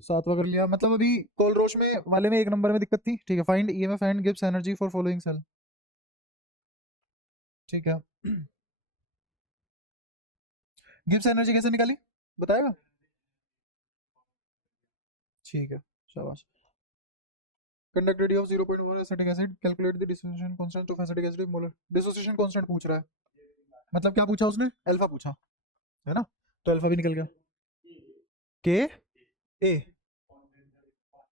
सातवां कर लिया, मतलब अभी कोलरोच में वाले में एक नंबर में दिक्कत थी। ठीक है, find EMF and gives energy for following cell. ठीक है। गिव्स एनर्जी कैसे निकाली, बताएगा? ठीक है, शाबाश। Conductivity of 0.1 acetic acid, calculate the dissociation constant of acetic acid molar. Dissociation constant पूछ रहा है, मतलब क्या पूछा उसने? अल्फा पूछा है ना, तो अल्फा भी निकल गया। के ए,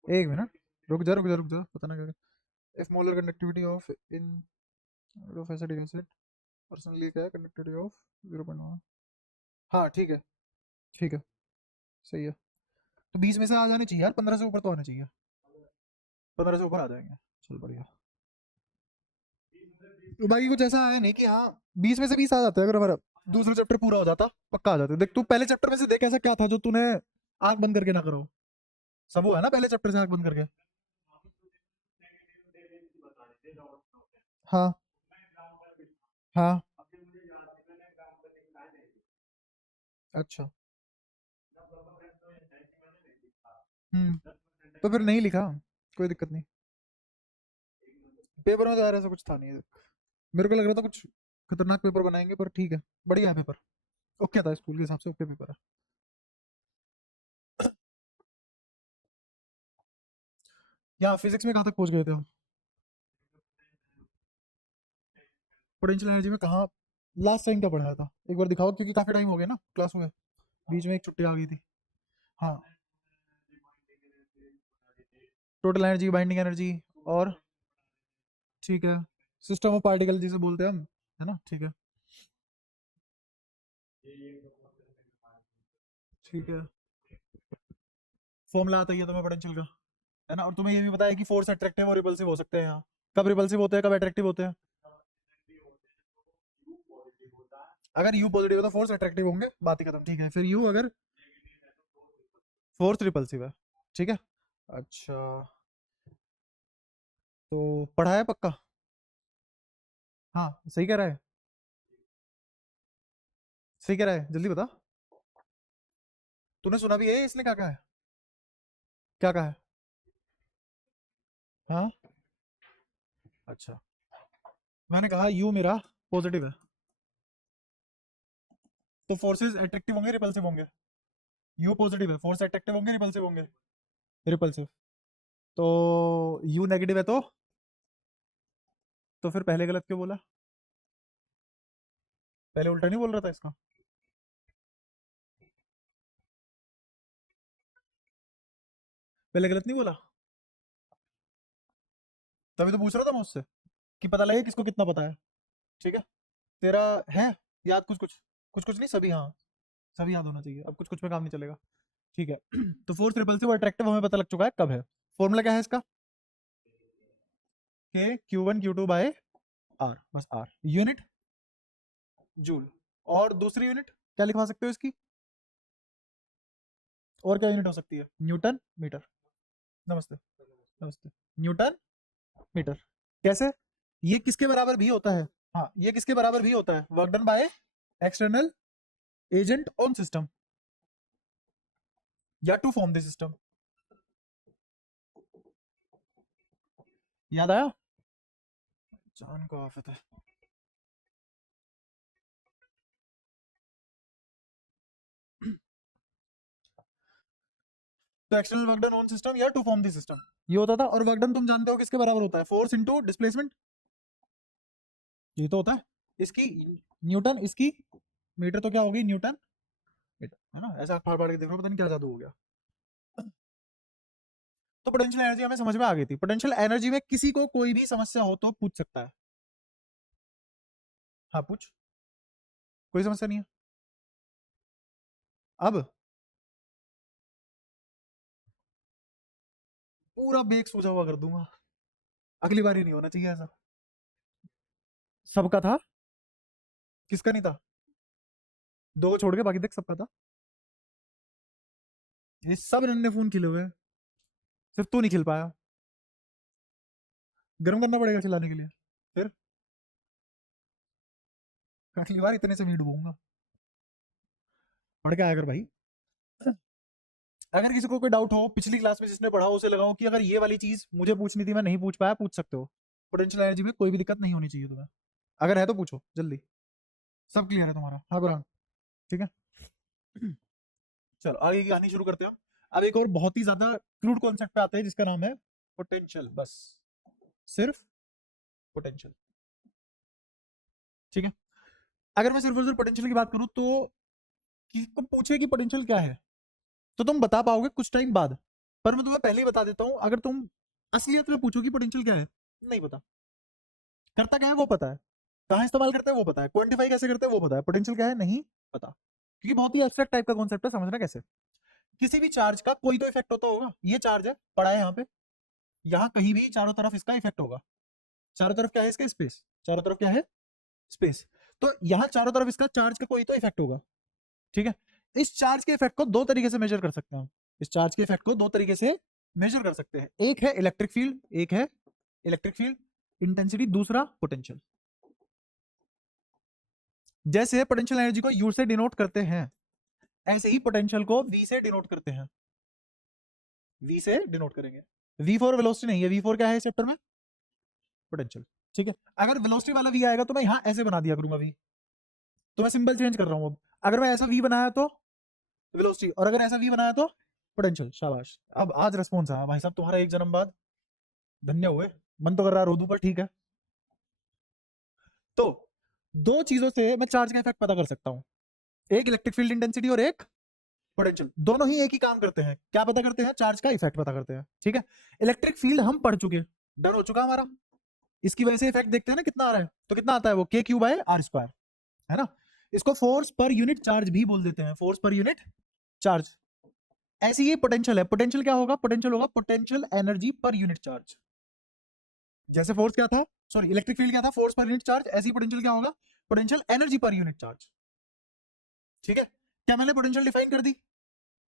एक मिनट, रुक जा रुक जा रुक जा, पता ना क्या। If molar conductivity of in of acetic acid personally क्या है, कंडक्टिविटी ऑफ 0.1। हाँ ठीक है, ठीक है, सही है। तो 20 में से आ जाने चाहिए यार, 15 से ऊपर तो आने चाहिए। 15 से ऊपर आ जाएंगे, चल बढ़िया। तो बाकी कुछ ऐसा है नहीं कि हाँ 20 में से 20 आ जाते हैं, अगर हमारा दूसरा चैप्टर पूरा हो जाता पक्का आ जाते। देख तू पहले चैप्टर में से देख, ऐसा क्या था जो तूने आंख बंद करके ना करो? सब वो है ना पहले चैप्टर से आंख बंद करके। हाँ हाँ। अच्छा। तो फिर नहीं लिखा, कोई दिक्कत नहीं। पेपर में तो यार ऐसा कुछ था नहीं, मेरे को लग रहा था कुछ खतरनाक पेपर बनाएंगे, पर ठीक है, बढ़िया है पेपर। ओके था, स्कूल के हिसाब से ओके पेपर है। यहाँ फिजिक्स में कहाँ तक पहुंच गए थे हम? पोटेंशियल एनर्जी में कहाँ लास्ट टाइम क्या पढ़ाया था, एक बार दिखाओ, क्योंकि काफी टाइम हो गया ना क्लास में, बीच में एक छुट्टी आ गई थी। हाँ, टोटल एनर्जी, बाइंडिंग एनर्जी, और ठीक है, सिस्टम ऑफ पार्टिकल जिसे बोलते हैं हम, है ना, ठीक है। ठीक है, फॉर्मूला आता ही है तुम्हें पोटेंशियल का, है ना। और तुम्हें ये भी बताया कि फोर्स अट्रैक्टिव और रिपल्सिव हो सकते हैं यहाँ। कब रिपल्सिव होते हैं, कब अट्रैक्टिव होते हैं? अगर यू पॉजिटिव है तो फोर्स अट्रैक्टिव होंगे, बात ही खत्म। ठीक है, फिर यू अगर फोर्स रिपल्सिव है, ठीक है। अच्छा, तो पढ़ा है पक्का? हाँ सही कह रहा है, सही कह रहा है, जल्दी बता। तूने सुना भी है इसने क्या कहा है? क्या कहा है? हाँ, अच्छा, मैंने कहा यू मेरा पॉजिटिव है, तो फोर्सेस अट्रैक्टिव होंगे रिपल्सिव होंगे? यू पॉजिटिव है, फोर्स अट्रैक्टिव होंगे रिपल्सिव होंगे? रिपल्सिव। तो यू नेगेटिव है तो फिर पहले गलत क्यों बोला? पहले उल्टा नहीं बोल रहा था इसका? पहले गलत नहीं बोला? तभी तो पूछ रहा था मैं उससे कि पता लगे किसको कितना पता है। ठीक है, तेरा है याद कुछ कुछ? कुछ कुछ नहीं, सभी हाँ, सभी याद होना चाहिए, अब कुछ कुछ में काम नहीं चलेगा। ठीक है। तो फोर्स रिपल्सिव और अट्रैक्टिव हमें पता लग चुका है कब है। फॉर्मूला क्या है इसका? के Q1 Q2 बाय आर, बस आर यूनिट जूल। और दूसरी यूनिट क्या लिखवा सकते हो इसकी? और क्या यूनिट हो सकती है? Newton metre. नमस्ते, नमस्ते। Newton metre. कैसे? ये किसके बराबर भी होता है? हाँ, ये किसके बराबर भी होता है? Work done by external agent on system, या टू फॉर्म द सिस्टम। याद आया? जान को आफत है। तो external work done on system या टू फॉर्म द सिस्टम, ये होता था। और वर्क डन तुम जानते हो किसके बराबर होता है? फोर्स इनटू डिस्प्लेसमेंट, ये तो होता है इसकी न्यूटन, इसकी मीटर, तो क्या होगी न्यूटन मीटर, है ना। ऐसा फाड़ फाड़ के देख रहा हूँ, पता नहीं क्या जादू हो गया। तो पोटेंशियल एनर्जी हमें समझ में आ गई थी। पोटेंशियल एनर्जी में किसी को कोई भी समस्या हो तो पूछ सकता है। हाँ पूछ, कोई समस्या नहीं है। अब पूरा बेग सूझा हुआ कर दूंगा, अगली बार ही नहीं होना चाहिए ऐसा। सबका था, किसका नहीं था? दो को छोड़ के बाकी तक सबका था। ये सब नन्हे फोन खिले हुए हैं, सिर्फ तू नहीं खिल पाया। गर्म करना पड़ेगा खिलाने के लिए। फिर अगली बार इतने से नहीं डूबूंगा, पढ़ के आया कर भाई। अगर किसी को कोई डाउट हो पिछली क्लास में जिसने पढ़ा हो उसे लगाओ कि अगर ये वाली चीज मुझे पूछनी थी मैं नहीं पूछ पाया, पूछ सकते हो। पोटेंशियल एनर्जी में कोई भी दिक्कत नहीं होनी चाहिए तुम्हें, अगर है तो पूछो जल्दी। सब क्लियर है तुम्हारा? हाँ बुरान, ठीक है। चलो आगे की कहानी शुरू करते हैं। अब एक और बहुत ही ज्यादा क्रूड कॉन्सेप्ट पे आते हैं जिसका नाम है पोटेंशियल। बस सिर्फ पोटेंशियल, ठीक है। अगर मैं सिर्फ और सिर्फ पोटेंशियल की बात करूं तो किसी को पूछे कि पोटेंशियल क्या है तो तुम बता पाओगे कुछ टाइम बाद, पर मैं तुम्हें पहले ही बता देता हूं, अगर तुम असलियत में पूछो कि पोटेंशियल क्या है, नहीं पता। करता क्या है वो पता है, कहाँ इस्तेमाल करते हैं वो पता है, क्वांटिफाई कैसे करते हैं वो पता है, पोटेंशियल क्या है नहीं पता, क्योंकि बहुत ही एब्स्ट्रैक्ट टाइप का कॉन्सेप्ट है, समझना कैसे। किसी भी चार्ज का कोई तो इफेक्ट होता होगा, ये चार्ज है पड़ा है यहाँ पे, यहाँ कहीं भी चारों तरफ इसका इफेक्ट होगा। चारों तरफ क्या है इसका? स्पेस। चारों तरफ क्या है? स्पेस। तो यहाँ चारों तरफ इसका चार्ज का कोई तो इफेक्ट होगा, ठीक है। इस चार्ज के इफेक्ट को दो तरीके से मेजर कर सकते हैं हम। इस चार्ज के इफेक्ट को दो तरीके से मेजर कर सकते हैं, एक है इलेक्ट्रिक फील्ड, एक है इलेक्ट्रिक फील्ड इंटेंसिटी, दूसरा पोटेंशियल। जैसे पोटेंशियल एनर्जी को यू से डिनोट करते हैं, ऐसे ही पोटेंशियल को वी से डिनोट करते हैं। वी से डिनोट करेंगे। वी फॉर वेलोसिटी नहीं है, वी फॉर क्या है इस चैप्टर में? पोटेंशियल, ठीक है। अगर वेलोसिटी वाला वी आएगा तो मैं यहां ऐसे बना दिया करूंगा वी, तो मैं सिंबल चेंज कर रहा हूं अब। अगर मैं ऐसा वी बनाया तो वेलोसिटी, और अगर ऐसा वी बनाया तो पोटेंशियल। शाबाश, अब आज रेस्पॉन्स आया भाई साहब तुम्हारा एक जन्म बाद, धन्य हुए। मन तो कर रहा है रो दूं पर ठीक है। तो दो चीजों से मैं चार्ज का इफेक्ट पता कर सकता हूं, एक इलेक्ट्रिक फील्ड इंटेंसिटी और एक पोटेंशियल। दोनों ही एक ही काम करते हैं, क्या पता करते हैं? चार्ज का इफेक्ट पता करते हैं, ठीक है। इलेक्ट्रिक फील्ड हम पढ़ चुके, डन हो चुका हमारा। इसकी वजह से इफेक्ट देखते हैं ना कितना आ रहा है, तो कितना आता है वो के क्यू बाय आर स्क्वायर, है ना। इसको फोर्स पर यूनिट चार्ज भी बोल देते हैं, फोर्स पर यूनिट चार्ज। ऐसे ही पोटेंशियल है, पोटेंशियल क्या होगा? पोटेंशियल होगा potential energy per unit charge. जैसे फोर्स क्या था, सॉरी इलेक्ट्रिक फील्ड क्या था? Force per unit charge. ऐसी पोटेंशियल क्या होगा? Potential energy per unit charge, ठीक है। क्या मैंने पोटेंशियल डिफाइन कर दी?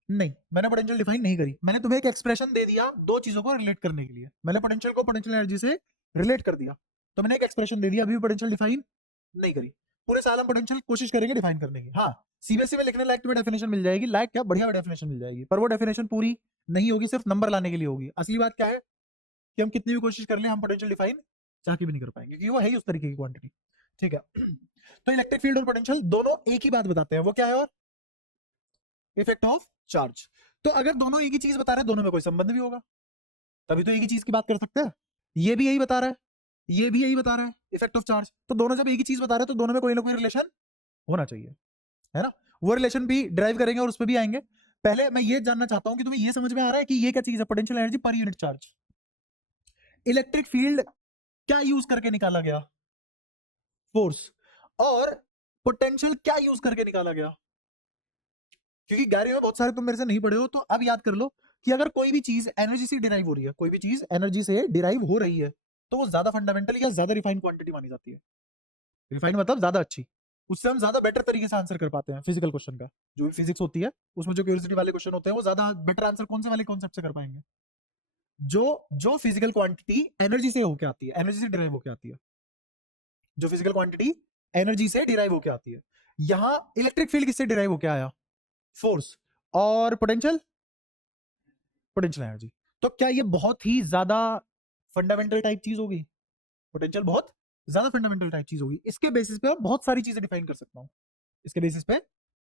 नहीं, मैंने पोटेंशियल डिफाइन नहीं करी, मैंने तुम्हें एक एक्सप्रेशन दे दिया दो चीजों को रिलेट करने के लिए। मैंने पोटेंशियल को पोटेंशियल एनर्जी से रिलेट कर दिया, तो मैंने एक एक्सप्रेशन दे दिया, अभी भी पोटेंशियल डिफाइन नहीं करी। पूरे साल हम पोटेंशियल कोशिश करेंगे डिफाइन करने की। हाँ, सीबीएसई में लिखने लायक तुम्हें डेफिनेशन मिल जाएगी, लायक क्या, बढ़िया डेफिनेशन मिल जाएगी, पर वो डेफिनेशन पूरी नहीं होगी, सिर्फ नंबर लाने के लिए होगी। असली बात क्या है कि हम कितनी भी कोशिश कर ले हम पोटेंशियल डिफाइन चाह के भी नहीं कर पाएंगे, क्योंकि वो है ही उस तरीके की क्वांटिटी, ठीक है। तो इलेक्ट्रिक फील्ड और पोटेंशियल दोनों एक ही बात बताते हैं, वो क्या है? और इफेक्ट ऑफ चार्ज। तो अगर दोनों एक ही चीज बता रहे हैं, दोनों में कोई संबंध भी होगा, तभी तो एक ही चीज की बात कर सकते हैं। ये भी यही बता रहा है, ये भी यही बता रहा है, इफेक्ट ऑफ चार्ज। तो दोनों जब एक ही चीज बता रहे हैं तो दोनों में कोई ना कोई रिलेशन होना चाहिए, है ना। वो रिलेशन भी ड्राइव करेंगे और उस पर भी आएंगे। पहले मैं ये जानना चाहता हूं कि तुम्हें ये समझ में आ रहा है कि ये क्या चीज है? Potential energy per unit charge. Electric field क्या यूज करके निकाला गया? फोर्स। और पोटेंशियल क्या यूज करके निकाला गया? क्योंकि 11वीं में बहुत सारे तुम मेरे से नहीं पढ़े हो, तो अब याद कर लो कि अगर कोई भी चीज एनर्जी से डिराइव हो रही है, कोई भी चीज एनर्जी से डिराइव हो रही है, तो वो ज्यादा फंडामेंटल या ज्यादा रिफाइंड क्वांटिटी मानी जाती है। रिफाइंड मतलब ज्यादा अच्छी, उससे हम ज्यादा बेटर तरीके से आंसर कर पाते हैं फिजिकल क्वेश्चन का। जो भी फिजिक्स होती है उसमें जो क्यूरियोसिटी वाले क्वेश्चन होते हैं वो ज्यादा बेटर आंसर कौन से वाले कॉन्सेप्ट से कर पाएंगे? जो जो फिजिकल क्वांटिटी एनर्जी से होके आती है, एनर्जी से डिराइव होके आती है, जो फिजिकल क्वांटिटी एनर्जी से डिराइव होके आती है। यहां इलेक्ट्रिक फील्ड किससे डिराइव होके आया? फोर्स। और पोटेंशियल, पोटेंशियल एनर्जी। तो क्या ये बहुत ही ज्यादा फंडामेंटल टाइप चीज होगी? पोटेंशियल बहुत ज्यादा फंडामेंटल टाइप चीज होगी। इसके बेसिस पे मैं बहुत सारी चीजें डिफाइन कर सकता हूँ, इसके बेसिस पे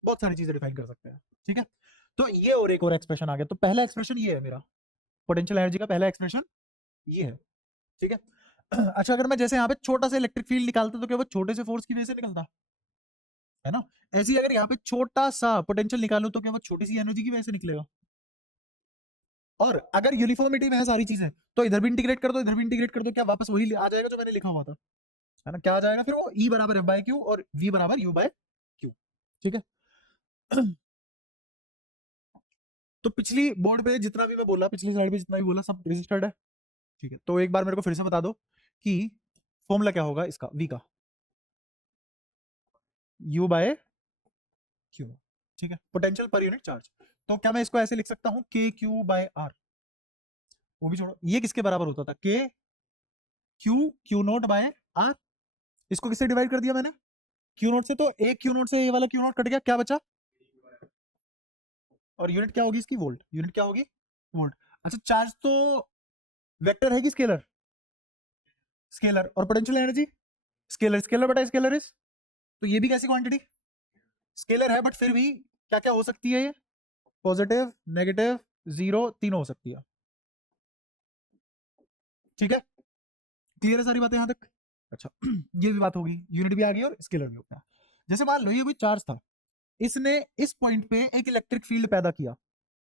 बहुत सारी चीजें डिफाइन कर सकते हैं, ठीक है। तो ये और एक और एक्सप्रेशन आ गया। तो पहला एक्सप्रेशन ये है मेरा, पोटेंशियल एनर्जी का पहला एक्सप्रेशन ये है, ठीक है। अच्छा, अगर मैं जैसे यहाँ पे छोटा सा इलेक्ट्रिक फील्ड निकालता तो क्या वो छोटे से फोर्स की वजह से निकलता है ना? ऐसे ही अगर यहाँ पे छोटा सा पोटेंशियल निकालूं तो क्या वो छोटी सी एनर्जी की वजह से निकलेगा? और अगर यूनिफॉर्मिटी में है सारी चीजें, तो इधर भी इंटीग्रेट कर दो, इधर भी इंटीग्रेट कर दो, क्या वापस वही आ जाएगा जो मैंने लिखा हुआ था, है ना? क्या आ जाएगा फिर? वो E बराबर एफ बाय क्यू और V बराबर U बाय क्यू, ठीक है। तो पिछली बोर्ड पे जितना भी मैं बोला, पिछली स्लाइड पे जितना भी बोला, सब रजिस्टर्ड है, ठीक है। तो एक बार मेरे को फिर से बता दो कि फॉर्मूला क्या होगा इसका, V का, U बाय क्यू, ठीक है। Potential per unit charge. तो क्या मैं इसको ऐसे लिख सकता हूं, के क्यू बाय आर? वो भी छोड़ो, ये किसके बराबर होता था? K Q Q not by R. इसको किससे डिवाइड कर दिया मैंने? क्यू नोट से। तो एक क्यू नोट से ये वाला क्यू नोट कट गया, क्या बचा? और यूनिट क्या होगी इसकी? वोल्ट। यूनिट क्या होगी? वोल्ट। अच्छा, चार्ज तो वेक्टर है कि स्केलर? स्केलर। और पोटेंशियल एनर्जी स्केलर, स्केलर बटा स्केलर इज, तो ये भी कैसी क्वांटिटी? स्केलर है, बट फिर भी क्या क्या हो सकती है ये? पॉजिटिव, नेगेटिव, जीरो, तीनों हो सकती है। ठीक है, क्लियर है सारी बातें यहां तक? अच्छा ये भी बात होगी, यूनिट भी आ गई और स्केलर भी हो गया। जैसे मान लो ये कोई चार्ज था, इसने इस पॉइंट पे एक इलेक्ट्रिक फील्ड पैदा किया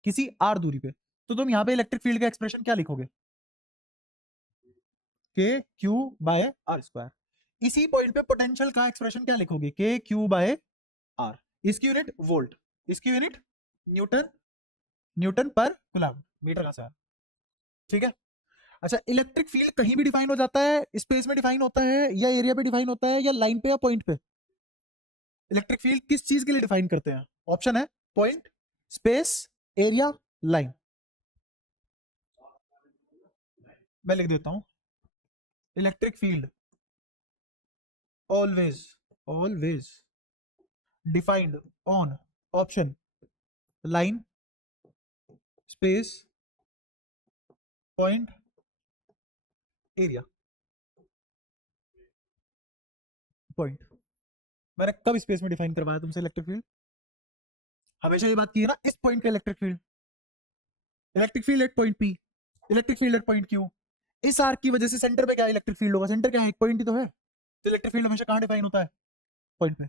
किसी आर दूरी पे, तो तुम यहाँ पे इलेक्ट्रिक फील्ड का एक्सप्रेशन क्या लिखोगे? के क्यू बाय आर स्क्वायर। इसी पॉइंट पे पोटेंशियल का एक्सप्रेशन क्या लिखोगे? के क्यू बाय आर। इसकी यूनिट वोल्ट, इसकी यूनिट न्यूटन, न्यूटन पर कूलम, मीटर का स्क्वायर। ठीक है। अच्छा, इलेक्ट्रिक फील्ड कहीं भी डिफाइन हो जाता है, स्पेस में डिफाइन होता है, या एरिया पे डिफाइन होता है, या लाइन पे या पॉइंट पे? इलेक्ट्रिक फील्ड किस चीज के लिए डिफाइन करते हैं? ऑप्शन है पॉइंट, स्पेस, एरिया, लाइन। मैं लिख देता हूं, electric field always, always defined on option line, space, point, area. Point. मैंने कब स्पेस में डिफाइन करवाया तुमसे इलेक्ट्रिक फील्ड? हमेशा ये बात की है ना, इस पॉइंट का electric field, electric field at point P, electric field at point Q. इस आर्क की वजह से सेंटर पे क्या इलेक्ट्रिक फील्ड होगा? सेंटर क्या है? एक पॉइंट ही तो है, तो इलेक्ट्रिक फील्ड हमेशा कहां डिफाइन होता है? पॉइंट पे।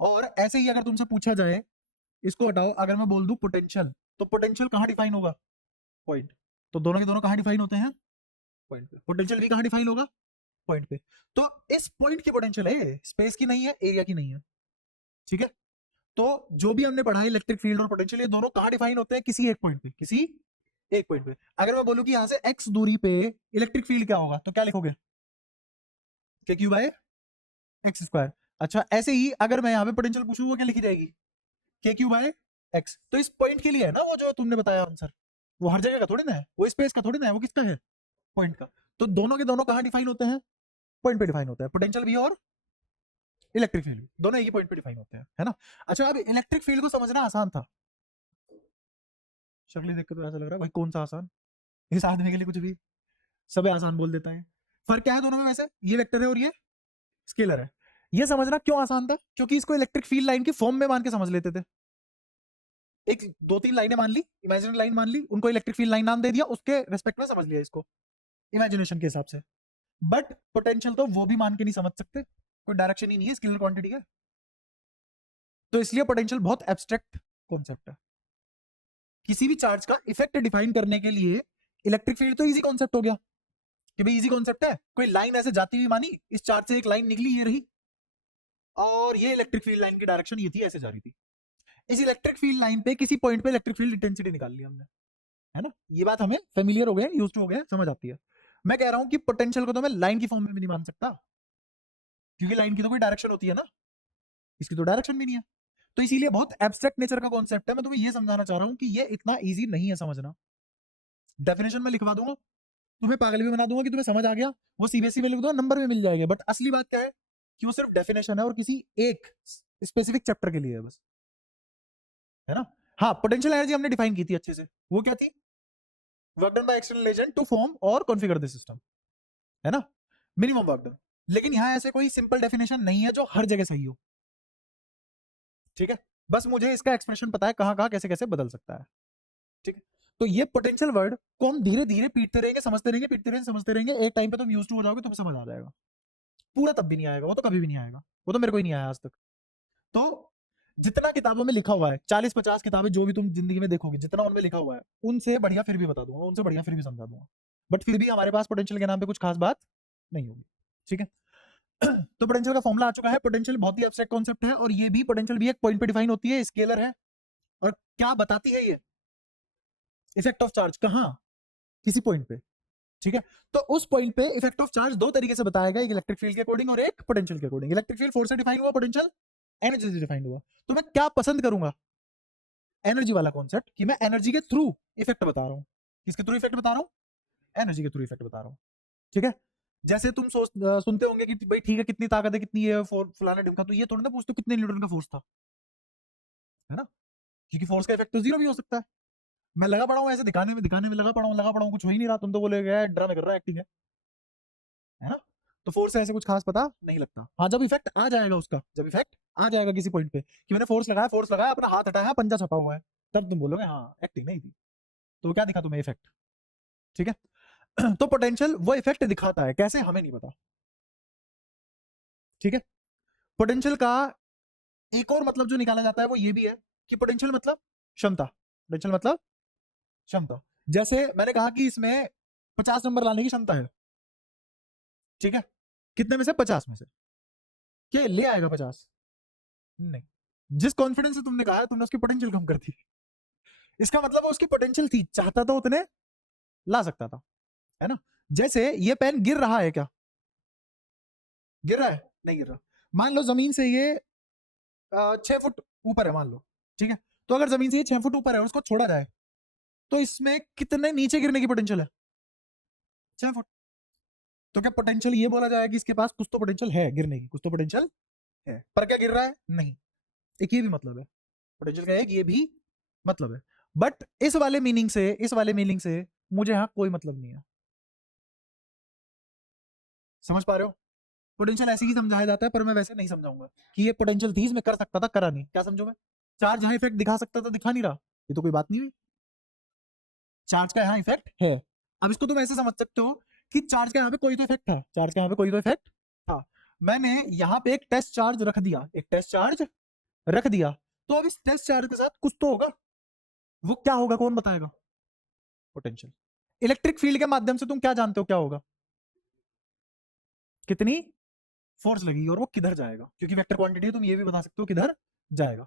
और ऐसे ही अगर तुमसे पूछा जाए, इसको हटाओ, अगर मैं बोल दूं पोटेंशियल, तो पोटेंशियल कहां डिफाइन होगा? पॉइंट। तो दोनों के दोनों कहां डिफाइन होते हैं? पॉइंट पे। पोटेंशियल भी कहां डिफाइन होगा? पॉइंट पे। तो इस पॉइंट की पोटेंशियल है, स्पेस की नहीं है, एरिया की नहीं है। ठीक है। तो जो भी हमने पढ़ा है इलेक्ट्रिक फील्ड और पोटेंशियल, ये दोनों कहां डिफाइन होते हैं? किसी एक पॉइंट पे, किसी एक पॉइंट पे। अगर मैं बोलूं कि यहां से x दूरी पे इलेक्ट्रिक फील्ड क्या होगा, तो क्या लिखोगे? के क्यू बाय एक्स स्क्वायर। अच्छा, ऐसे ही अगर मैं यहाँ पे पोटेंशियल पूछूं, वो क्या लिखी जाएगी? के क्यू बाय एक्स। तो इस पॉइंट के लिए है ना वो जो तुमने बताया आंसर, वो हर जगह का थोड़ी ना है, वो स्पेस का थोड़ी ना है, वो किसका है? पॉइंट का। तो दोनों के दोनों कहां डिफाइन होते हैं? पॉइंट पे डिफाइन होता है, पोटेंशियल भी और इलेक्ट्रिक फील्ड, दोनों एक ही पॉइंट पे डिफाइन होते हैं, है ना। अच्छा, अब इलेक्ट्रिक फील्ड को समझना आसान था, शक्ल देख के तो ऐसा लग रहा है भाई कौन सा आसान, इस आदमी के लिए कुछ भी सब आसान बोल देता है। फर्क क्या है दोनों में? वैसे ये वेक्टर है और ये स्केलर है। ये समझना क्यों आसान था? क्योंकि इसको इलेक्ट्रिक फील्ड लाइन की फॉर्म में मान के समझ लेते थे। एक दो तीन लाइनें मान ली, इमेजिनरी लाइन मान ली, उनको इलेक्ट्रिक फील्ड लाइन नाम दे दिया, उसके रेस्पेक्ट में समझ लिया इसको इमेजिनेशन के हिसाब से। बट पोटेंशियल तो वो भी मान के नहीं समझ सकते, कोई डायरेक्शन ही नहीं है, स्केलर क्वांटिटी है। तो इसलिए पोटेंशियल बहुत एब्स्ट्रैक्ट कॉन्सेप्ट है। किसी भी चार्ज का इफेक्ट डिफाइन करने के लिए इलेक्ट्रिक फील्ड तो इजी कॉन्सेप्ट हो गया कि भाई इजी कॉन्सेप्ट है, कोई लाइन ऐसे जाती हुई मानी, इस चार्ज से एक लाइन निकली, ये रही, और ये इलेक्ट्रिक फील्ड लाइन की डायरेक्शन ये थी, ऐसे जा रही थी। इस इलेक्ट्रिक फील्ड लाइन पे किसी पॉइंट पे इलेक्ट्रिक फील्ड इंटेंसिटी निकाल ली हमने, है ना। ये बात हमें फेमिलियर हो गया, यूज टू हो गया, समझ आती है। मैं कह रहा हूं कि पोटेंशियल को तो मैं लाइन की फॉर्म में भी नहीं मान सकता, क्योंकि लाइन की तो कोई डायरेक्शन होती है ना, इसकी तो डायरेक्शन भी नहीं है। तो इसीलिए बहुत एब्स्ट्रैक्ट नेचर का कॉन्सेप्ट है। मैं तुम्हें ये समझाना चाह रहा हूं कि ये इतना ईजी नहीं है समझना। डेफिनेशन में लिखवा दूंगा, तुम्हें पागल भी बना दूंगा कि तुम्हें समझ आ गया, वो सीबीएसई में लिख दो, नंबर में मिल जाएगा। बट असली बात क्या है कि वो सिर्फ डेफिनेशन है और किसी एक स्पेसिफिक चैप्टर के लिए है बस, है ना। हाँ, पोटेंशियल एनर्जी हमने डिफाइन की थी अच्छे से, वो क्या थी? Work done by external agent to form और कॉन्फ़िगर द सिस्टम, है ना, मिनिमम वर्क डन। लेकिन यहां ऐसे कोई सिंपल डेफिनेशन नहीं है जो हर जगह सही हो। ठीक है, बस मुझे इसका एक्सप्रेशन पता है कहां कहां कैसे कैसे बदल सकता है। ठीक है, तो ये पोटेंशियल वर्ड को हम धीरे धीरे पीटते रहेंगे, समझते रहेंगे, पीटते रहेंगे, समझते रहेंगे, एक टाइम पे तुम यूज टू हो जाओगे, तुम्हें समझ आ जाएगा। पूरा तब भी नहीं आएगा, वो तो कभी भी नहीं आएगा, वो तो मेरे को ही नहीं आया आज तक। तो जितना किताबों में लिखा हुआ है, 40-50 किताबें जो भी तुम जिंदगी में देखोगे, जितना उनमें लिखा हुआ है, उनसे बढ़िया फिर भी बता दूंगा, उनसे बढ़िया फिर भी समझा दूंगा। बट फिर भी हमारे पास पोटेंशियल के नाम पे कुछ खास बात नहीं होगी। ठीक है। तो पोटेंशियल का फॉर्मूला आ चुका है। पोटेंशियल बहुत ही एब्स्ट्रैक्ट कॉन्सेप्ट है, और ये भी पोटेंशियल भी एक पॉइंट पे डिफाइन होती है, स्केलर है। और क्या बताती है ये? इफेक्ट ऑफ चार्ज कहां? किसी पॉइंट पे। ठीक है, तो उस पॉइंट पे इफेक्ट ऑफ चार्ज दो तरीके से बताएगा, एक इलेक्ट्रिक फील्ड के अकॉर्डिंग और एक पोटेंशियल के अकॉर्डिंग। इलेक्ट्रिक फील्ड फोर्स से डिफाइन हुआ, पोटेंशियल एनर्जी से डिफाइन हुआ। तो मैं क्या पसंद करूंगा? एनर्जी वाला कॉन्सेप्ट, कि मैं एनर्जी के थ्रू इफेक्ट बता रहा हूं। किसके थ्रू इफेक्ट बता रहा हूं? एनर्जी के थ्रू इफेक्ट बता रहा हूं। ठीक है। जैसे तुम सुनते होंगे कि भाई ठीक है, कितनी ताकत है, कितनी है, फलाना ढिमका, तो ये थोड़ा ना पूछते कितने न्यूटन का फोर्स था, है ना। क्योंकि फोर्स का इफेक्ट तो जीरो भी हो सकता है। मैं लगा पड़ा हूँ ऐसे दिखाने में लगा पड़ा हूँ कुछ हो ही नहीं रहा, तुम तो बोले ड्रामे कर रहा है, एक्टिंग है ना। तो फोर्स से ऐसे कुछ खास पता नहीं लगता। हाँ, जब इफेक्ट आ जाएगा उसका, जब इफेक्ट आ जाएगा किसी पॉइंट पे कि मैंने फोर्स लगाया अपना हाथ हटाया पंजा छपा हुआ है, तब तुम बोलोगे हाँ एक्टिंग नहीं थी। तो क्या दिखा तुम्हें इफेक्ट, ठीक है। तो पोटेंशियल वो इफेक्ट दिखाता है, कैसे हमें नहीं पता, ठीक है। पोटेंशियल का एक और मतलब जो निकाला जाता है वो ये भी है कि पोटेंशियल मतलब क्षमता, पोटेंशियल मतलब क्षमता। जैसे मैंने कहा कि इसमें 50 नंबर लाने की क्षमता है, ठीक है। कितने में से? 50 में से। क्या ले आएगा 50? नहीं। जिस कॉन्फिडेंस से तुमने कहा है, तुमने उसकी पोटेंशियल कम कर दी। इसका मतलब वो उसकी पोटेंशियल थी, चाहता तो उतने ला सकता था, है ना। जैसे ये पेन गिर रहा है, क्या गिर रहा है? नहीं गिर रहा। मान लो जमीन से ये 6 फुट ऊपर है, मान लो, ठीक है। तो अगर जमीन से ये 6 फुट ऊपर है और उसको छोड़ा जाए, तो इसमें कितने नीचे गिरने की पोटेंशियल है? 6 फुट। तो क्या पोटेंशियल ये बोला जाएगा कि इसके पास कुछ तो पोटेंशियल है गिरने की, कुछ तो पोटेंशियल है, पर क्या गिर रहा है? नहीं। एक ये भी मतलब है, पोटेंशियल का एक ये भी मतलब है। बट इस वाले मीनिंग से मुझे यहाँ कोई मतलब नहीं है। समझ पा रहे हो? पोटेंशियल ऐसे ही समझाया जाता है, पर मैं वैसे नहीं समझाऊंगा कि ये पोटेंशियल थी, इसमें कर सकता था, करा नहीं। क्या समझो? मैं चार्ज यहाँ इफेक्ट दिखा सकता था, दिखा नहीं रहा, ये तो कोई बात नहीं हुई। चार्ज का यहाँ इफेक्ट है। अब इसको तुम ऐसे समझ सकते हो कि चार्ज का यहाँ पे कोई तो इफेक्ट था, चार्ज का यहाँ पे कोई तो इफेक्ट था। मैंने यहाँ पे एक टेस्ट चार्ज रख दिया, एक टेस्ट चार्ज रख दिया, तो अब इस टेस्ट चार्ज के साथ कुछ तो होगा। वो क्या होगा, कौन बताएगा? पोटेंशियल। इलेक्ट्रिक फील्ड के माध्यम से तुम क्या जानते हो क्या होगा? कितनी फोर्स लगेगी और वो किधर जाएगा, क्योंकि वेक्टर क्वांटिटी है, तुम ये भी बता सकते हो किधर जाएगा,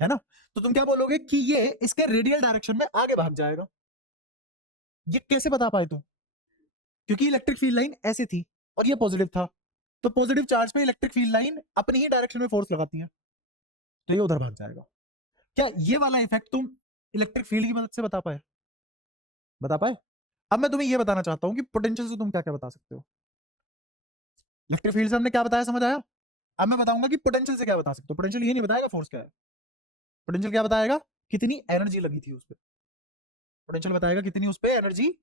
है ना। तो तुम क्या बोलोगे कि ये इसके रेडियल डायरेक्शन में आगे भाग जाएगा। ये कैसे बता पाए तुम? क्योंकि इलेक्ट्रिक फील्ड लाइन ऐसे थी और ये पॉजिटिव था, तो पॉजिटिव चार्ज पे इलेक्ट्रिक फील्ड लाइन अपनी ही डायरेक्शन में फोर्स लगाती है, तो ये उधर भाग जाएगा। क्या ये वाला इफेक्ट तुम इलेक्ट्रिक फील्ड की मदद से बता पाए? बता पाए? अब मैं तुम्हें ये बताना चाहता हूं कि पोटेंशियल से तुम क्या क्या बता सकते हो। इलेक्ट्रिक फील्ड से हमने क्या बताया, समझ आया? अब मैं बताऊंगा कि पोटेंशियल से क्या बता सकते हो। पोटेंशियल ये नहीं बताएगा फोर्स क्या है, पोटेंशियल क्या बताएगा? कितनी एनर्जी लगी थी उस पर। पोटेंशियल बताएगा कितनी उस पर एनर्जी।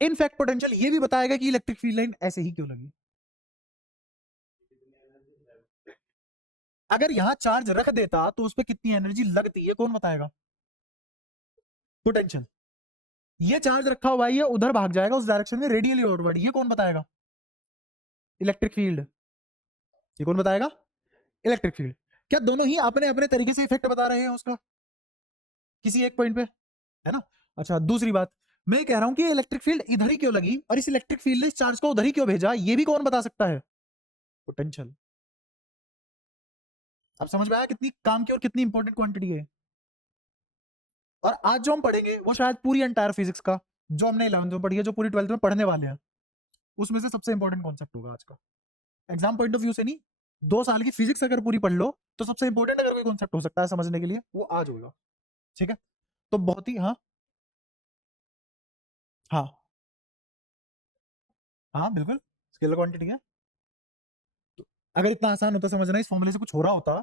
इनफैक्ट पोटेंशियल ये भी बताएगा कि इलेक्ट्रिक फील्ड लाइन ऐसे ही क्यों लगी। अगर यहां चार्ज रख देता तो उस पर कितनी एनर्जी लगती है, कौन बताएगा? पोटेंशियल। ये चार्ज रखा हुआ है, ये उधर भाग जाएगा उस डायरेक्शन में रेडियली फॉरवर्ड, ये कौन बताएगा? Electric field. ये कौन बताएगा? Electric field. क्या दोनों ही अपने अपने तरीके से इफेक्ट बता रहे हैं उसका, किसी एक पॉइंट पे, है ना। अच्छा, दूसरी बात, मैं कह रहा हूं कि इलेक्ट्रिक फील्ड इधर ही क्यों लगी और इस इलेक्ट्रिक फील्ड ने इस चार्ज को उधर ही क्यों भेजा, ये भी कौन बता सकता है? पोटेंशियल। अब समझ में आया कितनी काम की और कितनी इंपॉर्टेंट क्वांटिटी है। और आज जो हम पढ़ेंगे वो शायद पूरी एंटायर फिजिक्स का, जो हमने 11th में पढ़ी है, जो पूरी 12th में पढ़ने वाले हैं, उसमें से सबसे इंपॉर्टेंट कॉन्सेप्ट होगा आज का। एग्जाम पॉइंट ऑफ व्यू से नहीं, 2 साल की फिजिक्स अगर पूरी पढ़ लो तो सबसे इंपॉर्टेंट अगर कोई कॉन्सेप्ट हो सकता है समझने के लिए, वो आज होगा, ठीक है। तो बहुत ही, हाँ हाँ हाँ बिल्कुल, स्केलर क्वांटिटी है। तो अगर इतना आसान होता समझना, इस फॉर्मूले से कुछ हो रहा होता,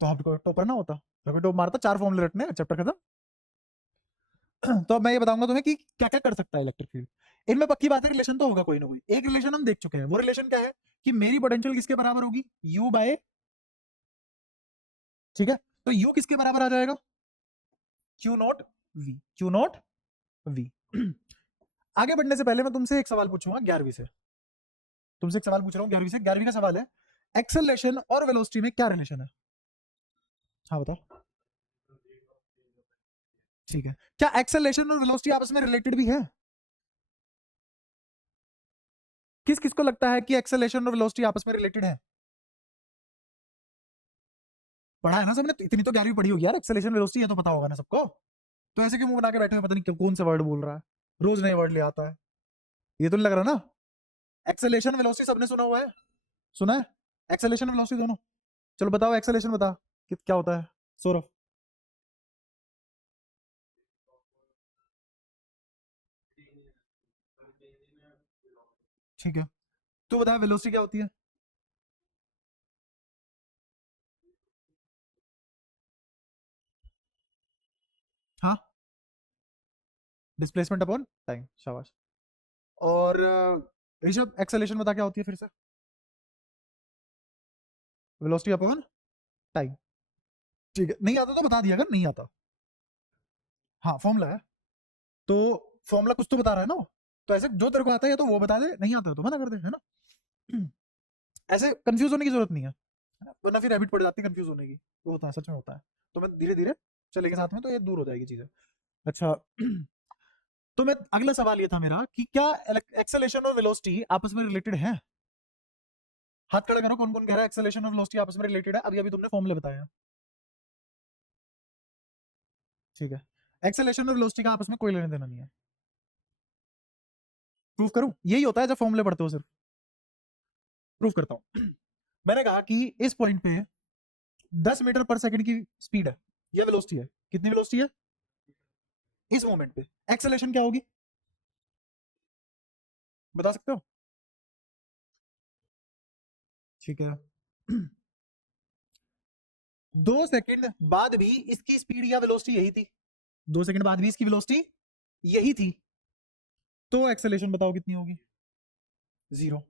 तो आपको टॉपर ना होता, तो टॉप मारता, 4 फॉर्मूले रटने, चैप्टर खत्म। तो अब मैं ये बताऊंगा तुम्हें कि क्या क्या कर सकता है इलेक्ट्रिक फील्ड। इनमें पक्की बात है, रिलेशन तो होगा कोई ना कोई। एक रिलेशन हम देख चुके हैं, वो रिलेशन क्या है कि मेरी पोटेंशियल किसके बराबर होगी? यू बाय, ठीक है। तो यू किसके बराबर आ जाएगा? Q not V, Q not V. आगे बढ़ने से पहले मैं तुमसे एक सवाल पूछूंगा 11वीं से, तुमसे एक सवाल पूछ रहा हूँ 11वीं से। 11वीं का सवाल है, एक्सेलरेशन और वेलोसिटी में क्या रिलेशन है? हाँ बताओ। ठीक है, क्या एक्सेलरेशन और वेलोसिटी आपस में रिलेटेड भी है? किस किस को लगता है कि एक्सेलरेशन और वेलोसिटी आपस में रिलेटेड है? पढ़ा है ना सबने, तो इतनी तो 11वीं पढ़ी होगी यार, एक्सेलरेशन वेलोसिटी है तो पता होगा ना सबको। तो ऐसे क्यों मुंह बना के बैठे हो, पता नहीं कौन से वर्ड बोल रहा है, रोज नए वर्ड ले आता है। ये तो नहीं लग रहा ना। एक्सेलरेशन वेलोसिटी सबने सुना हुआ है, सुना है? एक्सेलरेशन वेलोसिटी दोनों। चलो बताओ, एक्सेलरेशन बता कि क्या होता है, सौरभ। ठीक है, तो बता वेलोसिटी क्या होती है? हाँ, डिस्प्लेसमेंट अपॉन टाइम, शाबाश। और ऋषभ एक्सेलेरेशन बता क्या होती है फिर से? Velocity upon time. ठीक है, नहीं आता तो बता दिया अगर नहीं आता। हाँ फॉर्मूला है, तो फॉर्मूला कुछ तो बता रहा है ना वो। तो ऐसे जो तेरे को आता है या तो वो बता दे, नहीं आता तो मना कर दे, है ना। ऐसे कंफ्यूज होने की जरूरत नहीं है, वरना फिर हैबिट पड़ जाती है कंफ्यूज होने की। वो होता है, सच में होता है। तो मैं धीरे धीरे चलेंगे साथ में तो ये दूर हो जाएगी चीजें। अच्छा, तो मैं अगला सवाल ये था मेरा कि क्या एक्सेलेरेशन और वेलोसिटी आपस में रिलेटेड है? हाथ खड़ा करो, कौन कौन कह रहा है एक्सेलेरेशन और वेलोसिटी आपस में रिलेटेड है? अभी अभी तुमने फॉर्मूले बताया। ठीक है, एक्सेलेरेशन और वेलोसिटी का आपस में कोई लेने देना नहीं है। प्रूफ करूं? यही होता है जब फॉर्मूले पढ़ते हो सिर्फ। प्रूफ करता हूं। मैंने कहा कि इस पॉइंट पे 10 मीटर पर सेकंड की स्पीड है, यह वेलोसिटी है। कितनी वेलोसिटी है इस मोमेंट पे? एक्सेलेरेशन क्या होगी बता सकते हो? ठीक है। 2 सेकंड बाद भी इसकी स्पीड या वेलोसिटी यही थी, 2 सेकंड बाद भी इसकी वेलोसिटी यही थी, तो एक्सेलेरेशन बताओ कितनी होगी? 0।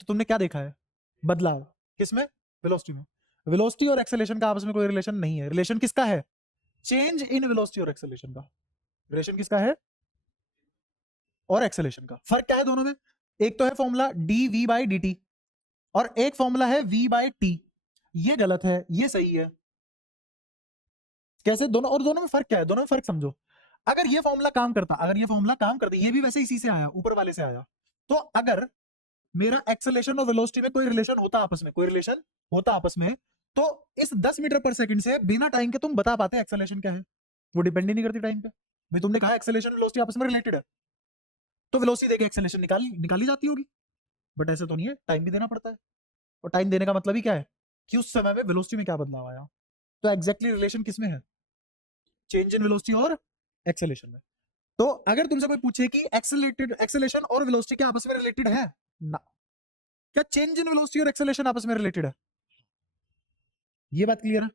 तो तुमने क्या देखा है बदलाव किसमें? वेलोसिटी में। वेलोसिटी और एक्सेलेरेशन का आपस में कोई रिलेशन नहीं है। रिलेशन किसका है? चेंज इन वेलोसिटी और एक्सेलेरेशन का। रिलेशन किसका है? और एक्सेलेरेशन का। फर्क क्या है दोनों में? एक तो है formula D V by D T, और एक फॉर्मूला है v बाई टी। ये गलत है, ये सही है। कैसे दोनों? और दोनों में फर्क क्या है? दोनों में फर्क समझो। अगर ये फॉर्मूला काम करता, अगर ये फॉर्मूला काम करता, ये भी वैसे इसी से आया, ऊपर वाले से आया, तो अगर मेरा एक्सेलेरेशन और वेलोसिटी में कोई रिलेशन होता आपस में, कोई रिलेशन होता आपस में, तो इस 10 मीटर पर सेकंड से बिना टाइम के तुम बता पाते एक्सेलेरेशन क्या है। वो डिपेंड ही नहीं करती टाइम पे। भाई तुमने कहा एक्सेलेरेशन वेलोसिटी आपस में रिलेटेड है, तो वेलोसिटी देके एक्सेलेरेशन निकाली जाती होगी। बट ऐसे तो नहीं है, टाइम भी देना पड़ता है। और टाइम देने का मतलब ही क्या है कि उस समय में वेलोसिटी में क्या बदलाव आया। तो एग्जैक्टली रिलेशन किसमें है? चेंज इन वेलोसिटी और एक्सेलेरेशन में। तो अगर तुमसे कोई पूछे कि एक्सेलेरेशन और वेलोसिटी क्या आपस में रिलेटेड है ना, क्या चेंज इन वेलोसिटी और एक्सेलेरेशन आपस में रिलेटेड है? ये बात क्लियर है?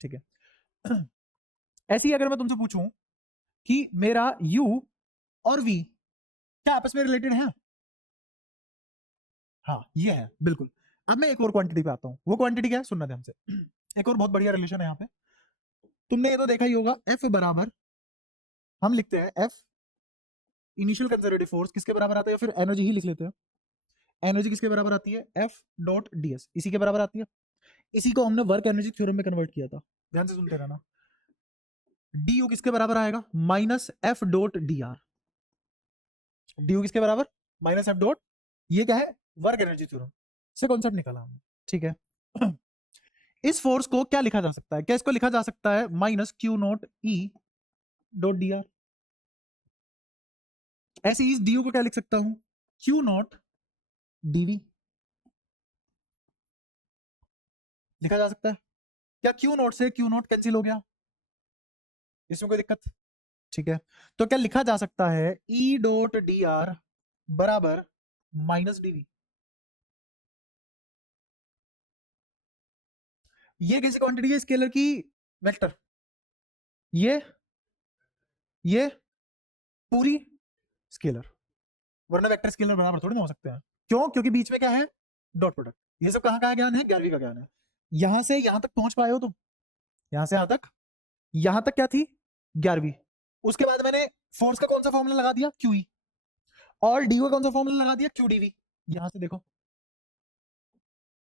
ठीक है। ऐसे ही अगर मैं तुमसे पूछूं कि मेरा u और v क्या आपस में रिलेटेड है? हाँ ये है बिल्कुल। अब मैं एक और क्वांटिटी पे आता हूं। वो क्वांटिटी क्या है सुनना ध्यान से। एक और बहुत बढ़िया रिलेशन है यहाँ पे। तुमने ये तो देखा ही होगा, F बराबर, हम लिखते हैं F इनिशियल कंजर्वेटिव फोर्स किसके बराबर आता है, या फिर एनर्जी ही लिख लेते हैं। एनर्जी किसके बराबर आती है? F डॉट ds, इसी के बराबर आती है। इसी को हमने वर्क एनर्जी थ्योरम में कन्वर्ट किया था, ध्यान से सुनते रहना। du किसके बराबर आएगा? Minus F dot D are. du किसके बराबर? माइनस एफ डॉट, ये क्या है? वर्क एनर्जी थ्योरम से कॉन्सेप्ट निकाला हमने। ठीक है। इस फोर्स को क्या लिखा जा सकता है? क्या इसको लिखा जा सकता है minus Q note E dot D are? ऐसे इस डी को क्या लिख सकता हूं? क्यू नोट डीवी लिखा जा सकता है। क्या क्यू नोट से क्यू नोट कैंसिल हो गया? इसमें कोई दिक्कत? ठीक है, तो क्या लिखा जा सकता है ई डॉट डी आर बराबर माइनस डीवी? ये कैसी क्वांटिटी है स्केलर की? वेक्टर। ये पूरी स्केलर, वरना वेक्टर स्केलर बराबर थोड़ी ना हो सकते हैं। क्यों? क्योंकि बीच में क्या है? Dot product. ये सब कहाँ का ज्ञान है? 11वीं का ज्ञान है। यहां से यहां तक पहुंच पाए हो तुम? यहां से यहां तक क्या थी? 11वीं। उसके बाद मैंने फोर्स का कौन सा फॉर्मूला लगा दिया? क्यूई। और डी का कौन सा फॉर्मूला लगा दिया? Q D V. यहां से देखो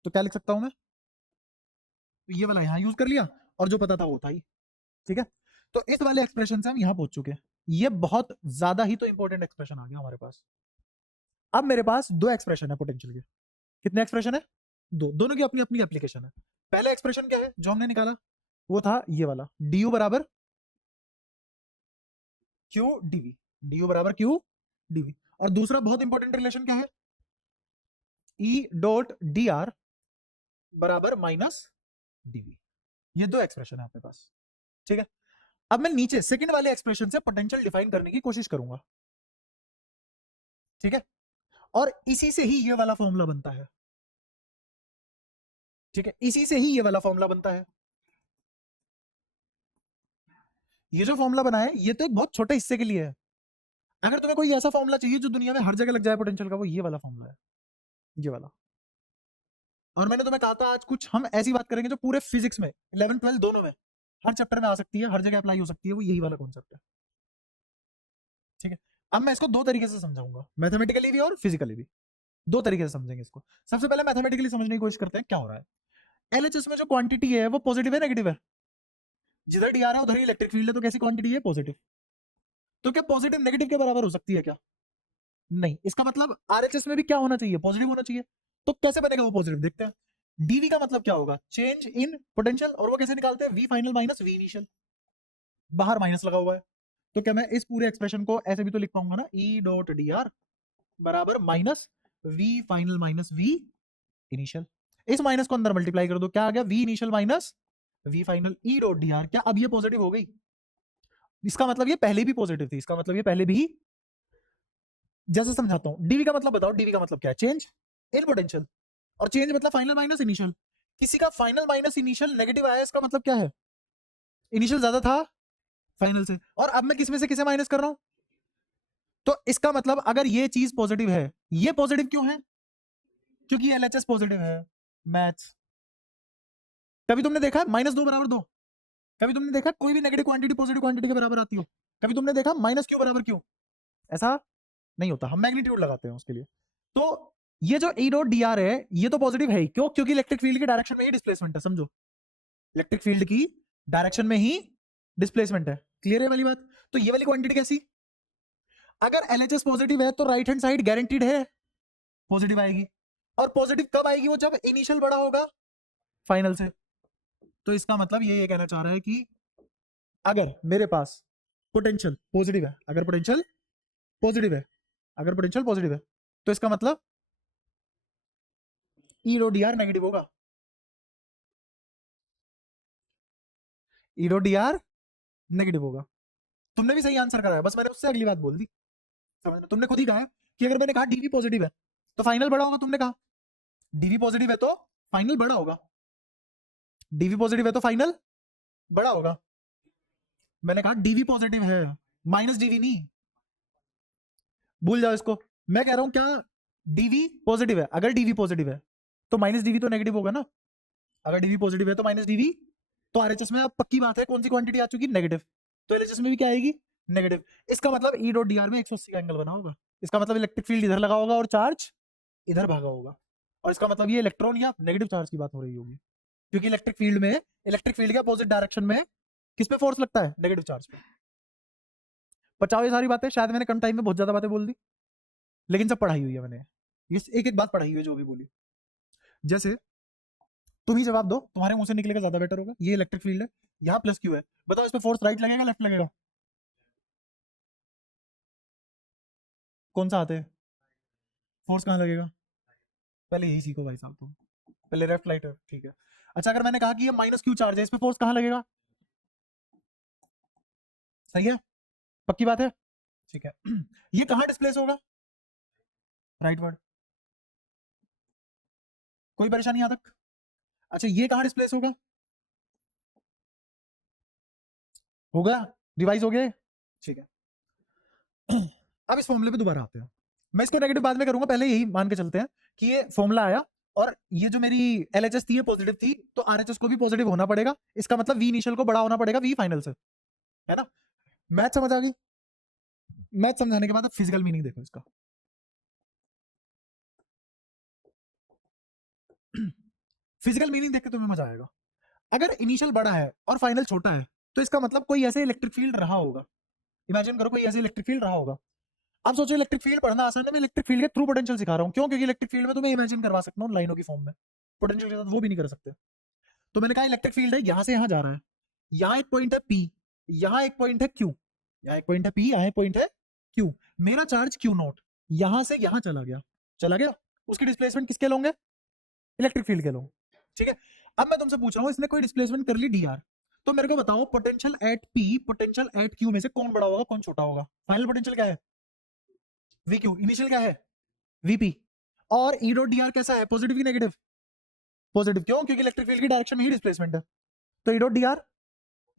तो क्या लिख सकता हूं मैं? तो ये वाला यहां यूज कर लिया, और जो पता था वो था ही। ठीक है, तो इस वाले एक्सप्रेशन से हम यहां पहुंच चुके हैं। ये बहुत ज्यादा ही तो इंपॉर्टेंट एक्सप्रेशन आ गया हमारे पास। अब मेरे पास दो एक्सप्रेशन है पोटेंशियल के। कितने एक्सप्रेशन है? दो। दोनों की अपनी अपनी एप्लीकेशन है। पहला एक्सप्रेशन क्या है जो हमने निकाला? वो था ये वाला, du बराबर क्यू डीवी। du बराबर क्यू डीवी। और दूसरा बहुत इंपॉर्टेंट रिलेशन क्या है? ई डॉट डी आर बराबर माइनस डीवी। ये दो एक्सप्रेशन है अपने पास। ठीक है, अब मैं नीचे सेकंड वाले एक्सप्रेशन से पोटेंशियल डिफाइन करने की कोशिश करूंगा। ठीक है, और इसी से ही ये वाला फॉर्मूला बनता है। ठीक है, इसी से ही ये वाला फॉर्मूला बनता है। ये जो फॉर्मूला बनाया है ये तो एक बहुत छोटे हिस्से के लिए है। अगर तुम्हें कोई ऐसा फॉर्मूला चाहिए जो दुनिया में हर जगह लग जाए पोटेंशियल का, वो ये वाला फॉर्मूला है, ये वाला। और मैंने तुम्हें कहा था आज कुछ हम ऐसी बात करेंगे जो पूरे फिजिक्स में 11 12 दोनों में हर चैप्टर में आ सकती है, हर जगह अप्लाई हो सकती है, वो यही वाला कॉन्सेप्ट है। ठीक है, अब मैं इसको दो तरीके से समझाऊंगा, मैथमेटिकली भी और फिजिकली भी। दो तरीके से समझेंगे इसको। सबसे पहले मैथमेटिकली समझने की कोशिश करते हैं क्या हो रहा है। एलएचएस में जो क्वांटिटी है वो पॉजिटिव है नेगेटिव है? जिधर डी आ रहा है उधर ही इलेक्ट्रिक फील्ड है, तो कैसी क्वांटिटी है? पॉजिटिव। तो क्या पॉजिटिव नेगेटिव के बराबर हो सकती है क्या? नहीं। इसका मतलब आरएचएस में भी क्या होना चाहिए? पॉजिटिव होना चाहिए। तो कैसे बनेगा वो पॉजिटिव, देखते हैं। डीवी का मतलब क्या होगा? Change in potential. और वो कैसे निकालते हैं? V final minus V initial. बाहर माइनस लगा हुआ है, तो क्या मैं इस पूरे एक्सप्रेशन को ऐसे भी तो लिख पाऊंगा ना, ई डॉट डी आर बराबर minus V final minus V initial. इस माइनस को अंदर मल्टीप्लाई कर दो, क्या आ गया? V initial minus V final E dot D R. क्या अब ये पॉजिटिव हो गई? इसका मतलब ये पहले भी पॉजिटिव थी, इसका मतलब ये पहले भी। जैसे समझाता हूं, डीवी का मतलब बताओ, डीवी का मतलब क्या है? Change in potential. और चेंज मतलब फाइनल माइनस इनिशियल। किसी का फाइनल माइनस इनिशियल नेगेटिव आया, इसका मतलब क्या है? इनिशियल ज्यादा था फाइनल से, और अब मैं किसमें से किसे माइनस कर रहा हूं? तो इसका मतलब अगर ये चीज पॉजिटिव है, ये पॉजिटिव क्यों है? क्योंकि एलएचएस पॉजिटिव है। मैथ्स। कभी तुमने देखा माइनस दो बराबर दो? कभी तुमने देखा कोई भी नेगेटिव क्वांटिटी पॉजिटिव क्वांटिटी के बराबर आती हो? कभी तुमने देखा माइनस क्यू बराबर क्यू? ऐसा नहीं होता, हम मैग्नीट्यूड लगाते हैं उसके लिए। तो ये जो ई डॉट डी आर है ये तो पॉजिटिव है ही, क्यों? क्योंकि इलेक्ट्रिक फील्ड की डायरेक्शन में ही डिस्प्लेसमेंट है, समझो। इलेक्ट्रिक फील्ड की डायरेक्शन में ही डिस्प्लेसमेंट है। क्लियर है वाली बात? तो ये वाली क्वांटिटी कैसी? अगर एलएचएस पॉजिटिव है तो राइट हैंड साइड गारंटीड है पॉजिटिव आएगी। और पॉजिटिव कब आएगी? वो जब इनिशियल बड़ा होगा फाइनल से। तो इसका मतलब ये कहना चाह रहा है कि अगर मेरे पास पोटेंशियल पॉजिटिव है, अगर पोटेंशियल पॉजिटिव है, अगर पोटेंशियल पॉजिटिव है, तो इसका मतलब E dot D R negative होगा। E dot D R negative होगा। तुमने भी सही आंसर कराया, बस मैंने उससे अगली बात बोल दी। समझ में? तुमने खुद ही कहा है कि अगर मैंने कहा डीवी पॉजिटिव है तो फाइनल बड़ा होगा। तुमने कहा डीवी पॉजिटिव है तो फाइनल बड़ा होगा। डीवी पॉजिटिव है तो फाइनल बड़ा होगा। मैंने कहा डीवी पॉजिटिव है, माइनस डीवी नहीं। भूल जाओ इसको। मैं कह रहा हूं क्या डीवी पॉजिटिव है, अगर डीवी पॉजिटिव है तो माइनस डीवी तो नेगेटिव होगा ना। अगर डीवी पॉजिटिव है तो माइनस डीवी। तो आरएचएस में अब पक्की बात है कौन सी क्वांटिटी आ चुकी? नेगेटिव। तो एलएचएस में भी क्या आएगी? नेगेटिव। इसका मतलब ई डॉट डी आर में 180 का एंगल बना होगा। इसका मतलब इलेक्ट्रिक फील्ड इधर लगा होगा और चार्ज इधर भागा होगा। और इसका मतलब ये इलेक्ट्रॉन या नेगेटिव चार्ज की बात हो रही होगी, क्योंकि इलेक्ट्रिक फील्ड में, इलेक्ट्रिक फील्ड के अपोजिट डायरेक्शन में किस पे फोर्स लगता है? नेगेटिव चार्ज पे। बचाओ ये सारी बातें, शायद मैंने कम टाइम में बहुत ज्यादा बातें बोल दी, लेकिन सब पढ़ाई हुई है मैंने। ये एक एक बात पढ़ाई हुई है जो भी बोली। जैसे तुम ही जवाब दो, तुम्हारे मुंह से निकलेगा ज्यादा बेटर होगा। ये इलेक्ट्रिक फील्ड है, यहाँ प्लस क्यू है, बताओ इस पे फोर्स राइट लगेगा लेफ्ट लगेगा? कौन सा आते हैं? फोर्स कहाँ लगेगा? पहले यही सीखो भाई साहब तुम, पहले लेफ्ट राइट है, ठीक है। अच्छा, अगर मैंने कहा कि ये माइनस क्यू चार्ज है, इस पे फोर्स कहाँ लगेगा? सही है, पक्की बात है, ठीक है। ये कहाँ डिस्प्लेस होगा? Right word. कोई परेशानी यहाँ तक? अच्छा, ये कहाँ डिस्प्लेस होगा? होगा, रिवाइज हो गए, ठीक है। अब इस फॉर्मूले पे दोबारा आते हैं। मैं इसको नेगेटिव बाद में करूंगा, पहले यही मान के चलते हैं कि ये फॉर्मूला आया और ये जो मेरी एलएचएस थी ये पॉजिटिव थी, तो आरएचएस को भी पॉजिटिव होना पड़ेगा। इसका मतलब वी इनिशियल को बड़ा होना पड़ेगा वी फाइनल से, है ना? मैथ समझ आ गई? मैथ समझाने के बाद अब फिजिकल मीनिंग देखो इसका। फिजिकल मीनिंग देख के तुम्हें मजा आएगा। अगर इनिशियल बड़ा है और फाइनल छोटा है, तो इसका मतलब कोई ऐसे इलेक्ट्रिक फील्ड रहा होगा। इमेजिन करो कोई ऐसे इलेक्ट्रिक फील्ड रहा होगा। अब सोचो इलेक्ट्रिक फील्ड पढ़ना आसान है, मैं इलेक्ट्रिक फील्ड के थ्रू पोटेंशियल सिखा रहा हूं। क्यों? क्योंकि इलेक्ट्रिक फील्ड में तुम्हें इमेजिन करवा सकता हूं लाइनों की फॉर्म में, पोटेंशियल के साथ वो भी नहीं कर सकते। तो मैंने कहा इलेक्ट्रिक फील्ड है, यहां से यहां जा रहा है, यहां एक पॉइंट है पी, यहां एक पॉइंट है क्यू, यहां एक पॉइंट है पी, यहां एक पॉइंट है क्यू। मेरा चार्ज क्यू नॉट यहां से यहां चला गया, चला गया। उसकी डिस्प्लेसमेंट किसके लोगे? इलेक्ट्रिक फील्ड के लोग, ठीक है। अब मैं तुमसे पूछ रहा हूं, इसने कोई डिस्प्लेसमेंट कर ली डी आर, तो मेरे को बताओ potential at P potential at Q में से कौन बड़ा होगा कौन छोटा होगा? फाइनल पोटेंशियल क्या है? We Q. इनिशियल क्या है? वीपी। और ई डॉट डी आर कैसा है? पॉजिटिव की नेगेटिव? पॉजिटिव। क्यों? क्योंकि इलेक्ट्रिक फील्ड की डायरेक्शन में ही डिस्प्लेसमेंट है। तो ई डॉट डी आर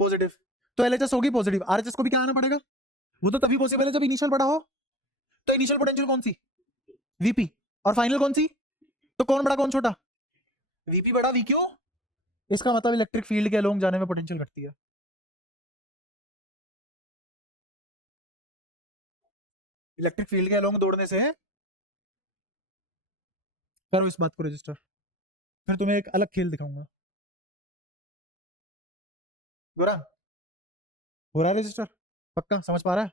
पॉजिटिव। तो LHS होगी पॉजिटिव, RHS को भी क्या आना पड़ेगा, वो तो तभी पॉसिबल है जब इनिशियल बड़ा हो। तो इनिशियल पोटेंशियल कौन सी, VP, और फाइनल कौन सी, तो कौन बड़ा कौन छोटा, VP बड़ा VQ। इसका मतलब इलेक्ट्रिक फील्ड के अलोंग जाने में पोटेंशियल घटती है। इलेक्ट्रिक फील्ड के अलोंग दौड़ने से, करो इस बात को रजिस्टर, फिर तुम्हें एक अलग खेल दिखाऊंगा। गोरा हो रहा है रजिस्टर, पक्का समझ पा रहा है,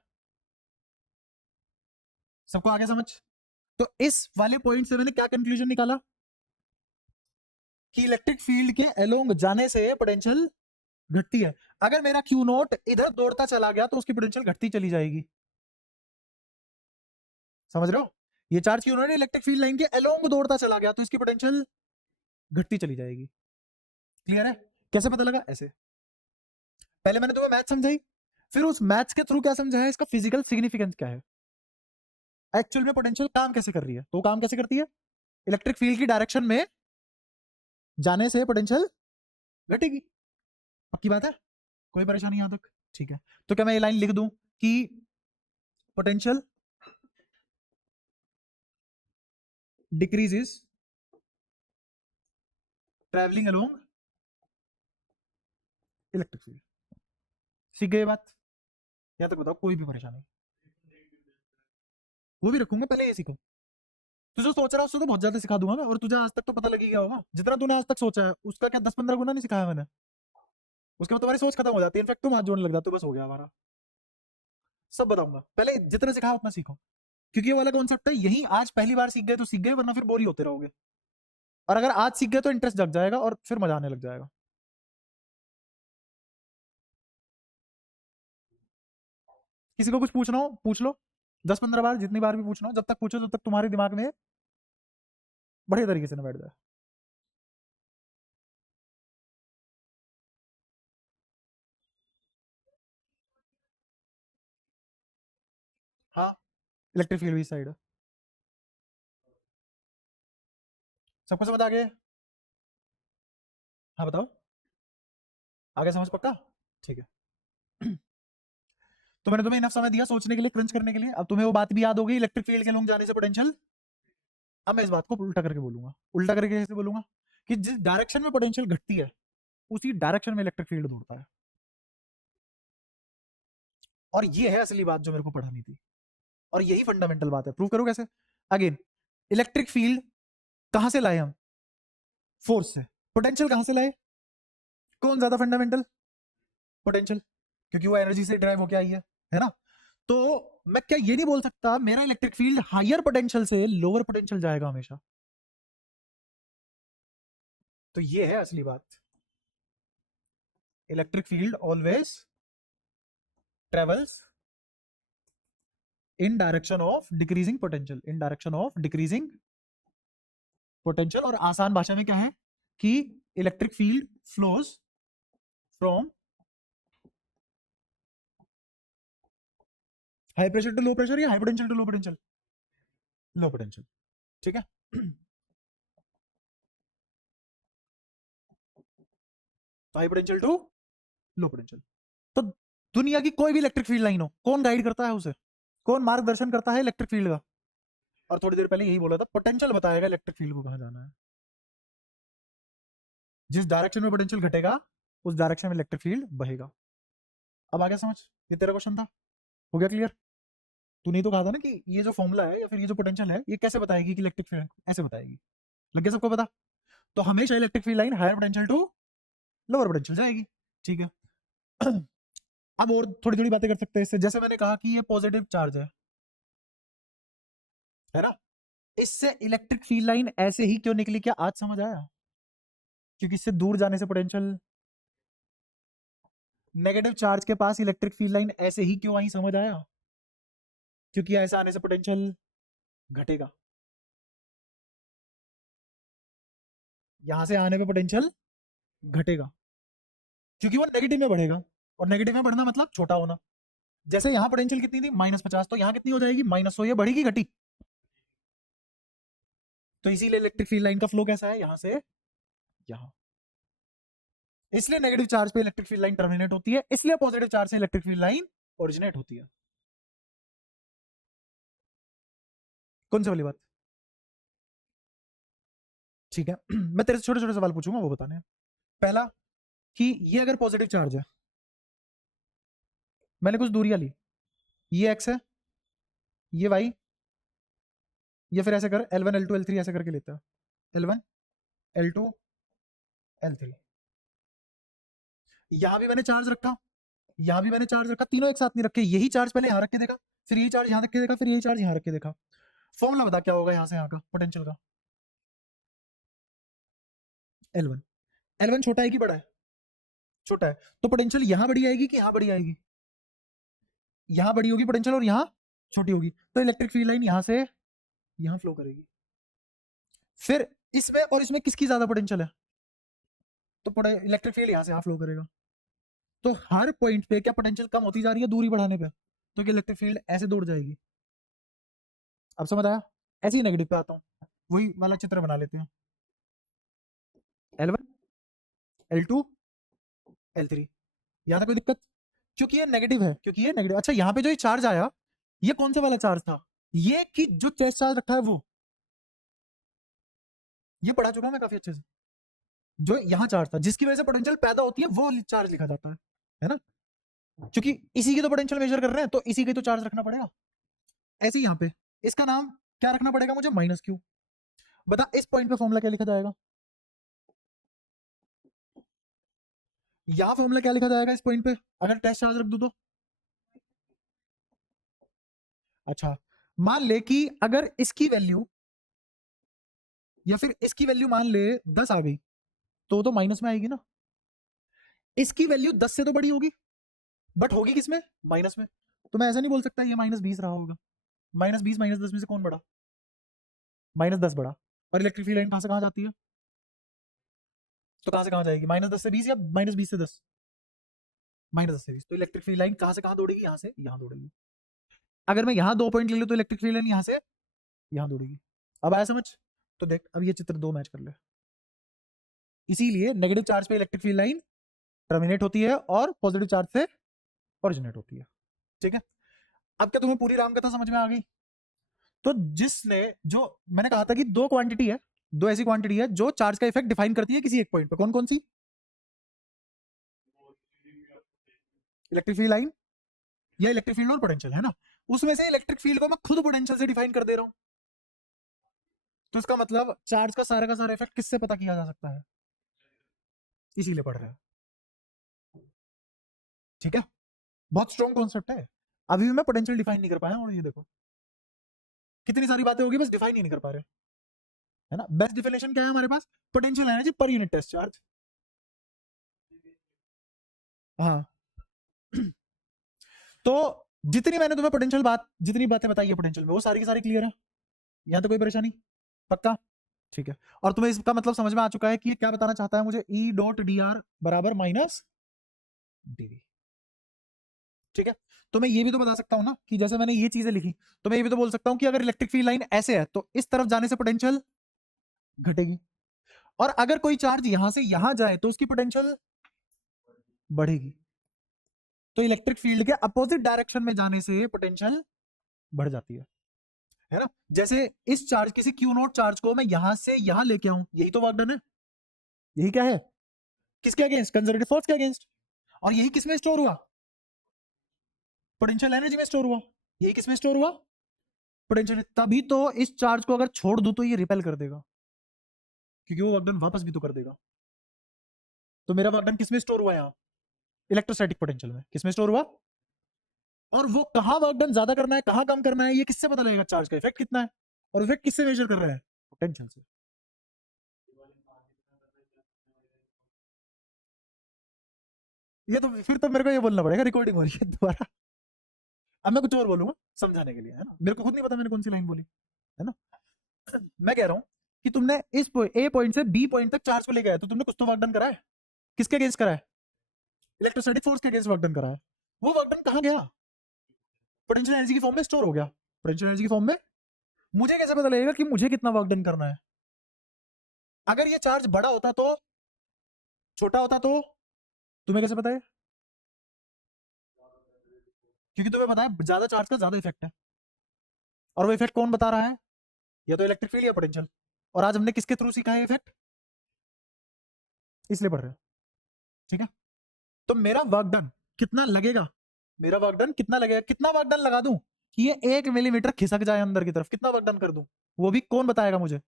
सबको आगे समझ। तो इस वाले पॉइंट से मैंने क्या कंक्लूजन निकाला कि इलेक्ट्रिक फील्ड के अलोंग जाने से पोटेंशियल घटती है। अगर मेरा क्यू नोट इधर दौड़ता चला गया तो उसकी पोटेंशियल घटती चली जाएगी, समझ रहे हो, ये charge Q note electric field line के अलोंग दौड़ता चला गया तो इसकी पोटेंशियल घटती चली जाएगी। क्लियर है, कैसे पता लगा, ऐसे पहले मैंने तुम्हें मैथ समझाई, फिर उस मैथ्स के थ्रू क्या समझाया, इसका फिजिकल सिग्निफिकेंस क्या है, एक्चुअल में पोटेंशियल काम कैसे कर रही है। तो काम कैसे करती है, इलेक्ट्रिक फील्ड की डायरेक्शन में जाने से पोटेंशियल घटेगी, पक्की बात है, कोई परेशानी यहां तक, ठीक है। तो क्या मैं ये लाइन लिख दूं कि potential decreases travelling along electric field, सीख गए बात, यहां तक बताओ कोई भी परेशानी, वो भी रखूंगा, पहले ये सीखो। तू जो सोच रहा है उससे तो बहुत ज्यादा सिखा दूंगा मैं, और तुझे आज तक तो पता लग ही गया होगा, जितना तूने आज तक सोचा है उसका क्या 10-15 गुना नहीं सिखाया मैंने, उसके बाद तुम्हारी सोच खत्म हो जाती है, इनफैक्ट तुम हाथ जोड़ने लग जाते हो, बस हो गया हमारा, सब बताऊंगा, पहले जितना सिखाया उतना सीखो, क्योंकि ये वाला कॉन्सेप्ट है, यही आज पहली बार सीख गए तो सीख गए, वरना फिर बोर ही होते रहोगे, और अगर आज सीख गए तो इंटरेस्ट जग जाएगा और फिर मजा आने लग जाएगा। किसी को कुछ पूछना हो पूछ लो, 10-15 बार, जितनी बार भी पूछना हो, जब तक पूछो जब तक तुम्हारे दिमाग में बढ़िया तरीके से ना बैठ जाए। हाँ, इलेक्ट्रिक फील्ड भी साइड है, सबको समझ आ गया, हाँ बताओ, आगे समझ पक्का, ठीक है। तो मैंने तुम्हें इनफ समय दिया सोचने के लिए, क्रंच करने के लिए, अब तुम्हें वो बात भी याद होगी, इलेक्ट्रिक फील्ड के लोग जाने से पोटेंशियल। अब मैं इस बात को उल्टा करके बोलूंगा, उल्टा करके कैसे बोलूंगा, कि जिस डायरेक्शन में पोटेंशियल घटती है उसी डायरेक्शन में इलेक्ट्रिक फील्ड दौड़ता है, और ये है असली बात जो मेरे को पढ़ानी थी, और यही फंडामेंटल बात है। प्रूव करो कैसे, अगेन इलेक्ट्रिक फील्ड कहां से लाए हम, फोर्स से, पोटेंशियल कहां से लाए, कौन ज्यादा फंडामेंटल, पोटेंशियल, क्योंकि वो एनर्जी से ड्राइव होकर आई है ना। तो मैं क्या ये नहीं बोल सकता मेरा इलेक्ट्रिक फील्ड हायर पोटेंशियल से लोअर पोटेंशियल जाएगा हमेशा, तो ये है असली बात, electric field always travels in direction of decreasing potential, in direction of decreasing potential, और आसान भाषा में क्या है कि electric field flows from high pressure to low pressure, या high potential to low potential, low potential, ठीक है। High potential to low potential, तो दुनिया की कोई भी इलेक्ट्रिक फील्ड लाइन हो, कौन गाइड करता है उसे, कौन मार्गदर्शन करता है इलेक्ट्रिक फील्ड का, और थोड़ी देर पहले यही बोला था, पोटेंशियल बताएगा इलेक्ट्रिक फील्ड को कहां जाना है, जिस डायरेक्शन में पोटेंशियल घटेगा उस डायरेक्शन में इलेक्ट्रिक फील्ड बहेगा। अब आ गया समझ, ये तेरा क्वेश्चन था, हो गया क्लियर। तू नहीं तो कहा था ना कि ये जो फॉर्मूला है या फिर ये जो पोटेंशियल है ये कैसे बताएगी कि इलेक्ट्रिक फील्ड, ऐसे बताएगी, लग गया सबको पता। तो हमेशा electric field line higher potential to lower potential जाएगी, ठीक है। अब और थोड़ी थोड़ी बातें कर सकते हैं इससे, जैसे मैंने कहा कि ये पॉजिटिव चार्ज है ना, इससे इलेक्ट्रिक फील्ड लाइन ऐसे ही क्यों निकली, क्या आज समझ आया, क्योंकि इससे दूर जाने से पोटेंशियल, नेगेटिव चार्ज के पास इलेक्ट्रिक फील्ड लाइन ऐसे ही क्यों आई, समझ आया, क्योंकि ऐसा आने से पोटेंशियल घटेगा, यहां से आने पे पोटेंशियल घटेगा, क्योंकि वो नेगेटिव में बढ़ेगा, और नेगेटिव में बढ़ना मतलब छोटा होना, जैसे यहां पोटेंशियल कितनी थी -50, तो यहां कितनी हो जाएगी -100, ये बढ़ेगी घटी, तो इसीलिए इलेक्ट्रिक फील्ड लाइन का फ्लो कैसा है, यहां से यहां, इसलिए नेगेटिव चार्ज पे इलेक्ट्रिक फील्ड लाइन टर्मिनेट होती है, इसलिए पॉजिटिव चार्ज से इलेक्ट्रिक फील्ड लाइन ओरिजिनेट होती है। कौन सी वाली बात? ठीक है मैं तेरे से छोटे छोटे सवाल पूछूंगा, वो बताने हैं। पहला कि ये अगर पॉजिटिव चार्ज है, मैंने कुछ दूरियां ली, ये एक्स है, ये वाई, ये फिर ऐसे कर L1 L2 L3 ऐसे करके लेता है, L1 L2 L3। यहां भी मैंने चार्ज रखा, यहां भी मैंने चार्ज रखा, तीनों एक साथ नहीं रखे, यही चार्ज पहले यहां रख के देखा, फिर यही चार्ज यहां रख के देखा, फिर यही चार्ज यहां रख के देखा। फॉर्मूला बता क्या होगा यहां से यहां का पोटेंशियल का? L1 L1 छोटा है कि बड़ा है? छोटा है, तो पोटेंशियल यहां बड़ी आएगी कि यहां बड़ी आएगी? यहां बड़ी होगी पोटेंशियल और यहां छोटी होगी, तो इलेक्ट्रिक फील्ड लाइन यहां से यहां फ्लो करेगी। फिर इसमें और इसमें किसकी ज्यादा पोटेंशियल है? तो इलेक्ट्रिक फील्ड यहां से यहां फ्लो करेगा। तो हर पॉइंट पे क्या पोटेंशियल कम होती जा रही है दूरी बढ़ाने पे, तो इलेक्ट्रिक फील्ड ऐसे दौड़ जाएगी। अब समझ आया? ऐसे ही नेगेटिव पे आता हूं, वही वाला चित्र बना लेते हैं। L1 L2 L3, यहां तक कोई दिक्कत? क्योंकि ये नेगेटिव है, क्योंकि ये नेगेटिव। अच्छा यहाँ पे जो ये चार्ज आया, ये कौन से वाला चार्ज था? ये कि जो चेस्ट चार्ज रखा है वो, ये पढ़ा चुका हूं मैं काफी अच्छे से। जो यहाँ चार्ज था जिसकी वजह से पोटेंशियल पैदा होती है, वो चार्ज लिखा जाता है ना? क्योंकि इसी की तो पोटेंशियल मेजर कर रहे हैं, तो इसी की तो चार्ज रखना पड़ेगा। ऐसे ही यहाँ पे इसका नाम क्या रखना पड़ेगा मुझे? Minus Q. बता इस पॉइंट पे फॉर्मूला क्या लिखा जाएगा? यहां फॉर्मूला क्या लिखा जाएगा इस पॉइंट पे अगर टेस्ट चार्ज रख दूं तो? अच्छा मान ले कि अगर इसकी वैल्यू या फिर इसकी वैल्यू मान ले 10 आ गई, तो माइनस में आएगी ना। इसकी वैल्यू 10 से तो बड़ी होगी, बट होगी किसमें? माइनस में। तो मैं ऐसा नहीं बोल सकता ये -20 रहा होगा। -20 -10 में से कौन बड़ा? -10 बड़ा। और इलेक्ट्रिक फील्ड लाइन कहां से कहां जाती है? तो कहां से कहां जाएगी? -10 से 20 या -20 से 10? -10 से 20। तो इलेक्ट्रिक फील्ड लाइन कहां से कहां दौड़ेगी? यहां से यहां दौड़ेगी। अगर मैं यहां 2 पॉइंट ले लूं तो इलेक्ट्रिक फील्ड लाइन यहां से यहां दौड़ेगी। अब आया समझ? तो देख अब ये चित्र 2 मैच कर ले। इसीलिए नेगेटिव चार्ज पे इलेक्ट्रिक फील्ड लाइन टर्मिनेट होती है और पॉजिटिव चार्ज से ओरिजिनेट होती है। ठीक है, अब क्या तुम्हें पूरी रामकथा समझ में आ गई? तो जिसने जो मैंने कहा था कि दो क्वांटिटी है, दो ऐसी क्वांटिटी है जो चार्ज का इफेक्ट डिफाइन करती है किसी एक पॉइंट पे, कौन कौन सी? इलेक्ट्रिक फील्ड लाइन या इलेक्ट्रिक फील्ड और पोटेंशियल, है ना? उसमें से इलेक्ट्रिक फील्ड को मैं खुद पोटेंशियल से डिफाइन कर दे रहा हूं, तो इसका मतलब चार्ज का सारा इफेक्ट किससे पता किया जा सकता है? इसीलिए पढ़ रहे हैं। ठीक है, बहुत स्ट्रॉन्ग कॉन्सेप्ट है। अभी भी मैं पोटेंशियल डिफाइन नहीं कर पाया, और ये देखो कितनी सारी बातें होगी, बस डिफाइन ही नहीं कर पा रहे, है ना? बेस्ट डिफिनेशन क्या है हमारे पास? Potential energy per unit test charge. हाँ तो जितनी मैंने तुम्हें पोटेंशियल जितनी बातें बताई है पोटेंशियल में, वो सारी की सारी क्लियर है? यहाँ तो कोई परेशानी? पक्का? ठीक है, और तुम्हें इसका मतलब समझ में आ चुका है कि ये क्या बताना चाहता है मुझे? E डॉट dr बराबर -dv। ठीक है, तो मैं ये भी तो बता सकता हूं ना कि जैसे मैंने ये चीजें लिखी, तो मैं ये भी तो बोल सकता हूं कि अगर इलेक्ट्रिक फील्ड लाइन ऐसे है तो इस तरफ जाने से पोटेंशियल घटेगी, और अगर कोई चार्ज यहां से यहां जाए तो उसकी पोटेंशियल बढ़ेगी। तो इलेक्ट्रिक फील्ड के अपोजिट डायरेक्शन में जाने से पोटेंशियल बढ़ जाती है ना? जैसे इस चार्ज किसी क्यू नॉट चार्ज को मैं यहां से यहां लेके आऊं, यही तो वर्क डन है। यही क्या है? किसके अगेंस्ट? कंजर्वेटिव फोर्स के अगेंस्ट। और यही किसमें स्टोर हुआ? पोटेंशियल एनर्जी में स्टोर हुआ। यही किसमें स्टोर हुआ? पोटेंशियल। तभी तो इस चार्ज को अगर छोड़ दूं तो ये रिपेल कर देगा, क्योंकि वो वर्क डन वापस भी तो कर देगा। तो मेरा वर्क डन किसमें स्टोर हुआ? यहाँ इलेक्ट्रोस्टैटिक पोटेंशियल में। किसमें स्टोर हुआ? और वो कहां वर्क डन ज्यादा करना है कहां कम करना है, ये किससे पता लगेगा? चार्ज का इफेक्ट कितना है, और इफेक्ट किससे मेजर कर रहा है? पोटेंशियल से। ये तो फिर तो मेरे को ये बोलना पड़ेगा, रिकॉर्डिंग हो रही है दोबारा। अब मैं कुछ और बोलूंगा समझाने के लिए, है ना? मेरे को खुद नहीं पता मैंने कौन सी लाइन बोली, है ना? मैं कह रहा हूं कि तुमने इस ए पॉइंट से बी पॉइंट तक चार्ज को ले गया, तो तुमने कुछ तो वर्क डन करा है। किसके अगेंस्ट करा है? इलेक्ट्रोस्टैटिक फोर्स के अगेंस्ट वर्क डन करा है। वो वर्क डन कहां गया? पोटेंशियल एनर्जी की फॉर्म में स्टोर हो गया। पोटेंशियल एनर्जी की फॉर्म में मुझे कैसे पता लगेगा कि मुझे कितना वर्क डन करना है? अगर ये चार्ज बड़ा होता तो, छोटा होता तो, तुम्हें कैसे पता है? क्योंकि तुम्हें पता है ज्यादा चार्ज का ज्यादा इफेक्ट है, और वो इफेक्ट कौन बता रहा है? या तो इलेक्ट्रिक फील्ड या पोटेंशियल। और आज हमने किसके थ्रू सीखा है इफेक्ट, इसलिए पढ़ रहे हो। ठीक है, तो मेरा वर्क डन कितना लगेगा, मेरा वर्क डन कितना लगेगा, कितना वर्क डन लगा दूं कि ये 1 मिलीमीटर खिसक जाए अंदर की तरफ, कितना वर्क डन कर दूं, वो भी कौन बताएगा मुझे?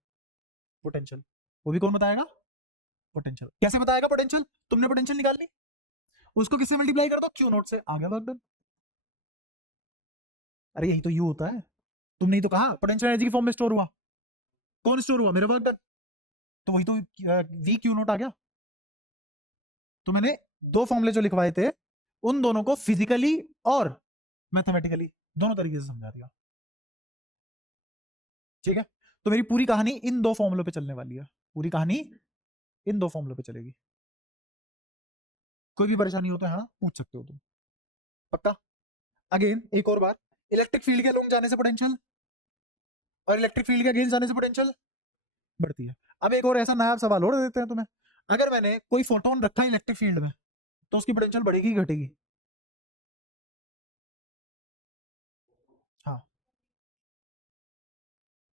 पोटेंशियल। वो भी कौन बताएगा? पोटेंशियल। कैसे बताएगा पोटेंशियल? तुमने पोटेंशियल निकाल ली, उसको किससे मल्टीप्लाई कर दो? क्यू नोट से, आ गया वर्क डन। अरे यही तो यू होता है, तुमने ही तो कहा पोटेंशियल एनर्जी की फॉर्म में स्टोर हुआ, कौन स्टोर हुआ? मेरा वर्क डन, तो वही तो वी क्यू नोट आ गया। तो मैंने दो फॉर्मूले जो लिखवाए थे उन दोनों को फिजिकली और मैथमेटिकली दोनों तरीके से समझा दिया। ठीक है, तो मेरी पूरी कहानी इन दो फॉर्मूलों पे चलने वाली है, पूरी कहानी इन दो फॉर्मूलों पे चलेगी। कोई भी परेशानी हो तो हाँ पूछ सकते हो तुम, पक्का? अगेन एक और बार, इलेक्ट्रिक फील्ड के अलोंग जाने से पोटेंशियल और इलेक्ट्रिक फील्ड के अगेंस्ट जाने से पोटेंशियल बढ़ती है। अब एक और ऐसा नया सवाल और देते हैं तुम्हें, अगर मैंने कोई फोटोन रखा है इलेक्ट्रिक फील्ड में तो उसकी पोटेंशियल बढ़ेगी घटेगी? हाँ,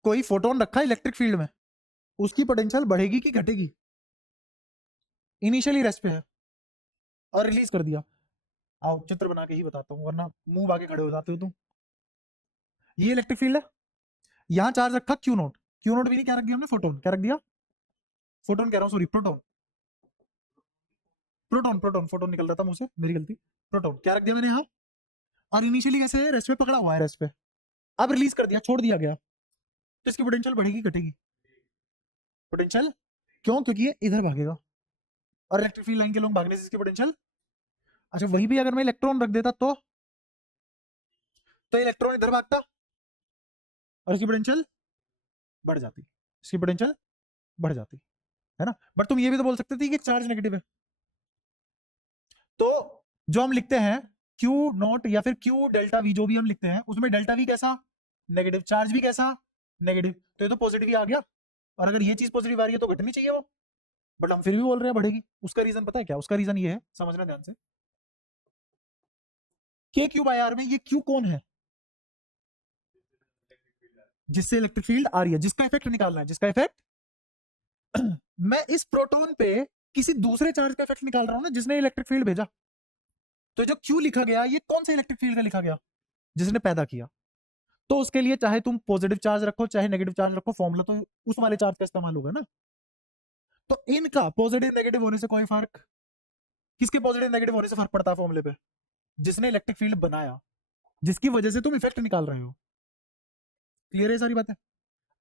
कोई फोटोन रखा है इलेक्ट्रिक फील्ड में, उसकी पोटेंशियल बढ़ेगी कि घटेगी? इनिशियली रेस्ट पे है और रिलीज कर दिया, आओ चित्र बना के ही बताता हूँ वरना मुंह आगे खड़े हो जाते हो तुम। ये इलेक्ट्रिक फील्ड है, यहां चार्ज रखा क्यू नोट, क्यू नोट भी नहीं, क्या रख दिया हमने? फोटोन। क्या रख दिया? फोटोन कह रहा हूँ, sorry proton, proton proton photon निकल रहा था मुंह से, मेरी गलती। प्रोटोन क्या रख दिया मैंने यहाँ, और इनिशियली कैसे है? रेस्ट पे पकड़ा हुआ है, रेस्ट पे। अब रिलीज कर दिया, छोड़ दिया गया, तो इसकी पोटेंशियल बढ़ेगी घटेगी? पोटेंशियल। क्यों? क्योंकि ये इधर भागेगा और इलेक्ट्रिक फील्ड लाइन के लोग भागने से इसकी पोटेंशियल। अच्छा, वहीं भी अगर मैं इलेक्ट्रॉन रख देता तो इलेक्ट्रॉन इधर भागता और इसकी पोटेंशियल बढ़ जाती, इसकी पोटेंशियल बढ़ जाती है ना। बट तुम ये भी तो बोल सकते थे कि चार्ज नेगेटिव है, तो जो हम लिखते हैं क्यू नॉट या फिर क्यू डेल्टा वी, जो भी हम लिखते हैं उसमें डेल्टा वी कैसा? नेगेटिव, चार्ज भी कैसा? नेगेटिव, तो ये तो पॉजिटिव ही आ गया। और अगर ये चीज पॉजिटिव आ रही है तो घटनी चाहिए वो, बट हम फिर भी बोल रहे हैं बढ़ेगी। उसका रीजन पता है क्या? उसका रीजन ये है, समझना ध्यान से, के क्यू बाय आर में ये क्यू कौन है? जिससे इलेक्ट्रिक फील्ड आ रही है, जिसका इफेक्ट निकालना है, जिसका इफेक्ट मैं इस प्रोटॉन पे किसी दूसरे चार्ज का इफेक्ट निकाल रहा हूं ना, जिसने इलेक्ट्रिक फील्ड भेजा। तो जो क्यू लिखा गया ये कौन सा इलेक्ट्रिक फील्ड का लिखा गया? जिसने पैदा किया। तो उसके लिए चाहे तुम पॉजिटिव चार्ज रखो चाहे नेगेटिव चार्ज रखो, फॉर्मूला तो उस वाले चार्ज का इस्तेमाल होगा ना। तो इनका पॉजिटिव नेगेटिव होने से कोई फर्क, किसके पॉजिटिव नेगेटिव होने से फर्क पड़ता है फॉर्मूले पे? जिसने इलेक्ट्रिक फील्ड बनाया, जिसकी वजह से तुम इफेक्ट निकाल रहे हो। क्लियर है सारी बातें?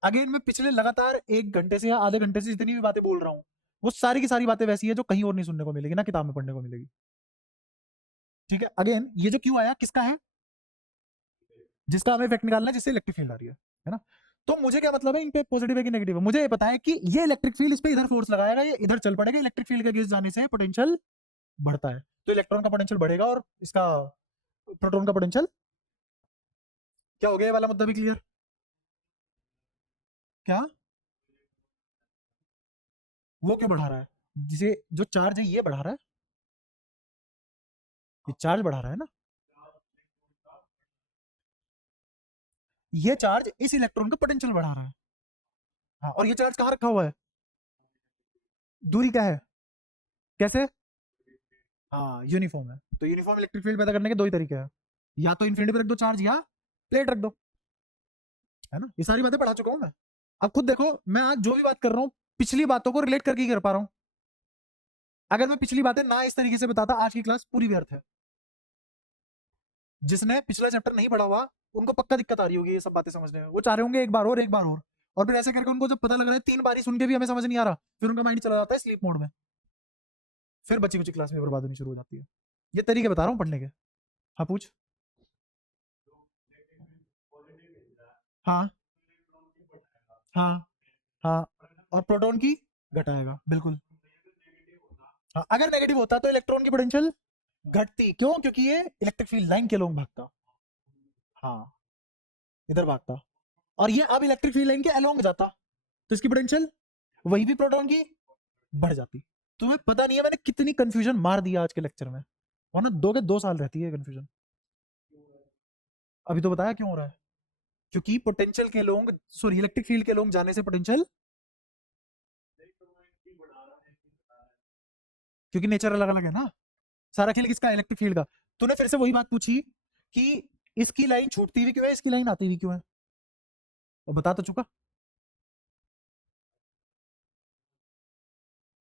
अगेन मैं पिछले लगातार 1 घंटे से या आधे घंटे से जितनी भी बातें बोल रहा हूँ वो सारी की सारी बातें वैसी है जो कहीं और नहीं सुनने को मिलेगी, ना किताब में पढ़ने को मिलेगी। ठीक है, अगेन ये जो क्यू आया किसका है? जिसका हमें इफेक्ट निकालना है, जिससे इलेक्ट्रिक फील्ड आ रही है ना। तो मुझे क्या मतलब है इन पे पॉजिटिव है कि नेगेटिव है? मुझे ये पता है कि ये इलेक्ट्रिक फील्ड इस पे इधर फोर्स लगाएगा, ये इधर चल पड़ेगा, इलेक्ट्रिक फील्ड के अगेंस्ट जाने से पोटेंशियल बढ़ता है, तो इलेक्ट्रॉन का पोटेंशियल बढ़ेगा और इसका प्रोटॉन का पोटेंशियल क्या हो गया? ये वाला मुद्दा भी क्लियर? क्या वो क्यों बढ़ा रहा है? जिसे जो चार्ज है ये बढ़ा रहा है, ये चार्ज बढ़ा रहा है ना, ये चार्ज इस इलेक्ट्रॉन का पोटेंशियल बढ़ा रहा है। हाँ, और ये चार्ज कहाँ रखा हुआ है? दूरी क्या है? कैसे? हाँ यूनिफॉर्म है, तो यूनिफॉर्म इलेक्ट्रिक फील्ड पैदा करने के दो ही तरीके हैं, या तो इन्फिनिटी पे रख दो चार्ज या प्लेट रख दो, है ना। ये सारी बातें पढ़ा चुका हूं मैं। अब खुद देखो मैं आज जो भी बात कर रहा हूँ पिछली बातों को रिलेट करके ही कर पा रहा हूँ। अगर मैं पिछली बातें ना इस तरीके से बताता आज की क्लास पूरी व्यर्थ है। जिसने पिछला चैप्टर नहीं पढ़ा हुआ उनको पक्का दिक्कत आ रही होगी ये सब बातें समझने में, वो चाह रहे होंगे एक बार और एक बार और फिर ऐसे करके उनको जब पता लग रहा है 3 बार सुन के भी हमें समझ नहीं आ रहा, फिर उनका माइंड चला जाता है स्लीप मोड में, फिर बच्ची कुछ क्लास में बर्बाद होनी शुरू हो जाती है। ये तरीके बता रहा हूँ पढ़ने के। हाँ पूछ। हाँ हाँ हाँ, और प्रोटॉन की घटाएगा बिल्कुल। हाँ, अगर नेगेटिव होता तो इलेक्ट्रॉन की पोटेंशियल घटती, क्यों? क्योंकि ये इलेक्ट्रिक फील्ड लाइन के लोग भागता, हाँ इधर भागता, और ये अब इलेक्ट्रिक फील्ड लाइन के अलोंग जाता, तो इसकी पोटेंशियल वही भी प्रोटॉन की बढ़ जाती। तुम्हें पता नहीं है मैंने कितनी कंफ्यूजन मार दी आज के लेक्चर में, और ना 2 के 2 साल रहती है कंफ्यूजन। अभी तो बताया क्यों हो रहा है, क्योंकि पोटेंशियल के लोग, सॉरी इलेक्ट्रिक फील्ड के लोग जाने से पोटेंशियल, क्योंकि नेचर अलग अलग है ना। सारा खेल किसका, इलेक्ट्रिक फील्ड का। तूने फिर से वही बात पूछी कि इसकी लाइन छूटती हुई क्यों है, इसकी लाइन आती हुई क्यों है, और बता तो चुका।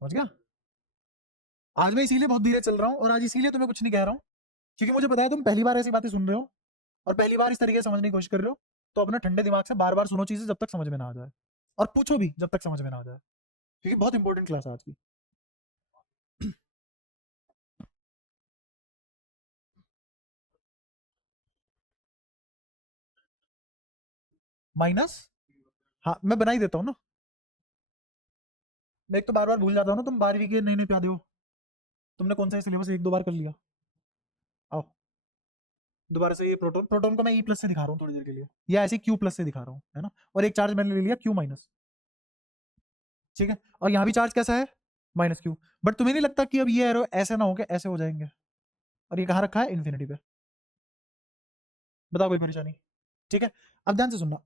समझ गया। आज मैं इसीलिए बहुत धीरे चल रहा हूँ, और आज इसीलिए तुम्हें कुछ नहीं कह रहा हूँ, क्योंकि मुझे पता है तुम पहली बार ऐसी बातें सुन रहे हो और पहली बार इस तरीके से समझने की कोशिश कर रहे हो। तो अपने ठंडे दिमाग से बार बार सुनो चीजें जब तक समझ में ना आ जाए, और पूछो भी जब तक समझ में ना आ जाए, क्योंकि बहुत इंपॉर्टेंट क्लास है आज की। माइनस, हाँ मैं बना ही देता हूँ ना। मैं एक तो बार बार भूल जाता हूँ ना, तुम 12वीं के नए नए प्यादे हो, तुमने कौन सा सिलेबस 1-2 बार कर लिया। आओ दोबारा से, ये प्रोटॉन, प्रोटॉन को मैं ई प्लस से दिखा रहा हूँ थोड़ी देर के लिए, या ऐसे क्यू प्लस से दिखा रहा हूँ, है ना। और एक चार्ज मैंने ले लिया क्यू माइनस, ठीक है। और यहाँ भी चार्ज कैसा है, माइनस क्यू। बट तुम्हें नहीं लगता कि अब ये एरो ऐसे ना हो के ऐसे हो जाएंगे, और ये कहाँ रखा है, इन्फिनिटी पे। बताओ कोई परेशानी। ठीक है, अब ध्यान से सुनना।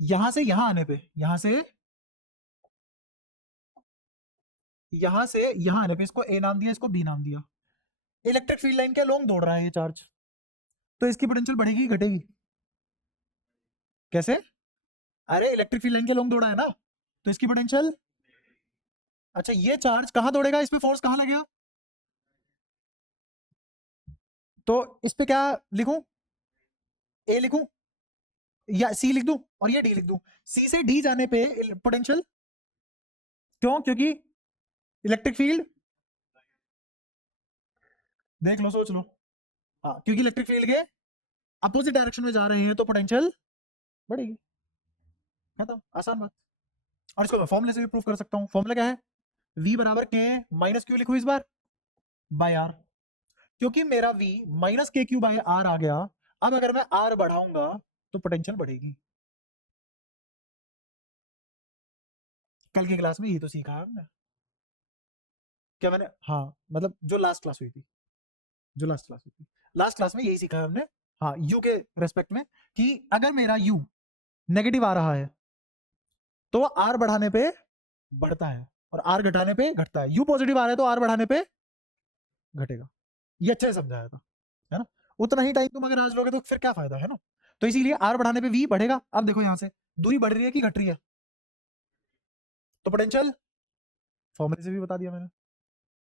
यहां से यहां आने पे, यहां से यहां आने पे इसको ए नाम दिया, इसको बी नाम दिया। इलेक्ट्रिक फील्ड लाइन के लॉन्ग दौड़ रहा है ये चार्ज, तो इसकी पोटेंशियल बढ़ेगी घटेगी, कैसे। अरे इलेक्ट्रिक फील्ड लाइन के लॉन्ग दौड़ा है ना, तो इसकी पोटेंशियल, अच्छा ये चार्ज कहां दौड़ेगा, इस पे फोर्स कहां लगेगा, तो इस पे क्या लिखूं, ए लिखूं या सी लिख दूं, और ये डी लिख दूं। सी से डी जाने पे पोटेंशियल, क्यों, क्योंकि इलेक्ट्रिक फील्ड, देख लो सोच लो, हाँ क्योंकि इलेक्ट्रिक फील्ड के अपोजिट डायरेक्शन में जा रहे हैं तो पोटेंशियल बढ़ेगी, खत्म, आसान बात। और इसको मैं फॉर्मूले से भी प्रूव कर सकता हूँ। फॉर्मूला क्या है, v बराबर के माइनस क्यू लिखूं इस बार बाय आर, क्योंकि मेरा v माइनस के क्यू बाय आर आ गया। अब अगर मैं आर बढ़ाऊंगा तो पोटेंशियल बढ़ेगी। कल की क्लास में यही तो सीखा है हमने, क्या मैंने, हाँ मतलब जो लास्ट क्लास हुई थी, जो लास्ट क्लास हुई थी, लास्ट क्लास में यही सीखा है हमने। हाँ u के रेस्पेक्ट में, कि अगर मेरा u नेगेटिव आ रहा है तो आर बढ़ाने पे बढ़ता है, और आर घटाने पे घटता है। यू पॉजिटिव आ रहा है तो आर बढ़ाने पे घटेगा। ये अच्छे से समझाया था, है ना। उतना ही टाइम तुम अगर आज लोगे तो फिर क्या फायदा, है ना। तो इसीलिए आर बढ़ाने पे वी बढ़ेगा। अब देखो यहां से दूरी बढ़ रही है कि घट रही है, तो पोटेंशियल फॉर्मूले से भी बता दिया मैंने।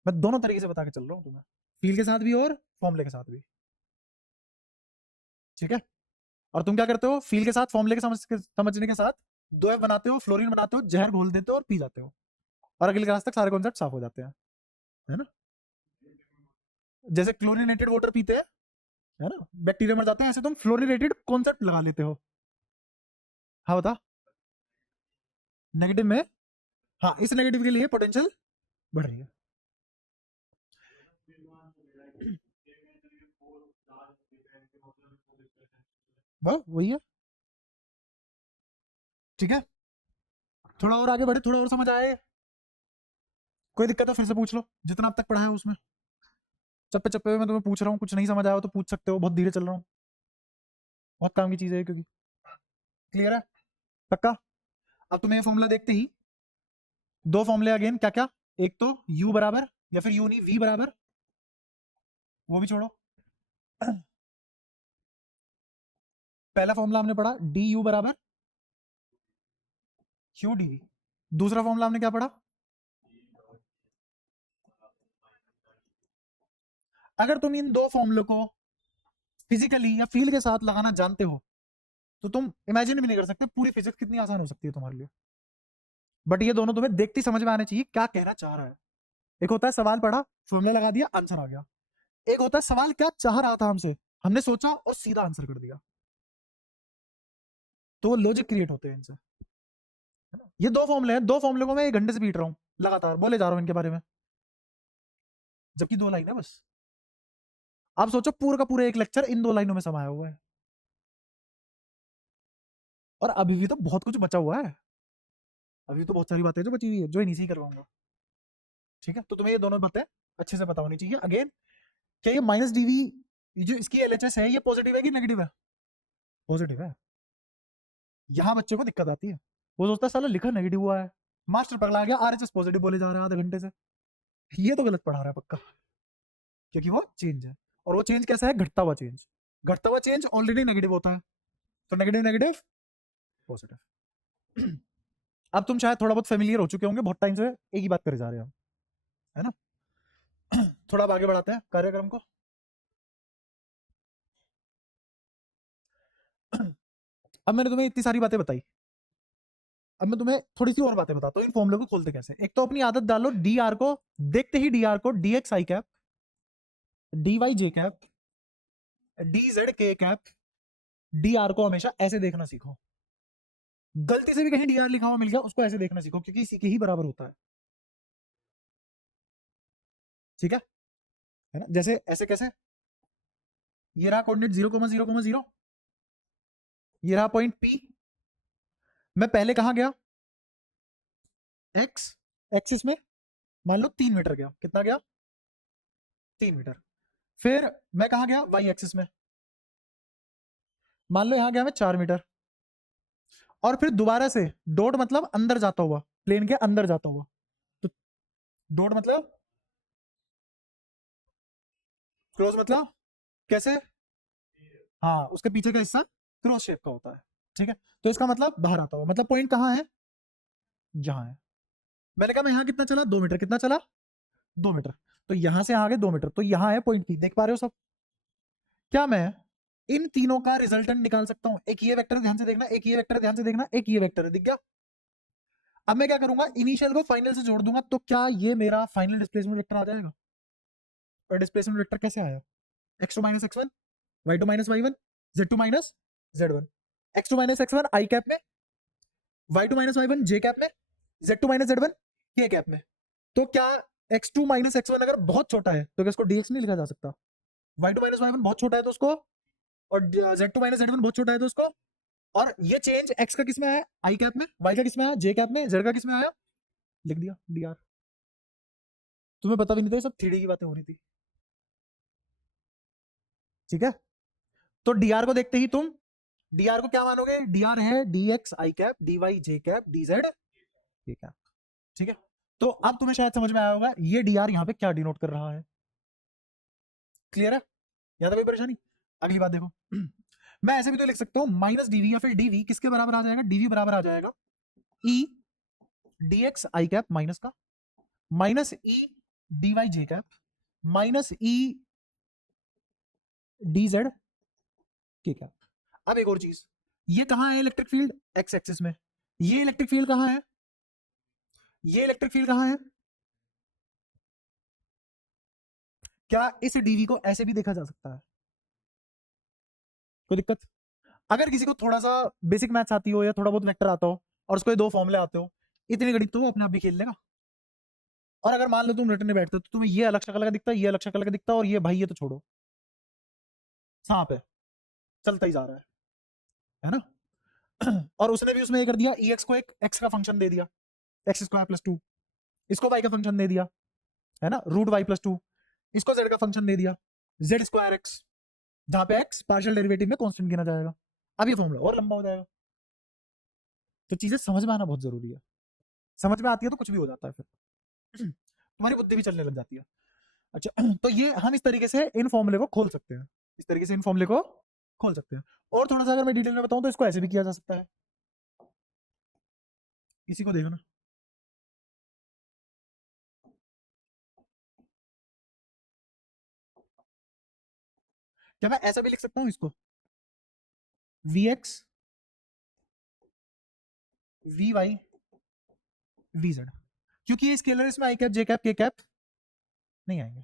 मैं दोनों तरीके से बता के चल रहा हूँ तुम्हें, फील्ड के साथ भी और फॉर्मूले के साथ भी, ठीक है। और तुम क्या करते हो, फील्ड के साथ फॉर्मूले के समझने के साथ 2F बनाते हो, फ्लोरीन बनाते हो, जहर घोल देते हो और पी जाते हो, और अगली क्लास तक सारे कॉन्सेप्ट साफ हो जाते हैं, है ना। जैसे क्लोरीनेटेड वाटर पीते हैं, है ना, बैक्टीरिया मर जाते हैं, ऐसे तुम फ्लोरीनेटेड कॉन्सेप्ट लगा लेते हो। हाँ बता, नेगेटिव में, हाँ इस नेगेटिव के लिए पोटेंशियल बढ़ रही है। वही है, ठीक है। थोड़ा और आगे बढ़े, थोड़ा और समझ आए, कोई दिक्कत है फिर से पूछ लो, जितना अब तक पढ़ा है उसमें। चप्पे चप्पे में मैं तुम्हें पूछ रहा हूँ, कुछ नहीं समझ आया हो तो पूछ सकते हो, बहुत धीरे चल रहा हूँ, बहुत काम की चीज है क्योंकि। क्लियर है, पक्का। अब तुम्हें ये फॉर्मूला देखते ही 2 फॉर्मूले अगेन, क्या क्या, एक तो u बराबर, या फिर u नहीं v बराबर, वो भी छोड़ो। पहला फॉर्मूला हमने पढ़ा du बराबर q dv। दूसरा फॉर्मूला हमने क्या पढ़ा, अगर तुम इन 2 फॉर्मूलों को फिजिकली या फील्ड के साथ लगाना जानते हो तो तुम इमेजिन भी नहीं कर सकते पूरी फिजिक्स कितनी आसान हो सकती है तुम्हारे लिए। बट ये दोनों तुम्हें देखते ही समझ में आने चाहिए क्या कहना चाह रहा है। एक होता है सवाल पढ़ा, फॉर्मूला लगा दिया, आंसर आ गया। एक होता है सवाल क्या चाह रहा था हमसे, हमने सोचा और सीधा आंसर कर दिया। तो वो लॉजिक क्रिएट होते हैं इनसे। ये 2 फॉर्मूले हैं, 2 फॉर्मूले को मैं 1 घंटे से पीट रहा हूँ, लगातार बोले जा रहा हूँ इनके बारे में, जबकि 2 लाइन है बस। आप सोचो पूरा का पूरा एक लेक्चर इन 2 लाइनों में समाया हुआ है, और अभी भी तो बहुत कुछ बचा हुआ है। अभी तो बहुत सारी बातें जो बची हुई है, जो ही नहीं सी करवाऊंगा। ठीक है, तो तुम्हें ये दोनों बातें अच्छे से पता होनी चाहिए। अगेन, क्या ये माइनस डीवी जो इसकी एलएचएस है ये पॉजिटिव है कि नेगेटिव है? पॉजिटिव है। यहाँ बच्चे को दिक्कत आती है, वो सोचता है साला लिखा नेगेटिव हुआ है, मास्टर पगला गया, आरएचएस पॉजिटिव बोले जा रहा है आधे घंटे से, ये तो गलत पढ़ा रहा है पक्का, क्योंकि वो चेंज है। और वो चेंज कैसा है? घटता हुआ चेंज। घटता हुआ चेंज ऑलरेडी नेगेटिव होता है, तो नेगेटिव नेगेटिव पॉजिटिव। अब तुम शायद थोड़ा बहुत फेमिलियर हो चुके होंगे, बहुत टाइम से एक ही बात करे जा रहे हैं हम, है ना? थोड़ा अब आगे बढ़ाते हैं कार्यक्रम को। अब मैंने तुम्हें इतनी सारी बातें बताई, अब मैं तुम्हें थोड़ी सी और बातें बताता हूँ इन फॉर्मूले को खोलते कैसे। एक तो अपनी आदत डालो, डी आर को देखते ही डी आर को D x I cap, D Y J cap, D Z के कैप, डी आर को हमेशा ऐसे देखना सीखो। गलती से भी कहीं डी आर लिखा हुआ मिल गया उसको ऐसे देखना सीखो, क्योंकि इसी के ही बराबर होता है, ठीक है ना? जैसे ऐसे कैसे, ये रहा कोऑर्डिनेट 0,0,0, ये रहा पॉइंट पी, मैं पहले कहां गया? एक्स एक्सिस में, मान लो 3 मीटर गया, कितना गया? 3 मीटर। फिर मैं कहां गया? वाई एक्सिस में, मान लो यहां गया मैं 4 मीटर। और फिर दोबारा से डॉट मतलब अंदर जाता हुआ, प्लेन के अंदर जाता हुआ, तो डॉट मतलब क्लोज मतलब कैसे? हाँ, उसके पीछे का हिस्सा क्रॉस शेप का होता है, ठीक है? तो इसका मतलब बाहर आता हुआ, मतलब पॉइंट कहाँ है? जहां है। मैंने कहा मैं यहाँ कितना चला? 2 मीटर। कितना चला? 2 मीटर। तो यहां से आगे 2 मीटर, तो यहाँ है पॉइंट पी, देख पा रहे हो सब? क्या मैं इन तीनों का रिजल्टेंट निकाल सकता हूँ? एक ये वेक्टर ध्यान से देखना, एक ये वेक्टर ध्यान से देखना, एक ये वेक्टर, दिख गया? अब मैं क्या करूंगा? इनिशियल को फाइनल से जोड़ दूंगा, तो क्या ये मेरा फाइनल डिस्प्लेसमेंट वेक्टर आ जाएगा? और डिस्प्लेसमेंट वेक्टर कैसे आया? x2 minus x1, y2 minus y1, z2 minus z1। x2 minus x1 i cap में, y2 minus y1 j cap में, z2 minus z1 k cap में। तो क्या x2 माइनस x1 अगर बहुत छोटा है तो क्या इसको dx नहीं लिखा जा सकता? y2 माइनस y1 बहुत छोटा है तो उसको, और z2 माइनस z1 बहुत छोटा है तो उसको। और ये चेंज x का किस में आया? i कैप में, y का किस में आया? j कैप में, z का किस में आया? लिख दिया dr। तुम्हें पता भी नहीं था, सब 3D की बातें हो रही थी, ठीक है? तो dr को देखते ही तुम dr को क्या मानोगे? dr है dx i cap, dy j cap, dz k cap, ठीक है? तो अब तुम्हें शायद समझ में आया होगा ये dr यहाँ पे क्या डिनोट कर रहा है। क्लियर है? यहाँ तो कोई परेशानी? अगली बात देखो, मैं ऐसे भी तो लिख सकता हूँ माइनस डीवी, या फिर डीवी किसके बराबर आ जाएगा? डीवी बराबर आ जाएगा ई dx i कैप माइनस का, माइनस ई dy j कैप, माइनस ई dz k कैप। अब एक और चीज, ये कहां है इलेक्ट्रिक फील्ड? एक्स एक्सिस में। ये इलेक्ट्रिक फील्ड कहां है? ये इलेक्ट्रिक फील्ड कहां है? क्या इस डीवी को ऐसे भी देखा जा सकता है? कोई दिक्कत? अगर किसी को थोड़ा सा बेसिक मैथ्स आती हो या थोड़ा बहुत वेक्टर आता हो और उसको ये दो फॉर्मूले आते हो, इतनी गणित तो वो अपने आप भी खेल लेगा। और अगर मान लो तुम रटने बैठते हो तो तुम्हें ये अलग शक्ल का दिखता है, ये अलग शक्ल का दिखता है, और ये भाई ये तो छोड़ो, सांप है, चलता ही जा रहा है ना? और उसने भी उसमें ये कर दिया, ई एक्स को एक एक्स का फंक्शन दे दिया, एक्स स्क्वायर प्लस 2, इसको वाई का फंक्शन दे दिया, है ना, रूट वाई प्लस 2, इसको जेड का फंक्शन दे दिया, जेड स्क्वायर एक्स, जहां पे एक्स पार्शियल डेरिवेटिव में कांस्टेंट गिना जाएगा। अब ये फॉर्मूला और लंबा हो जाएगा। तो चीजें समझ में आना बहुत जरूरी है, समझ में आती है तो कुछ भी हो जाता है, फिर तुम्हारी बुद्धि भी चलने लग जाती है। अच्छा, तो ये हम इस तरीके से इन फॉर्मूले को खोल सकते हैं, इस तरीके से इन फॉर्मूले को खोल सकते हैं। और थोड़ा सा अगर मैं डिटेल में बताऊं तो इसको ऐसे भी किया जा सकता है, इसी को देखो ना, क्या मैं ऐसा भी लिख सकता हूं इसको? V X V Y V Z, क्योंकि ये स्केलर, इसमें I cap J cap K cap नहीं आएंगे,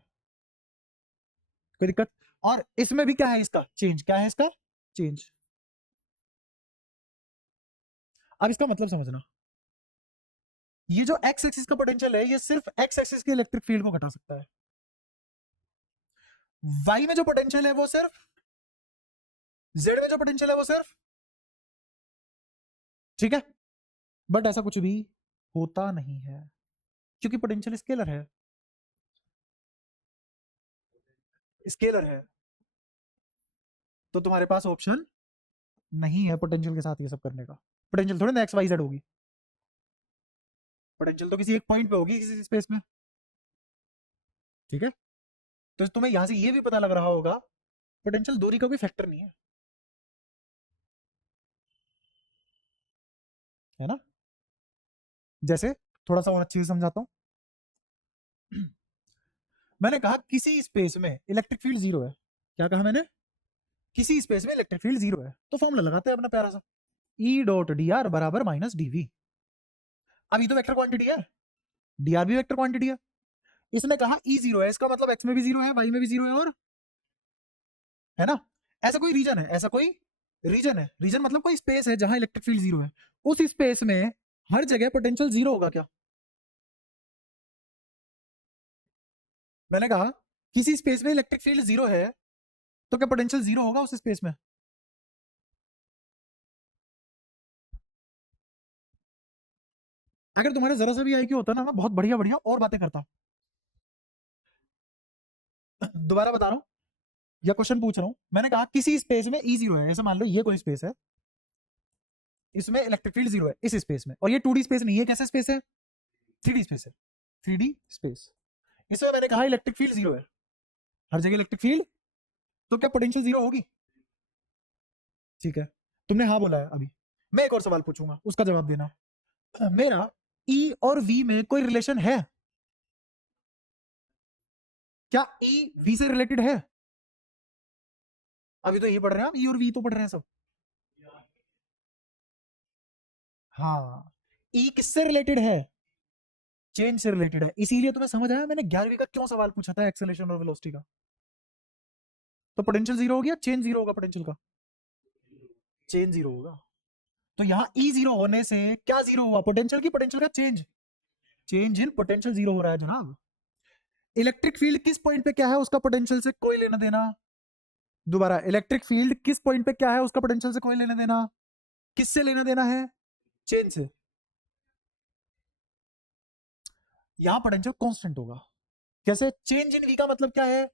कोई दिक्कत? और इसमें भी क्या है? इसका चेंज क्या है? इसका चेंज। अब इसका मतलब समझना, ये जो एक्स एक्सिस का पोटेंशियल है ये सिर्फ एक्स एक्सिस के इलेक्ट्रिक फील्ड को घटा सकता है। वाई में जो पोटेंशियल है वो सिर्फ, जेड में जो पोटेंशियल है वो सिर्फ, ठीक है? बट ऐसा कुछ भी होता नहीं है, क्योंकि पोटेंशियल स्केलर है, स्केलर है, तो तुम्हारे पास ऑप्शन नहीं है पोटेंशियल के साथ ये सब करने का। पोटेंशियल थोड़ी ना एक्स वाई जेड होगी, पोटेंशियल तो किसी एक पॉइंट पे होगी किसी स्पेस में, ठीक है। तो तुम्हें यहां से ये भी पता लग रहा होगा पोटेंशियल दूरी का कोई फैक्टर नहीं है ना। जैसे थोड़ा सा और अच्छे से समझाता हूं। मैंने कहा किसी स्पेस में इलेक्ट्रिक फील्ड जीरो है, क्या कहा मैंने, किसी स्पेस में इलेक्ट्रिक फील्ड जीरो है, तो फॉर्मूला लगाते हैं अपना प्यारा सा, ई डॉट डी आर बराबर माइनस डीवी। अब ये तो वेक्टर क्वांटिटी है, डी आर भी वेक्टर क्वांटिटी है। इसने कहा ई जीरो है, इसका मतलब एक्स में भी जीरो है, वाई में भी जीरो है, और है ना। ऐसा कोई रीजन है, ऐसा कोई रीजन है, रीजन मतलब कोई स्पेस है जहां इलेक्ट्रिक फील्ड जीरो है, उस स्पेस में हर जगह पोटेंशियल जीरो होगा क्या। मैंने कहा किसी स्पेस में इलेक्ट्रिक फील्ड जीरो है, तो क्या पोटेंशियल जीरो होगा उस स्पेस में। अगर तुम्हारे जरा सा भी आईक्यू होता ना, मैं बहुत बढ़िया बढ़िया और बातें करता। दोबारा बता रहा हूं, या क्वेश्चन पूछ रहा हूं। मैंने कहा किसी स्पेस में ई जीरो है, ऐसे मान लो ये कोई स्पेस है, इसमें इलेक्ट्रिक फील्ड जीरो है इस स्पेस में, और ये 2D स्पेस नहीं है, कैसा स्पेस है, 3D स्पेस है, 3D स्पेस। इसमें मैंने कहा इलेक्ट्रिक फील्ड जीरो है, हर जगह इलेक्ट्रिक फील्ड, तो क्या पोटेंशियल जीरो होगी। ठीक है, तुमने हाँ बोला है। अभी मैं एक और सवाल पूछूंगा, उसका जवाब देना। मेरा ई और वी में कोई रिलेशन है, क्या ई वी से रिलेटेड है। अभी तो ये पढ़ रहे हैं आप, ई और वी तो पढ़ रहे हैं सब। हाँ, ई किससे रिलेटेड है, चेंज से रिलेटेड है। इसीलिए तुम्हें समझ आया मैंने 11वीं का क्यों सवाल पूछा था एक्सेलरेशन और वेलोसिटी का। तो पोटेंशियल जीरो हो गया, चेंज जीरो होगा पोटेंशियल का, चेंज जीरो होगा। तो यहाँ ई जीरो होने से क्या जीरो हुआ, पोटेंशियल की पोटेंशियल का change, change in potential zero हो रहा है जनाब। इलेक्ट्रिक फील्ड किस पॉइंट पे क्या है उसका पोटेंशियल से कोई लेना देना। दोबारा, इलेक्ट्रिक फील्ड किस पॉइंट पे क्या है उसका पोटेंशियल से कोई लेना देना, किससे लेना देना है, चेंज से। यहां पोटेंशियल कांस्टेंट होगा, कैसे, चेंज इन वी का मतलब क्या है,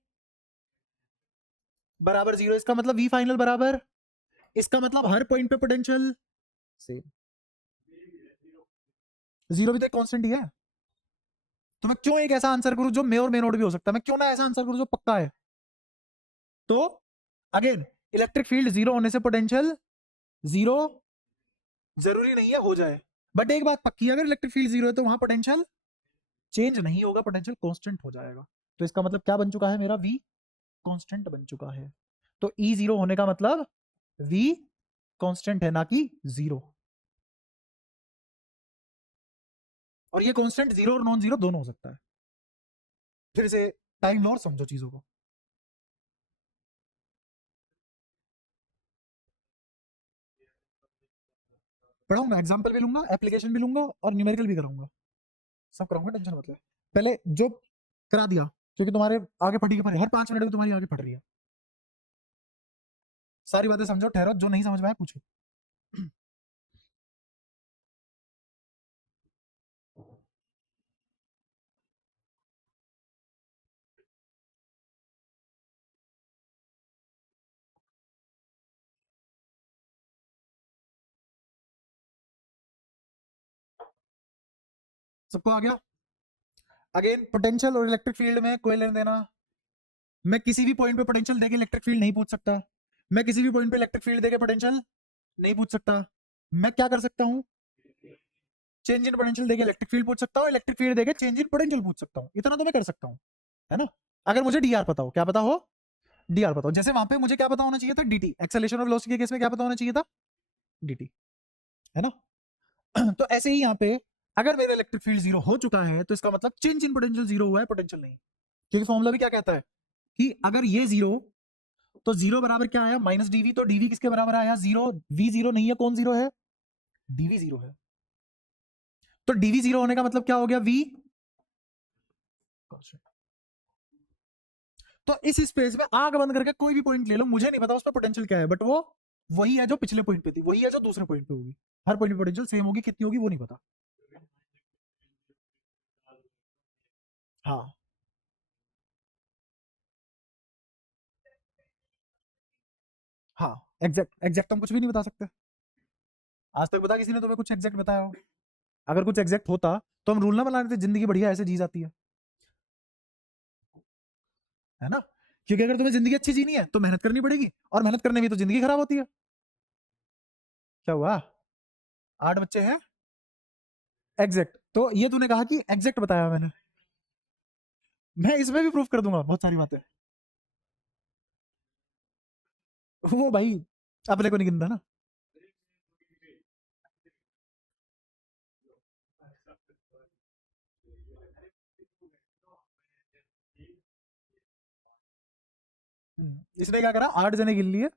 बराबर जीरो, इसका मतलब वी फाइनल बराबर, इसका मतलब हर पॉइंट पे पोटेंशियल सेम। जीरो भी तो एक कांस्टेंट ही है। तो मैं क्यों एक ऐसा आंसर करूं जो मे और मे नोट भी हो सकता है, मैं क्यों ना ऐसा आंसर करूं जो पक्का है। तो अगेन, इलेक्ट्रिक फील्ड जीरो होने से पोटेंशियल जीरो जरूरी नहीं है हो जाए, बट एक बात पक्की है, अगर इलेक्ट्रिक फील्ड जीरो है तो वहां पोटेंशियल चेंज नहीं होगा, पोटेंशियल कांस्टेंट हो जाएगा। तो इसका मतलब क्या बन चुका है, मेरा वी कांस्टेंट बन चुका है। तो ई जीरो होने का मतलब वी कांस्टेंट है, ना कि जीरो। और ये कांस्टेंट जीरो और नॉन जीरो दोनों हो सकता है। फिर से टाइम लो और समझो चीजों को। पढ़ाऊंगा, एग्जाम्पल भी लूंगा, एप्लीकेशन भी लूंगा, और न्यूमेरिकल भी कराऊंगा, सब कराऊंगा, टेंशन मत ले। पहले जो करा दिया, क्योंकि तुम्हारे आगे पढ़ी के पढ़ी हर 5 मिनट में तुम्हारी आगे पढ़ रही है। सारी बातें समझो, ठहरो, जो नहीं समझ में आया पूछो। सबको आ गया। अगेन, पोटेंशियल और इलेक्ट्रिक फील्ड में कोई लेना देना, मैं किसी भी पॉइंट पे पोटेंशियल देके इलेक्ट्रिक फील्ड नहीं पूछ सकता, मैं किसी भी पॉइंट पे इलेक्ट्रिक फील्ड देके पोटेंशियल नहीं पूछ सकता। मैं क्या कर सकता हूँ, चेंज इन पोटेंशियल देके इलेक्ट्रिक फील्ड पूछ सकता हूँ, इलेक्ट्रिक फील्ड देके चेंज इन पोटेंशियल पूछ सकता हूँ, इतना तो मैं कर सकता हूँ, है ना। अगर मुझे डी आर पता हो, क्या पता हो, डी आर पता हो। जैसे वहां पे मुझे क्या पता होना चाहिए था, डी टी, एक्सेलरेशन और वेलोसिटी के केस में क्या पता होना चाहिए था, डी टी, है ना। तो ऐसे ही यहाँ पे अगर मेरा इलेक्ट्रिक फील्ड जीरो हो चुका है, तो इसका मतलब चेंज इन पोटेंशियल जीरो हुआ है, पोटेंशियल नहीं। क्योंकि फॉर्मूला भी क्या कहता है कि अगर ये जीरो, तो जीरो बराबर क्या आया, माइनस डीवी, तो डीवी किसके बराबर आया, जीरो। वी जीरो नहीं है, कौन जीरो है, डीवी जीरो है। तो डीवी जीरो होने का मतलब क्या हो गया, वी। तो इस स्पेस में आग बंद करके कोई भी पॉइंट ले लो, मुझे नहीं पता उसमें पोटेंशियल क्या है, बट वो वही है जो पिछले पॉइंट पे थी, वही है जो दूसरे पॉइंट पे होगी। हर पॉइंट पे पोटेंशियल सेम होगी, कितनी होगी वो नहीं पता। हाँ, हाँ, एग्जैक्ट एग्जैक्ट हम कुछ भी नहीं बता सकते। आज तक बता किसी ने तुम्हें कुछ एग्जैक्ट बताया हो? अगर कुछ एग्जैक्ट होता तो हम रूल ना बना देते, जिंदगी बढ़िया ऐसे जी जाती है ना? क्योंकि अगर तुम्हें जिंदगी अच्छी जीनी है तो मेहनत करनी पड़ेगी, और मेहनत करने में तो जिंदगी खराब होती है। क्या हुआ? 8 बच्चे हैं एग्जैक्ट, तो ये तूने कहा कि एग्जैक्ट बताया मैंने, मैं इसमें भी प्रूफ कर दूंगा बहुत सारी बातें। वो भाई अपने को नहीं गिनता ना। इसने क्या करा, 8 जने गिन लिए,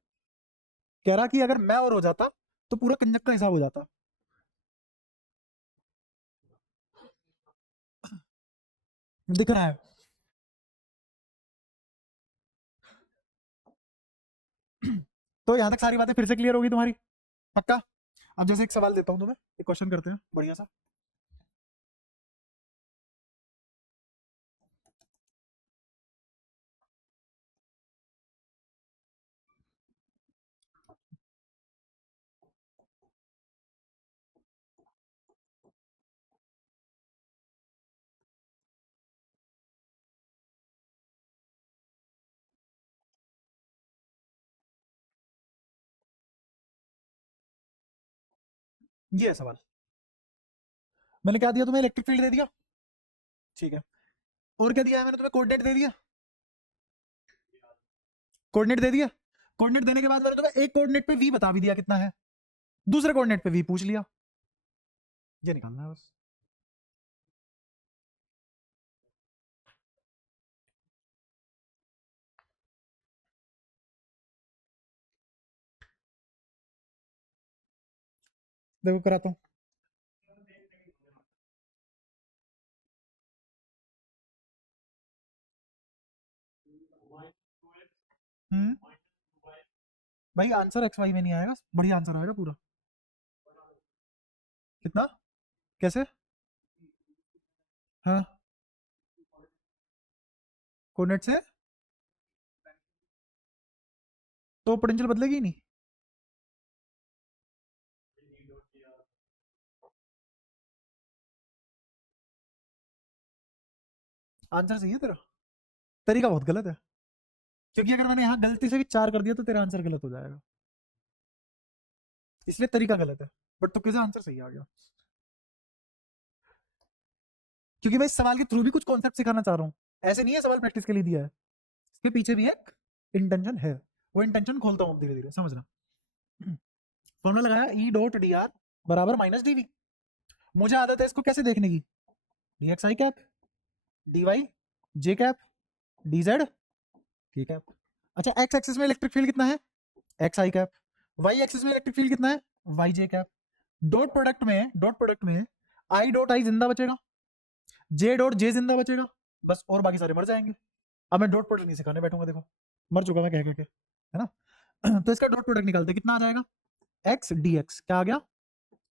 कह रहा कि अगर मैं और हो जाता तो पूरा कंजक का हिसाब हो जाता। दिख रहा है? तो यहां तक सारी बातें फिर से क्लियर होगी तुम्हारी? पक्का? अब जैसे एक सवाल देता हूँ तुम्हें, एक क्वेश्चन करते हैं बढ़िया सा। ये है सवाल। मैंने क्या दिया तुम्हें? इलेक्ट्रिक फील्ड दे दिया, ठीक है। और क्या दिया है मैंने तुम्हें? कोऑर्डिनेट दे दिया, कोऑर्डिनेट दे दिया। कोऑर्डिनेट देने के बाद मैंने तुम्हें एक कोऑर्डिनेट पे वी बता भी दिया कितना है, दूसरे कोऑर्डिनेट पे वी पूछ लिया। ये निकालना है बस। देखो कराता हूँ। हम्म, भाई आंसर एक्स वाई में नहीं आएगा, बढ़िया आंसर आएगा पूरा। कितना? कैसे? हाँ, कोऑर्डिनेट से तो पोटेंशियल बदलेगी ही नहीं। आंसर सही है तेरा, तरीका बहुत गलत है। क्योंकि अगर मैंने यहाँ गलती से भी 4 कर दिया तो तेरा आंसर गलत हो जाएगा, इसलिए तरीका गलत है। बट तुक्के से आंसर सही आ गया, क्योंकि मैं इस सवाल के थ्रू भी कुछ कॉन्सेप्ट सिखाना चाह रहा हूँ। ऐसे नहीं है सवाल प्रैक्टिस के लिए दिया है, इसके पीछे भी एक इंटेंशन है। वो इंटेंशन खोलता हूँ धीरे धीरे, समझना। फॉर्मूला लगाया, ई डॉट डी आर बराबर माइनस डी वी। मुझे आदत है इसको कैसे देखने की, D x I cap, D Y J cap, D Z के कैप। अच्छा, एक्स एक्सिस में इलेक्ट्रिक फील्ड कितना है? X I cap. Y axis में इलेक्ट्रिक फील्ड कितना है? वाई जे कैप। डॉट प्रोडक्ट में आई डॉट आई जिंदा बचेगा, जे डॉट जे जिंदा बचेगा, बस, और बाकी सारे मर जाएंगे। अब मैं डॉट प्रोडक्ट नहीं सिखाने बैठूंगा, देखो मर चुका मैं कह के, है ना? तो इसका डॉट प्रोडक्ट निकालते कितना आ जाएगा? एक्स डी एक्स, क्या आ गया?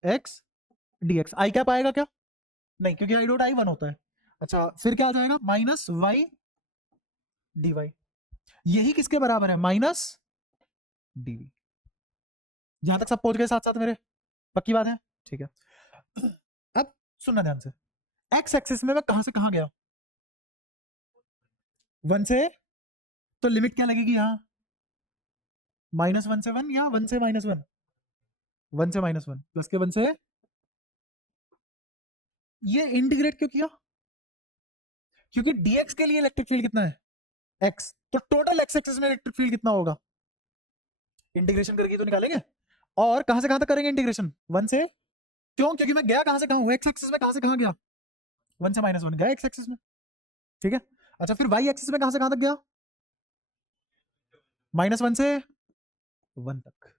X d x. I cap आएगा क्या? नहीं, क्योंकि आई डॉट आई 1 होता है। अच्छा, फिर क्या आ जाएगा? Minus Y D Y. यही किसके बराबर है? Minus D V. यहां तक सब पहुंच गए साथ साथ मेरे? पक्की बात है? ठीक है। अब सुनना ध्यान से, एक्स एक्सिस में मैं कहां से कहां गया? 1 से, तो लिमिट क्या लगेगी यहाँ? -1 से 1 या 1 से -1? 1 से -1 प्लस के 1 से। ये इंटीग्रेट क्यों किया? क्योंकि dx के लिए इलेक्ट्रिक फील्ड कितना है? x, तो टोटल x एक्सिस में इलेक्ट्रिक फील्ड कितना होगा? इंटीग्रेशन करके तो निकालेंगे। और कहां से कहां तक करेंगे इंटीग्रेशन? 1 से, क्यों? क्योंकि मैं गया कहां से कहां हूं, x एक्सिस में कहां से कहां गया? 1 से -1 गया x एक्सिस में, ठीक है। अच्छा, फिर y एक्सिस में कहां से कहां तक गया? -1 से 1 तक।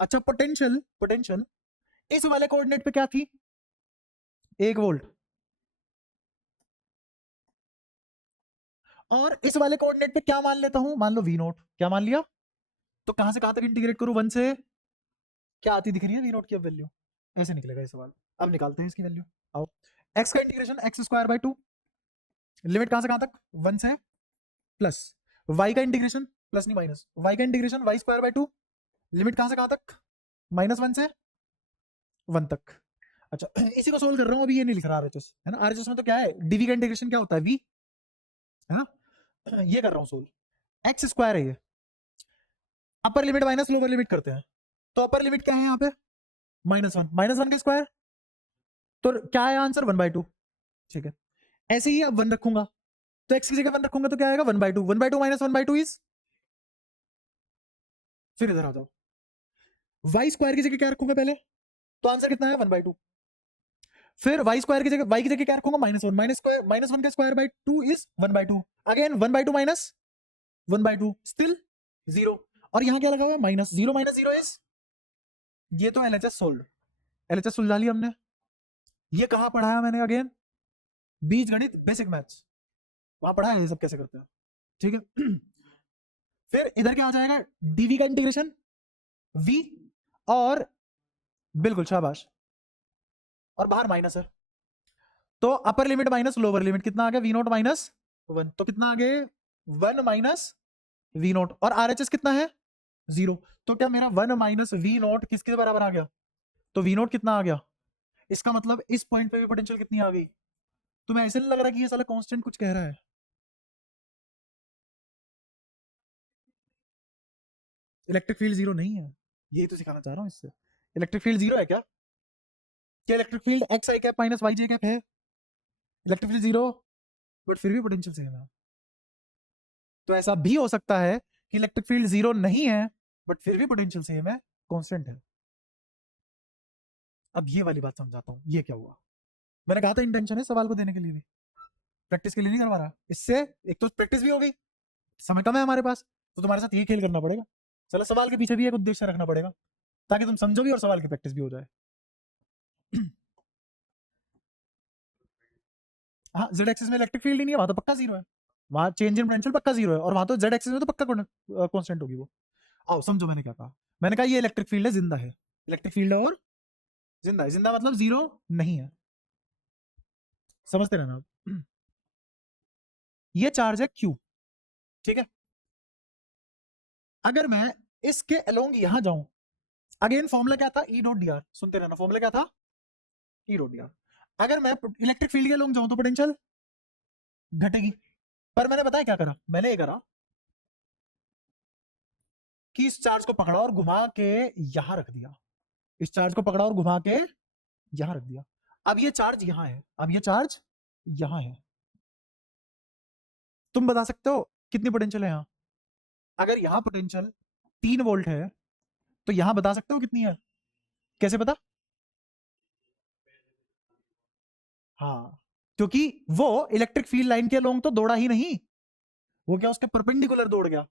अच्छा, पोटेंशियल, पोटेंशियल इस वाले कोऑर्डिनेट पे क्या थी? 1 वोल्ट। और इस वाले कोऑर्डिनेट पे क्या मान लेता हूं? मान लो वी नोट, क्या मान लिया? तो कहां से कहां तक इंटीग्रेट करूं? 1 से, क्या आती दिख रही है वी नोट की अब वैल्यू? ऐसे निकलेगा ये सवाल। अब निकालते हैं इसकी वैल्यू, आओ। एक्स का integration X square by 2, limit कहां से कहां तक? 1 से, प्लस वाई का इंटीग्रेशन, प्लस नहीं माइनस, वाई का integration Y square by 2, limit कहां से कहां तक? -1 से 1 तक। अच्छा इसी को सोल्व कर रहा हूं, अभी ये नहीं लिख रहा आरएचएस, है ना। आरएचएस में तो क्या है, डीवी का इंटीग्रेशन क्या होता है, वी, है ना। ये कर रहा हूं सोल्व। एक्स स्क्वायर है ये, upper limit minus lower limit करते हैं। तो अपर लिमिट क्या है यहाँ पे, -1, -1 का स्क्वायर, तो क्या है आंसर 1/2। ठीक है, ऐसे ही अब 1 रखूंगा, तो एक्स की जगह 1 रखूंगा तो क्या आएगा 1/2, 1/2 माइनस 1/2 इज, फिर इधर आ जाओ, वाई स्क्वायर की जगह क्या रखूंगा पहले, तो आंसर कितना है 1/2। फिर वाई स्क्वायर की जगह, वाई की जगह क्या रखूंगा -1, -1 का square by 2 is 1/2, again 1/2 minus 1/2 still 0, और यहां क्या लगा हुआ है -0 - 0 इज, ये तो एलएचएस सोल्व, एलएचएस सुलझा लिया हमने। ये कहां पढ़ाया मैंने, अगेन बीज गणित बेसिक मैथ्स, वहां पढ़ा है ये सब कैसे करते हैं। ठीक है फिर इधर क्या आ जाएगा, डीवी का इंटीग्रेशन वी, और बिल्कुल शाबाश, और बाहर माइनस है, तो upper limit minus lower limit कितना आ गया, v0 -1, तो कितना आ गया 1 माइनस v0, और आरएचएस कितना है 0, तो क्या मेरा 1 माइनस v0 किसके बराबर आ गया, तो v0 कितना आ गया, इसका मतलब इस पॉइंट पे भी पोटेंशियल कितनी आ गई। तुम्हें ऐसे नहीं लग रहा कि ये साला कांस्टेंट कुछ कह रहा है, इलेक्ट्रिक फील्ड 0 नहीं है, यही तो सिखाना चाह रहा हूं इससे। इलेक्ट्रिक फील्ड 0 है क्या electric field x I cap minus Y J cap है, इलेक्ट्रिक फील्ड 0, बट फिर भी पोटेंशियल सेम है। तो ऐसा भी हो सकता है कि इलेक्ट्रिक फील्ड 0 नहीं है, बट फिर भी पोटेंशियल सेम है, कांस्टेंट है। अब ये वाली बात समझाता हूं, ये क्या हुआ, मैंने कहा था इंटेंशन है सवाल को देने के लिए भी, प्रैक्टिस के लिए नहीं करवा रहा, इससे एक तो प्रैक्टिस भी हो गई, समय कम है हमारे पास, तो तुम्हारे साथ ये खेल करना पड़ेगा, चलो सवाल के पीछे भी एक उद्देश्य रखना पड़ेगा, ताकि तुम समझो भी और सवाल की प्रैक्टिस भी हो जाए। हाँ, जेड एक्सिस में इलेक्ट्रिक फील्ड ही नहीं है, वहां तो पक्का 0 है, वहां चेंज इन पोटेंशियल पक्का 0 है, और वहां तो जेड एक्सिस में तो पक्का कांस्टेंट होगी वो। आओ समझो मैंने क्या कहा, मैंने कहा ये इलेक्ट्रिक फील्ड है, जिंदा है, इलेक्ट्रिक फील्ड है और जिंदा है, जिंदा मतलब 0 नहीं है, समझते रहना आप। ये चार्ज है Q, ठीक है, अगर मैं इसके अलोंग यहां जाऊं, अगेन फॉर्मूला क्या था, ई डॉट डी आर, सुनते रहना, फॉर्मूला क्या था, ई डॉट डी आर। अगर मैं इलेक्ट्रिक फील्ड के अलोंग जाऊं तो पोटेंशियल घटेगी, पर मैंने बताया क्या करा, मैंने ये करा कि इस चार्ज को पकड़ा और घुमा के यहां रख दिया, इस चार्ज को पकड़ा और घुमा के यहां रख दिया, अब ये चार्ज यहां है, अब ये चार्ज यहां है, तुम बता सकते हो कितनी पोटेंशियल है यहां, अगर यहां पोटेंशियल 3 वोल्ट है, तो यहां बता सकते हो कितनी है, कैसे पता, हाँ, क्योंकि वो इलेक्ट्रिक फील्ड लाइन के अलोंग तो दौड़ा ही नहीं, वो क्या उसके परपेंडिकुलर दौड़ गया,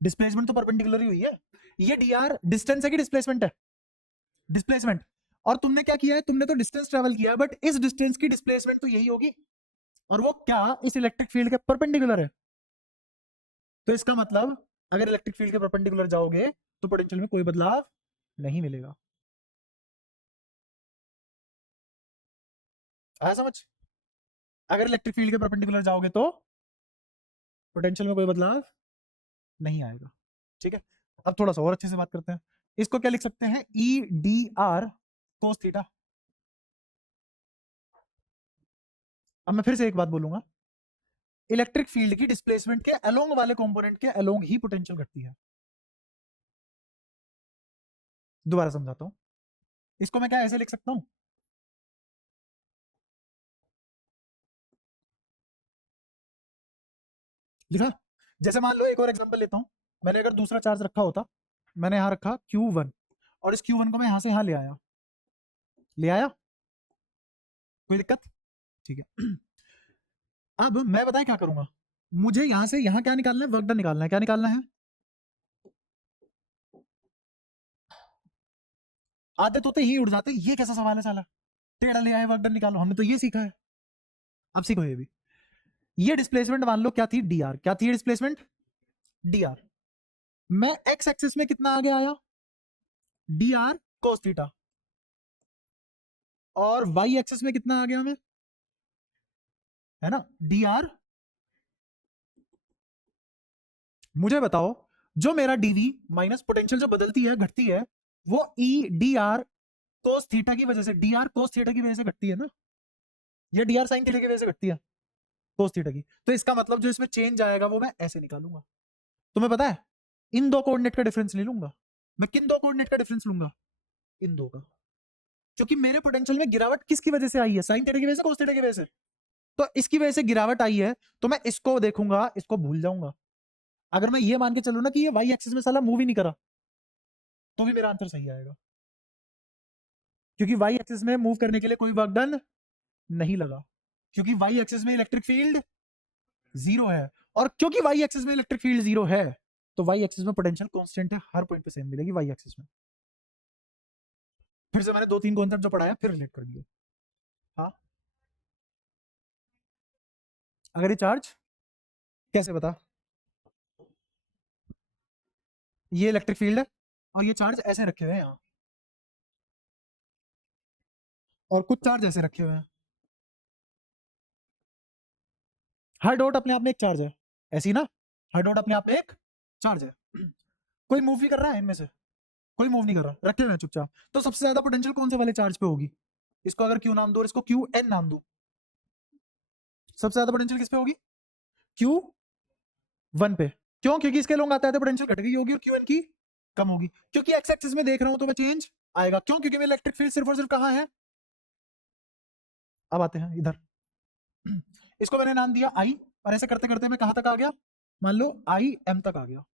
डिस्प्लेसमेंट तो परपेंडिकुलर ही हुई है, ये डी आर डिस्टेंस है कि डिस्प्लेसमेंट है, डिस्प्लेसमेंट, और तुमने क्या किया है, तुमने तो डिस्टेंस ट्रेवल किया है, बट इस डिस्टेंस की डिस्प्लेसमेंट तो यही होगी, और वो क्या इस इलेक्ट्रिक फील्ड के परपेंडिकुलर है, तो इसका मतलब अगर इलेक्ट्रिक फील्ड के परपेंडिकुलर जाओगे तो पोटेंशियल में कोई बदलाव नहीं मिलेगा, आया समझ, अगर इलेक्ट्रिक फील्ड के परपेंडिकुलर जाओगे तो पोटेंशियल में कोई बदलाव नहीं आएगा। ठीक है, अब थोड़ा सा और अच्छे से बात करते हैं, इसको क्या लिख सकते हैं, E D R cos theta. अब मैं फिर से एक बात बोलूंगा, इलेक्ट्रिक फील्ड की डिस्प्लेसमेंट के अलोंग वाले कंपोनेंट के अलोंग ही पोटेंशियल घटती है, दोबारा समझाता हूं, इसको मैं क्या ऐसे लिख सकता हूं, लिखा, जैसे मान लो एक और एग्जांपल लेता हूं, मैंने अगर दूसरा चार्ज रखा होता, मैंने यहां रखा Q1, और इस Q1 को मैं यहां से यहां ले आया, कोई दिक्कत, ठीक है। अब मैं बताया क्या करूंगा, मुझे यहां से यहां क्या निकालना है, वर्क डन निकालना है, क्या निकालना है, आधे तोते ही उड़ जाते, ये कैसा सवाल है साला, टेढ़ा ले आए वर्क डन निकालो, हमने तो ये सीखा है, अब सीखो ये भी, ये डिस्प्लेसमेंट मान लो क्या थी, डी आर, क्या थी डिस्प्लेसमेंट, डी आर, मैं एक्स एक्सिस में कितना आगे आया, डी आर कोस थीटा, और वाई एक्सिस में कितना आ गया मैं, है ना, डी आर, मुझे बताओ जो मेरा डीवी माइनस पोटेंशियल जो बदलती है घटती है वो E D R cos theta की वजह से, डी आर कोस थीटा की वजह से घटती है ना, या डी आर साइन थीटा की वजह से घटती है कोस थीटा की। तो इसका मतलब जो इसमें चेंज आएगा वो मैं ऐसे निकालूंगा। तुम्हें पता है इन दो कोऑर्डिनेट का डिफरेंस नहीं लूंगा मैं, किन दो कोऑर्डिनेट का डिफरेंस लूंगा, इन दो का, क्योंकि मेरे पोटेंशियल में गिरावट किसकी वजह से आई है, साइन थीटा की वजह से, कोस थीटा की वजह से। तो इसकी वजह से गिरावट आई है तो मैं इसको देखूंगा, इसको भूल जाऊंगा। अगर मैं ये मान के चलूं ना कि ये वाई एक्सिस में साला मूव ही नहीं करा तो भी मेरा आंसर सही आएगा, क्योंकि वाई एक्सिस में मूव करने के लिए कोई वर्क डन नहीं लगा, क्योंकि वाई एक्सिस में इलेक्ट्रिक फील्ड जीरो है। और क्योंकि वाई एक्सिस में इलेक्ट्रिक फील्ड जीरो है तो वाई एक्सिस में पोटेंशियल कांस्टेंट है, हर पॉइंट पे सेम मिलेगी वाई एक्सिस में। फिर से मैंने 2-3 कॉन्सेप्ट जो पढ़ाया फिर रिलेट कर दिए। हाँ, अगर ये चार्ज कैसे बता, ये इलेक्ट्रिक फील्ड है और ये चार्ज ऐसे रखे हुए हैं यहाँ, और कुछ चार्ज ऐसे रखे हुए हैं। हर डॉट अपने आप में एक चार्ज है, ऐसी ना, हर डॉट अपने आप में एक चार्ज है। कोई मूव नहीं कर रहा है इनमें से, कोई मूव नहीं कर रहा, रखे हुए हैं चुपचाप। तो सबसे ज्यादा पोटेंशियल कौन से वाले चार्ज पे होगी, इसको अगर क्यू नाम दो और इसको क्यू एन नाम दो, सबसे ज्यादा पोटेंशियल किस पे होगी, क्यू वन पे। क्यों, क्योंकि इसके लोग आते आते पोटेंशियल घट गई होगी और क्यू एन की कम होगी, क्योंकि एक्स एक्सिस में देख रहा हूं तो मैं चेंज आएगा। क्यों, क्योंकि मेरा इलेक्ट्रिक फील्ड सिर्फ और सिर्फ कहां है, अब आते हैं इधर। इसको मैंने नाम दिया आई, और ऐसे करते करते मैं कहां तक आ गया, मान लो आई एम तक आ गया,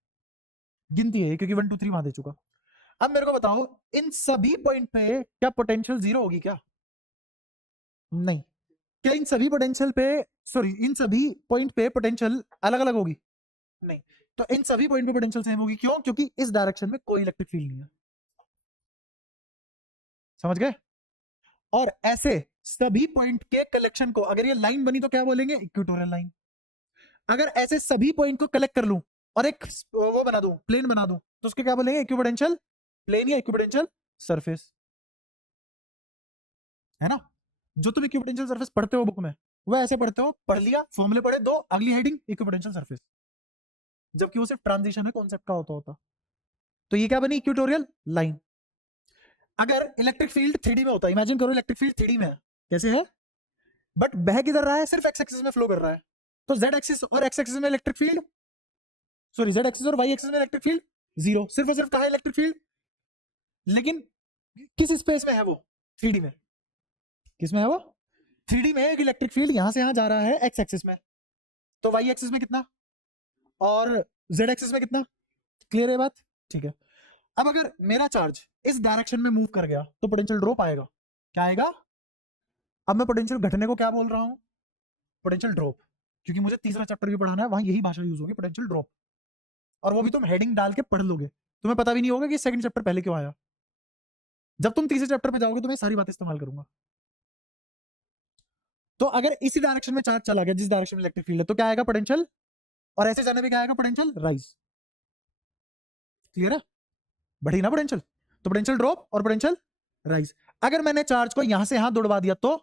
गिनती है क्योंकि 1 2 3 वहां दे चुका। अब मेरे को बताओ इन सभी पॉइंट पे क्या पोटेंशियल जीरो होगी क्या, नहीं। क्या इन सभी पोटेंशियल पे, सॉरी इन सभी पॉइंट पे पोटेंशियल अलग अलग होगी, नहीं। तो इन सभी पॉइंट पे पोटेंशियल सेम होगी, क्यों, क्योंकि इस डायरेक्शन में कोई इलेक्ट्रिक फील्ड नहीं है, समझ गए। और ऐसे सभी पॉइंट के कलेक्शन को, अगर ये लाइन बनी तो क्या बोलेंगे, इक्वेटोरियल लाइन। अगर ऐसे सभी पॉइंट को कलेक्ट कर लूं और एक वो बना दूं, प्लेन बना दूं, तो उसके क्या बोलेंगे, इक्विपोटेंशियल प्लेन या इक्विपोटेंशियल सरफेस, है ना। जो तुम इक्विपोटेंशियल सरफेस पढ़ते हो बुक में वो ऐसे पढ़ते हो, पढ़ लिया, फॉर्मूले पढ़े, दो अगली हेडिंग इक्विपोटेंशियल सरफेस, जबकि वो सिर्फ ट्रांजिशन है कॉन्सेप्ट का होता। तो ये क्या बनी, इक्वेटोरियल लाइन। अगर इलेक्ट्रिक फील्ड 3D में होता है, इमेजिन करो इलेक्ट्रिक फील्ड 3D में है, कैसे है, बट बह किधर रहा है, सिर्फ एक्स एक्सिस में फ्लो कर रहा है। तो जेड एक्सिस और एक्स एक्सिस में electric field, sorry Z axis और वाई एक्सिस में इलेक्ट्रिक फील्ड जीरो, सिर्फ और सिर्फ कहा है इलेक्ट्रिक फील्ड, लेकिन किस स्पेस में है वो, 3D में। किस में है वो, 3D में। एक इलेक्ट्रिक फील्ड यहां से यहां जा रहा है एक्स एक्सिस में, तो वाई एक्सिस में कितना और जेड एक्सिस में कितना, क्लियर है बात, ठीक है। अब अगर मेरा चार्ज इस डायरेक्शन में मूव कर गया तो पोटेंशियल ड्रॉप आएगा, क्या आएगा। अब मैं पोटेंशियल घटने को क्या बोल रहा हूं, पोटेंशियल ड्रॉप, क्योंकि मुझे तीसरा चैप्टर भी पढ़ाना है, वहां यही भाषा यूज होगी, पोटेंशियल ड्रॉप। और वो भी तुम हेडिंग डाल के पढ़ लोगे, तुम्हें पता भी नहीं होगा कि सेकंड चैप्टर पहले क्यों आया। जब तुम तीसरे चैप्टर पे जाओगे तो मैं सारी बातें इस्तेमाल करूंगा। तो अगर इसी डायरेक्शन में चार्ज चला गया जिस डायरेक्शन में इलेक्ट्रिक फील्ड है, तो क्या आएगा, पोटेंशियल, और ऐसे जाने पे क्या आएगा, पोटेंशियल राइज। क्लियर है, बढ़ी ना पोटेंशियल, तो पोटेंशियल ड्रॉप और पोटेंशियल राइज। अगर मैंने चार्ज को यहां से यहां दौड़वा दिया तो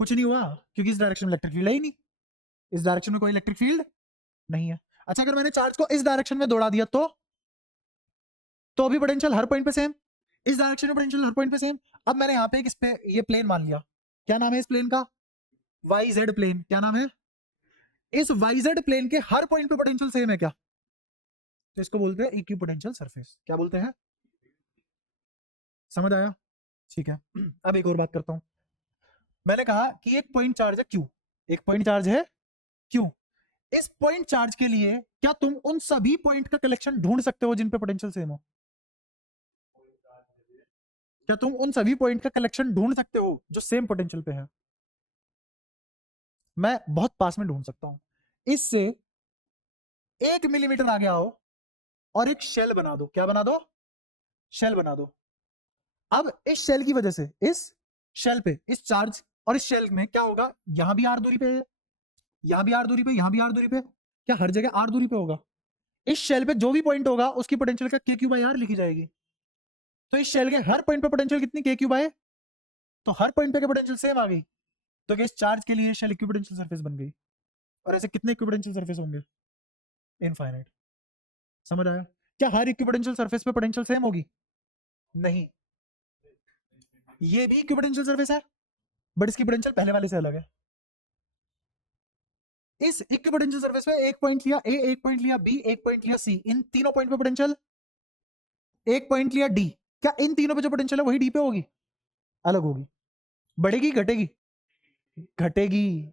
कुछ नहीं हुआ, क्योंकि इस डायरेक्शन में इलेक्ट्रिक फील्ड है ही नहीं, इस डायरेक्शन में कोई इलेक्ट्रिक फील्ड नहीं है। अच्छा, अगर मैंने चार्ज को इस डायरेक्शन में दौड़ा दिया तो अभी पोटेंशियल हर पॉइंट पे सेम, इस डायरेक्शन में पोटेंशियल हर पॉइंट पे सेम। अब मैंने यहाँ पे एक इस पे ये प्लेन मान लिया, क्या नाम है इस प्लेन का, वाई जेड प्लेन, क्या नाम है, इस वाई जेड प्लेन के हर पॉइंट पे पोटेंशियल सेम है क्या, तो इसको बोलते हैं इक्विपोटेंशियल सरफेस। क्या बोलते हैं, समझ आया, ठीक है। अब एक और बात करता हूं, मैंने कहा कि एक पॉइंट चार्ज है क्यू, एक पॉइंट चार्ज है क्यू। इस पॉइंट चार्ज के लिए क्या तुम उन सभी पॉइंट का कलेक्शन ढूंढ सकते हो जिन पे पोटेंशियल सेम हो, क्या तुम उन सभी पॉइंट का कलेक्शन ढूंढ सकते हो जो सेम पोटेंशियल पे है। मैं बहुत पास में ढूंढ सकता हूं, इससे 1 मिलीमीटर आगे आओ और एक शेल बना दो, क्या बना दो, शेल बना दो। अब इस शेल की वजह से, इस शेल पे, इस चार्ज और इस शेल में क्या होगा, यहां भी आर दूरी पे है, यहां भी आर दूरी पे, यहां भी आर दूरी पे, क्या हर जगह आर दूरी पे होगा। इस शेल पे जो भी पॉइंट होगा उसकी पोटेंशियल का के क्यू बाई आर लिखी जाएगी। तो इस शेल के हर पॉइंट पे पोटेंशियल कितनी, के क्यू बाई, तो हर पॉइंट पे पोटेंशियल सेम आ गई, तो इस चार्ज के लिए शेल इक्विपोटेंशियल सरफेस बन गई। और ऐसे कितने इक्विपोटेंशियल सरफेस होंगे, इनफाइनाइट। समझ आया? क्या हर इक्विपोटेंशियल सरफेस पे पोटेंशियल सेम होगी? नहीं, ये भी इक्विपोटेंशियल सरफेस है बट इसकी पोटेंशियल पहले वाले से अलग है। इस इक्विपोटेंशियल सरफेस पे एक पॉइंट लिया ए, एक पॉइंट लिया बी, एक पॉइंट लिया सी, इन तीनों पॉइंट पे पोटेंशियल, एक पॉइंट लिया डी, क्या इन तीनों पे जो पोटेंशियल है वही डी पे होगी? अलग होगी। बढ़ेगी घटेगी? घटेगी।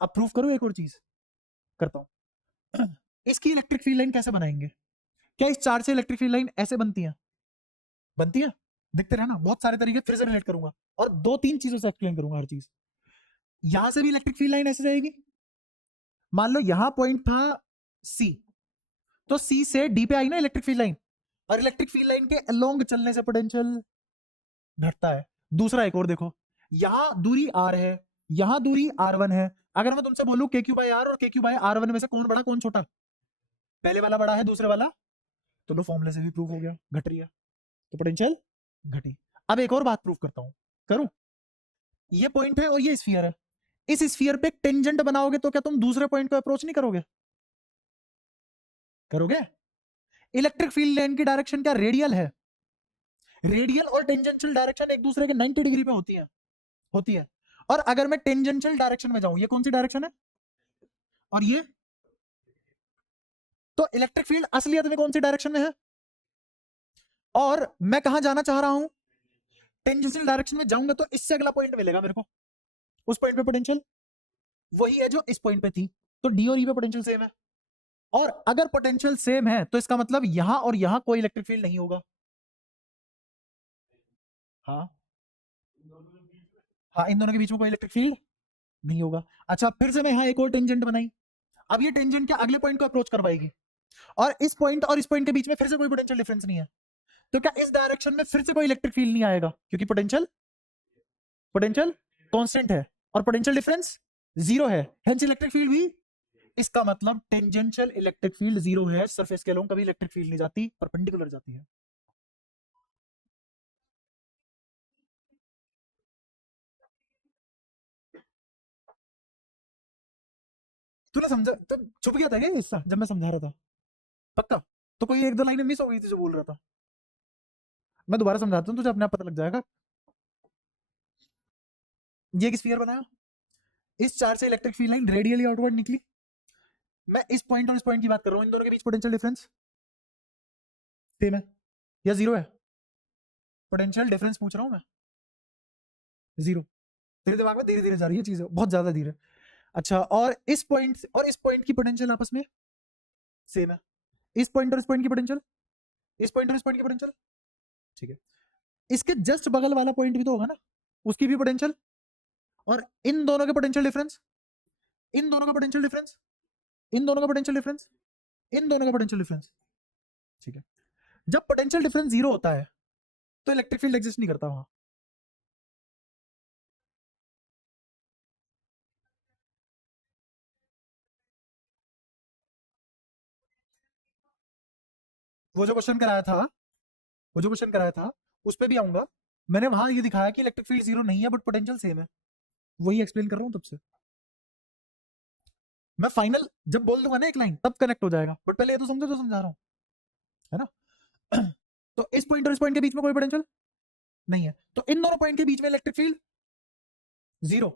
अब प्रूफ करूं एक और चीज, करता हूं। इसकी इलेक्ट्रिक फील्ड लाइन कैसे बनाएंगे? क्या इस चार्ज से इलेक्ट्रिक फील्ड लाइन ऐसे बनती है? बनती है, दिखते रहना, बहुत सारे तरीके फिर से रिलेट करूंगा और 2-3 चीजों से एक्सप्लेन करूंगा हर चीज। यहां से भी इलेक्ट्रिक फील्ड लाइन ऐसे जाएगी, मान लो यहां पॉइंट था सी, तो सी से डी पे आई ना इलेक्ट्रिक फील्ड लाइन, और इलेक्ट्रिक फील्ड लाइन के अलोंग चलने से पोटेंशियल घटता है। दूसरा एक और देखो, यहां दूरी आर है, यहां दूरी R1 है, अगर मैं तुमसे बोलूं KQ/R और KQ/R1 में से कौन बड़ा कौन छोटा? पहले वाला बड़ा है, दूसरे वाला, तो लो फॉर्मूले से भी प्रूफ हो गया, घट रही है तो पोटेंशियल घटी। अब एक और बात प्रूफ करता हूं, करूं? ये पॉइंट है और ये स्फीयर है, इस स्फीयर पे टेंजेंट बनाओगे तो क्या तुम दूसरे पॉइंट को अप्रोच नहीं करोगे? करोगे। इलेक्ट्रिक फील्ड लाइन की डायरेक्शन क्या रेडियल है? रेडियल और टेंजेंशियल डायरेक्शन एक दूसरे के 90 डिग्री पे होती है। और अगर मैं टेंजेंशियल डायरेक्शन में जाऊं, ये कौन सी डायरेक्शन है? और ये, तो इलेक्ट्रिक फील्ड असलियत में कौन सी डायरेक्शन में है? और मैं कहां जाना चाह रहा हूं? टेंजेंशियल डायरेक्शन में जाऊंगा तो इससे अगला पॉइंट मिलेगा मेरे को, उस पॉइंट पे पोटेंशियल वही है जो इस पॉइंट पे थी, तो डी और ई पे पोटेंशियल सेम है। और अगर पोटेंशियल सेम है तो इसका मतलब यहां और यहां कोई इलेक्ट्रिक फील्ड नहीं होगा। हाँ, हाँ, इन दोनों के बीच में कोई इलेक्ट्रिक फील्ड नहीं होगा। अच्छा, फिर से मैं यहां एक और टेंजेंट बनाई, अब ये टेंजेंट क्या अगले पॉइंट को अप्रोच करवाएगी, और इस पॉइंट और इस पॉइंट के बीच में फिर से कोई पोटेंशियल डिफरेंस नहीं है, तो क्या इस डायरेक्शन में फिर से कोई इलेक्ट्रिक फील्ड नहीं आएगा? क्योंकि पोटेंशियल पोटेंशियल कांस्टेंट है और पोटेंशियल डिफरेंस जीरो है, हेंस इलेक्ट्रिक फील्ड भी। इसका मतलब टेंजेंशियल इलेक्ट्रिक फील्ड जीरो है, सरफेस के अलोंग कभी इलेक्ट्रिक फील्ड नहीं जाती, परपेंडिकुलर जाती है। तूने समझा? तो छुप गया था क्या हिस्सा जब मैं समझा रहा था? पक्का? तो कोई एक दो लाइनें मिस हो गई थी जो बोल रहा था? मैं दोबारा समझाता हूँ, तुझे अपने आप पता लग जाएगा। ये एक स्फीयर बनाया, इस चार्ज से electric field line radially outward निकली, मैं इस पॉइंट और इस पॉइंट की बात कर रहा हूं, इन दोनों के बीच पोटेंशियल डिफरेंस सेम है या जीरो है? पोटेंशियल डिफरेंस पूछ रहा हूं मैं, जीरो। तेरे दिमाग में धीरे धीरे जा रही है चीजें, बहुत ज्यादा धीरे। अच्छा, और इस पॉइंट की पोटेंशियल आपस में सेम है, इस पॉइंट और इस पॉइंट की पोटेंशियल, इस पॉइंट और इस पॉइंट की पोटेंशियल, ठीक है। इसके जस्ट बगल वाला पॉइंट भी तो होगा ना, उसकी भी पोटेंशियल, और इन दोनों के पोटेंशियल डिफरेंस, इन दोनों का पोटेंशियल डिफरेंस, इन दोनों का पोटेंशियल डिफरेंस, इन दोनों का पोटेंशियल डिफरेंस, ठीक है। जब पोटेंशियल डिफरेंस जीरो होता है तो इलेक्ट्रिक फील्ड एग्जिस्ट नहीं करता वहां। वो जो क्वेश्चन कराया था, वो जो क्वेश्चन कराया था उस पर भी आऊंगा। मैंने वहां ये दिखाया कि इलेक्ट्रिक फील्ड जीरो नहीं है बट पोटेंशियल सेम है, वही एक्सप्लेन कर रहा हूं तब से। मैं फाइनल जब बोल दूंगा ना एक लाइन तब कनेक्ट हो जाएगा, बट पहले ये तो समझो जो समझा रहा हूं, है ना? तो इस पॉइंट और इस पॉइंट के बीच में कोई पोटेंशियल नहीं है, तो इन दोनों पॉइंट के बीच में इलेक्ट्रिक फील्ड जीरो।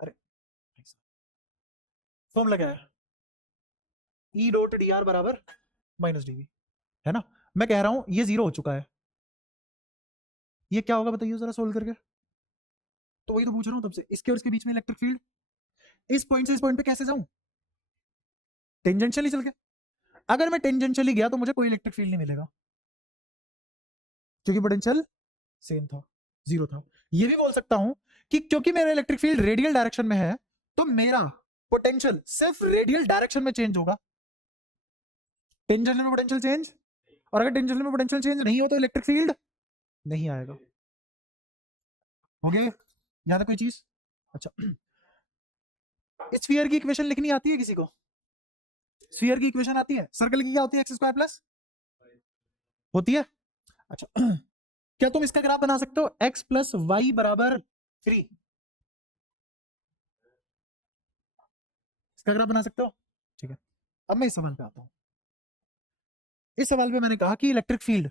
अरे, फॉर्मूला क्या है? ई डॉट डी आर बराबर माइनस डी वी, है ना? मैं कह रहा हूं ये जीरो हो चुका है, ये क्या होगा बताइए जरा सोल्व करके। तो वही तो पूछ रहा हूं तब से, इसके और इसके बीच में इलेक्ट्रिक फील्ड, इस पॉइंट से इस पॉइंट पे कैसे जाऊं? टेंजेंशियली चल के। अगर मैं टेंजेंशियली गया तो मुझे कोई इलेक्ट्रिक फील्ड नहीं मिलेगा, क्योंकि पोटेंशियल सेम था, जीरो था। ये भी बोल सकता हूं कि क्योंकि मेरा इलेक्ट्रिक फील्ड रेडियल डायरेक्शन में है तो मेरा पोटेंशियल सिर्फ रेडियल डायरेक्शन में चेंज होगा, टेंजेंशियल में पोटेंशियल चेंज, और अगर टेंजेंशियल में पोटेंशियल चेंज नहीं हो तो इलेक्ट्रिक फील्ड नहीं आएगा। हो गया यहां तक कोई चीज? अच्छा, स्फीयर की इक्वेशन लिखनी आती है किसी को? स्फीयर की इक्वेशन आती है? सर्कल की क्या होती है? एक्स स्क्वायर प्लस होती है। अच्छा, क्या तुम इसका ग्राफ बना सकते हो? एक्स प्लस वाई बराबर 3, इसका ग्राफ बना सकते हो? ठीक है। अब मैं इस सवाल पे आता हूं। इस सवाल पे मैंने कहा कि इलेक्ट्रिक फील्ड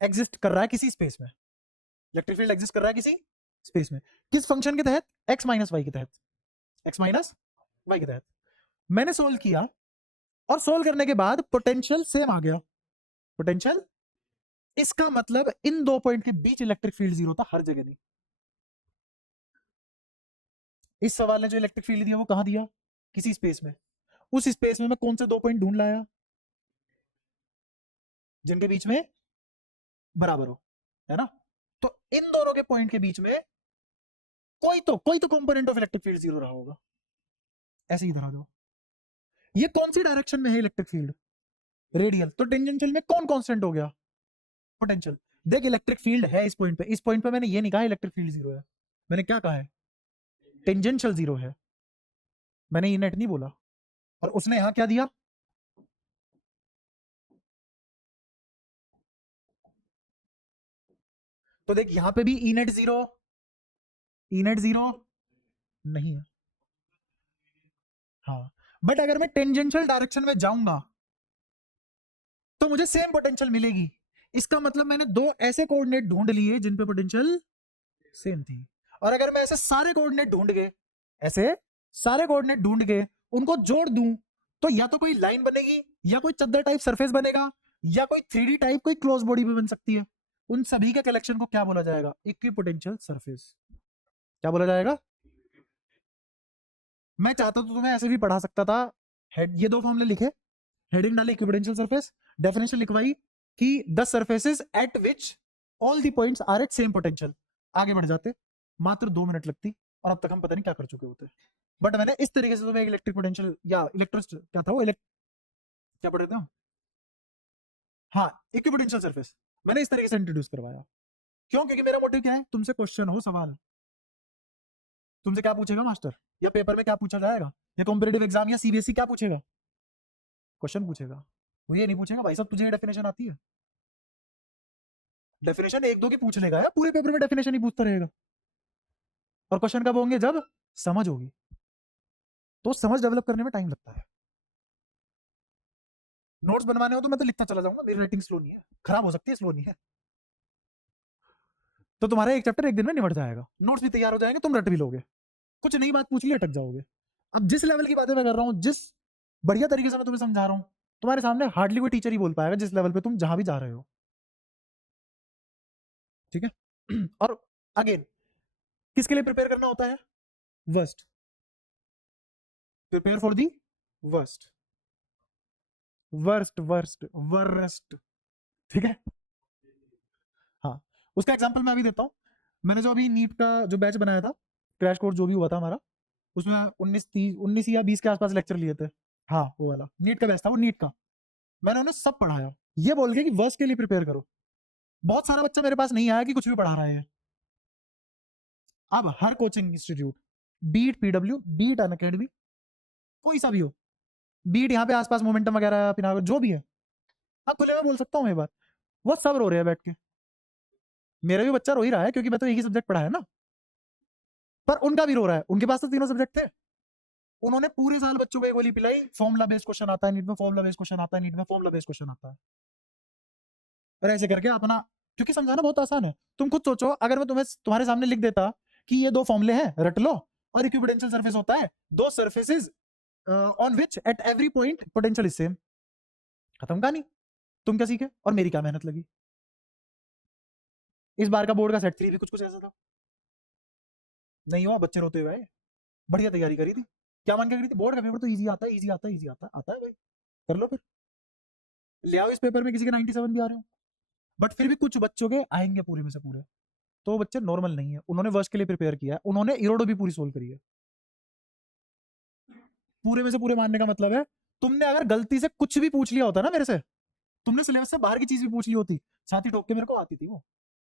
एग्जिस्ट कर रहा है किसी स्पेस में, इलेक्ट्रिक फील्ड एग्जिस्ट कर रहा है किसी स्पेस में, किस फंक्शन के तहत, एक्स माइनस वाई के तहत, एक्स माइनस वाई के तहत। मैंने सोल्व किया और सोल्व करने के बाद पोटेंशियल सेम आ गया, पोटेंशियल, इसका मतलब इन दो पॉइंट के बीच इलेक्ट्रिक फील्ड जीरो था, हर जगह नहीं। इस सवाल ने जो इलेक्ट्रिक फील्ड दिया वो कहां दिया, किसी स्पेस में, उस स्पेस में मैं कौन से दो पॉइंट ढूंढ लाया जिनके बीच में बराबर हो, है ना। तो इन दोनों के पॉइंट के बीच में कोई तो component of electric field zero रहा होगा, ऐसे ही तरह दो। ये कौन सी डायरेक्शन में है इलेक्ट्रिक फील्ड, रेडियल, तो टेंजेंशियल में कौन कांस्टेंट हो गया, पोटेंशियल। देख इलेक्ट्रिक फील्ड है इस पॉइंट पे, इस पॉइंट पे मैंने ये नहीं कहा इलेक्ट्रिक फील्ड जीरो है, मैंने क्या कहा है, टेंजेंशियल जीरो है, मैंने ये नेट नहीं बोला। और उसने यहां क्या दिया, तो देख यहां पे भी E net zero, E net zero नहीं है, हाँ। बट अगर मैं टेंजेंशियल डायरेक्शन में जाऊंगा तो मुझे सेम पोटेंशियल मिलेगी, इसका मतलब मैंने दो ऐसे कोऑर्डिनेट ढूंढ लिए जिन पे पोटेंशियल सेम थी। और अगर मैं ऐसे सारे कोऑर्डिनेट ढूंढ गए, ऐसे सारे कोऑर्डिनेट ढूंढ के उनको जोड़ दूं, तो या तो कोई लाइन बनेगी, या कोई चद्दर टाइप सरफेस बनेगा, या कोई 3D टाइप कोई क्लोज बॉडी भी बन सकती है। उन सभी के कलेक्शन को क्या बोला जाएगा, इक्विपोटेंशियल सरफेस। क्या बोला जाएगा, मैं चाहता तो तुम्हें ऐसे भी पढ़ा सकता था, हेड ये दो फॉर्मूले लिखे, हेडिंग डाली इक्विपोटेंशियल सरफेस, डेफिनेशन लिखवाई कि the surfaces at which all the points are at same potential, आगे बढ़ जाते, मात्र 2 मिनट लगती, और अब तक हम पता नहीं क्या कर चुके होते। बट मैंने इस तरीके से तुम्हें इलेक्ट्रिक पोटेंशियल या इलेक्ट्रिक क्या था वो क्या पढ़ रहे थे हम, हाँ इक्विपोटेंशियल सरफेस, मैंने इस तरीके से इंट्रोड्यूस करवाया। क्यों, क्योंकि मेरा मोटिव क्या है, तुमसे क्वेश्चन हो, सवाल, तुमसे क्या पूछेगा मास्टर, या पेपर में क्या पूछा जाएगा, या कॉम्पिटेटिव एग्जाम या सीबीएसई क्या पूछेगा, क्वेश्चन पूछेगा। वो ये नहीं पूछेगा भाई साहब तुझे ये डेफिनेशन आती है, डेफिनेशन एक दो की पूछ लेगा, या पूरे पेपर में डेफिनेशन ही पूछता रहेगा। और क्वेश्चन कब होंगे, जब समझ होगी, तो समझ डेवलप करने में टाइम लगता है। नोट्स बनवाने हो तो मैं तो लिखता चला जाऊंगा, मेरी राइटिंग स्लो नहीं है, खराब हो सकती है, स्लो नहीं है। तो तुम्हारा एक चैप्टर एक दिन में निपट जाएगा, नोट्स भी तैयार हो जाएंगे, तुम रट भी लोगे, कुछ नई बात पूछ ली अटक जाओगे। अब जिस लेवल की बातें मैं कर रहा हूँ, जिस बढ़िया तरीके से मैं तुम्हें समझा रहा हूँ, तुम्हारे सामने हार्डली कोई टीचर ही बोल पाएगा जिस लेवल पे तुम जहां भी जा रहे हो, ठीक है। और अगेन किसके लिए प्रिपेयर करना होता है, worst, prepare for the worst, worst worst worst, ठीक है। हाँ, उसका एग्जांपल मैं अभी देता हूँ। मैंने जो अभी नीट का जो बैच बनाया था, क्रैश कोर्स जो भी हुआ था हमारा, उसमें 19 या 20 के आसपास लेक्चर लिए थे, हाँ वो वाला नीट का बैच था, वो नीट का मैंने उन्हें सब पढ़ाया, ये बोल के कि वर्स्ट के लिए प्रिपेयर करो। बहुत सारा बच्चा मेरे पास नहीं आया कि कुछ भी पढ़ा रहे हैं। अब हर coaching institute, be it PW, be it Unacademy, कोई सा भी हो, बीट यहाँ पे आसपास मोमेंटम वगैरह पिनागर जो भी है, हाँ खुले में बोल सकता हूँ मैं बात, वो सब रो रहे हैं बैठ के। मेरा भी बच्चा रो ही रहा है क्योंकि मैं तो एक ही सब्जेक्ट पढ़ाया ना, पर उनका भी रो रहा है, उनके पास तो तीनों सब्जेक्ट थे। उन्होंने पूरे साल बच्चों को एक गोली पिलाई, फॉर्मुला बेस्ड क्वेश्चन आता है नीट में, फॉर्मुला बेस्ड क्वेश्चन आता है नीट में, फॉर्मुला बेस्ड क्वेश्चन आता है, और ऐसे करके अपना, क्योंकि समझाना बहुत आसान है। तुम खुद सोचो, अगर मैं तुम्हारे सामने लिख देता कि ये दो फॉर्मुले हैं, रट लो, और इक्विपोटेंशियल सरफेस होता है दो surfaces on which at every point potential is same, खत्म कहानी। तुम क्या सीखे और मेरी क्या मेहनत लगी। इस बार का बोर्ड का सेट 3 भी कुछ ऐसा था, नहीं हुआ, बच्चे रोते हुए आए, बढ़िया तैयारी करी थी, क्या मान के करी थी, बोर्ड का पेपर तो इजी आता है, इजी आता है, इजी आता है, आता है भाई, कर लो फिर, ले आओ इस पेपर में किसी के 97 भी आ रहे हो। बट फिर भी कुछ बच्चों के आएंगे पूरे में से पूरे, तो बच्चे नॉर्मल नहीं है, उन्होंने वर्ष के लिए प्रिपेयर किया है, उन्होंने इरोडो भी पूरी सोल्व करी है। पूरे में से पूरे मानने का मतलब है, तुमने अगर गलती से कुछ भी पूछ लिया होता ना मेरे से, तुमने सिलेबस से बाहर की चीज भी पूछ ली होती, साथ ही ठोक के मेरे को आती थी वो,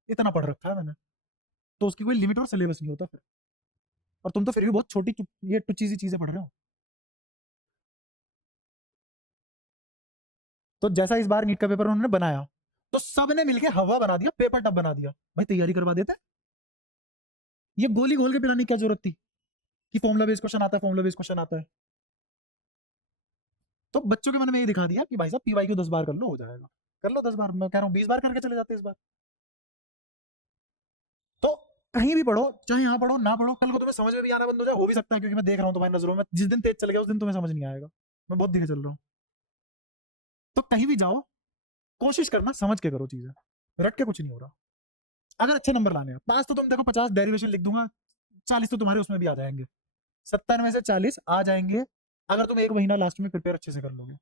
इतना पढ़ रखा है मैंने, तो उसकी कोई लिमिट और सिलेबस नहीं होता फिर। और तुम तो फिर भी बहुत छोटी ये टुच्ची सी चीजें पढ़ रहे हो। तो जैसा इस बार नीट का पेपर उन्होंने बनाया, तो सबने मिलके हवा बना दिया, पेपर टफ बना दिया, भाई तैयारी करवा देते, ये गोली घोल के पिलाने की क्या जरूरत थी कि फॉर्मुला बेस्ड क्वेश्चन आता है, फॉर्मुला बेस्ड क्वेश्चन आता है। तो बच्चों के मन में ये दिखा दिया कि भाई साहब PYQ 10 बार कर लो, हो जाएगा। कर लो 10 बार, मैं कह रहा हूँ 20 बार करके चले जाते इस बार। तो कहीं भी पढ़ो, चाहे यहाँ पढ़ो ना पढ़ो, कल को तुम्हें समझ में भी आना बंद हो जाए, हो भी सकता है, क्योंकि मैं देख रहा हूँ तुम्हारी नजरों में, जिस दिन तेज चल गया उस दिन तुम्हें समझ नहीं आएगा, मैं बहुत धीरे चल रहा हूँ। तो कहीं भी जाओ कोशिश करना समझ के करो चीजें, रट के कुछ नहीं हो रहा। अगर अच्छे नंबर लाने हैं, पास तो तुम देखो 50 डेरिवेशन लिख दूंगा, 40 तो तुम्हारे उसमें भी आ जाएंगे, 70 में से 40 आ जाएंगे अगर तुम एक महीना लास्ट में प्रिपेयर अच्छे से कर लोगे।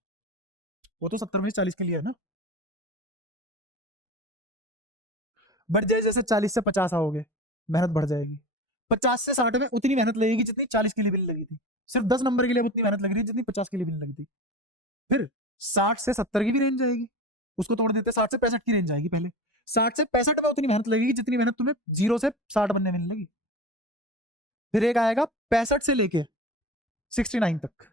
वो तो 70 में से 40 के लिए है ना। बढ़ जाए जैसे 40 से 50 आओगे, मेहनत बढ़ जाएगी। 50 से 60 में उतनी मेहनत लगेगी जितनी 40 के लिए भी नहीं लगी थी। सिर्फ 10 नंबर के लिए उतनी मेहनत लग रही है जितनी 50 के लिए भी नहीं लगी थी। फिर 60 से 70 की भी रेंज आएगी, उसको तोड़ देते, 60 से 65 की रेंज आएगी पहले। 60 से 65 में उतनी मेहनत लगेगी जितनी मेहनत तुम्हें 0 से 60 बनने में नहीं लगी। फिर एक आएगा 65 से लेके 69 तक,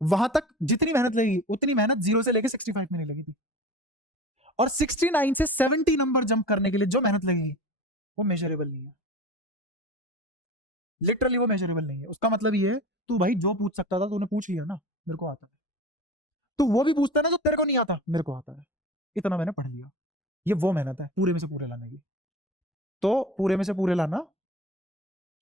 वहां तक जितनी मेहनत लगेगी उतनी मेहनत 0 से लेके 65 में नहीं लगी थी। और 69 से 70 नंबर जंप करने के लिए जो मेहनत लगेगी वो मेजरेबल नहीं है, लिटरली वो मेजरेबल नहीं है। उसका मतलब ये है, तू भाई जो पूछ सकता था तूने पूछ लिया ना, मेरे को आता है। तू वो भी पूछता है ना जो तेरे को नहीं आता, मेरे को आता है, इतना मैंने पढ़ लिया। ये वो मेहनत है पूरे में से पूरे लाने की। तो पूरे में से पूरे लाना,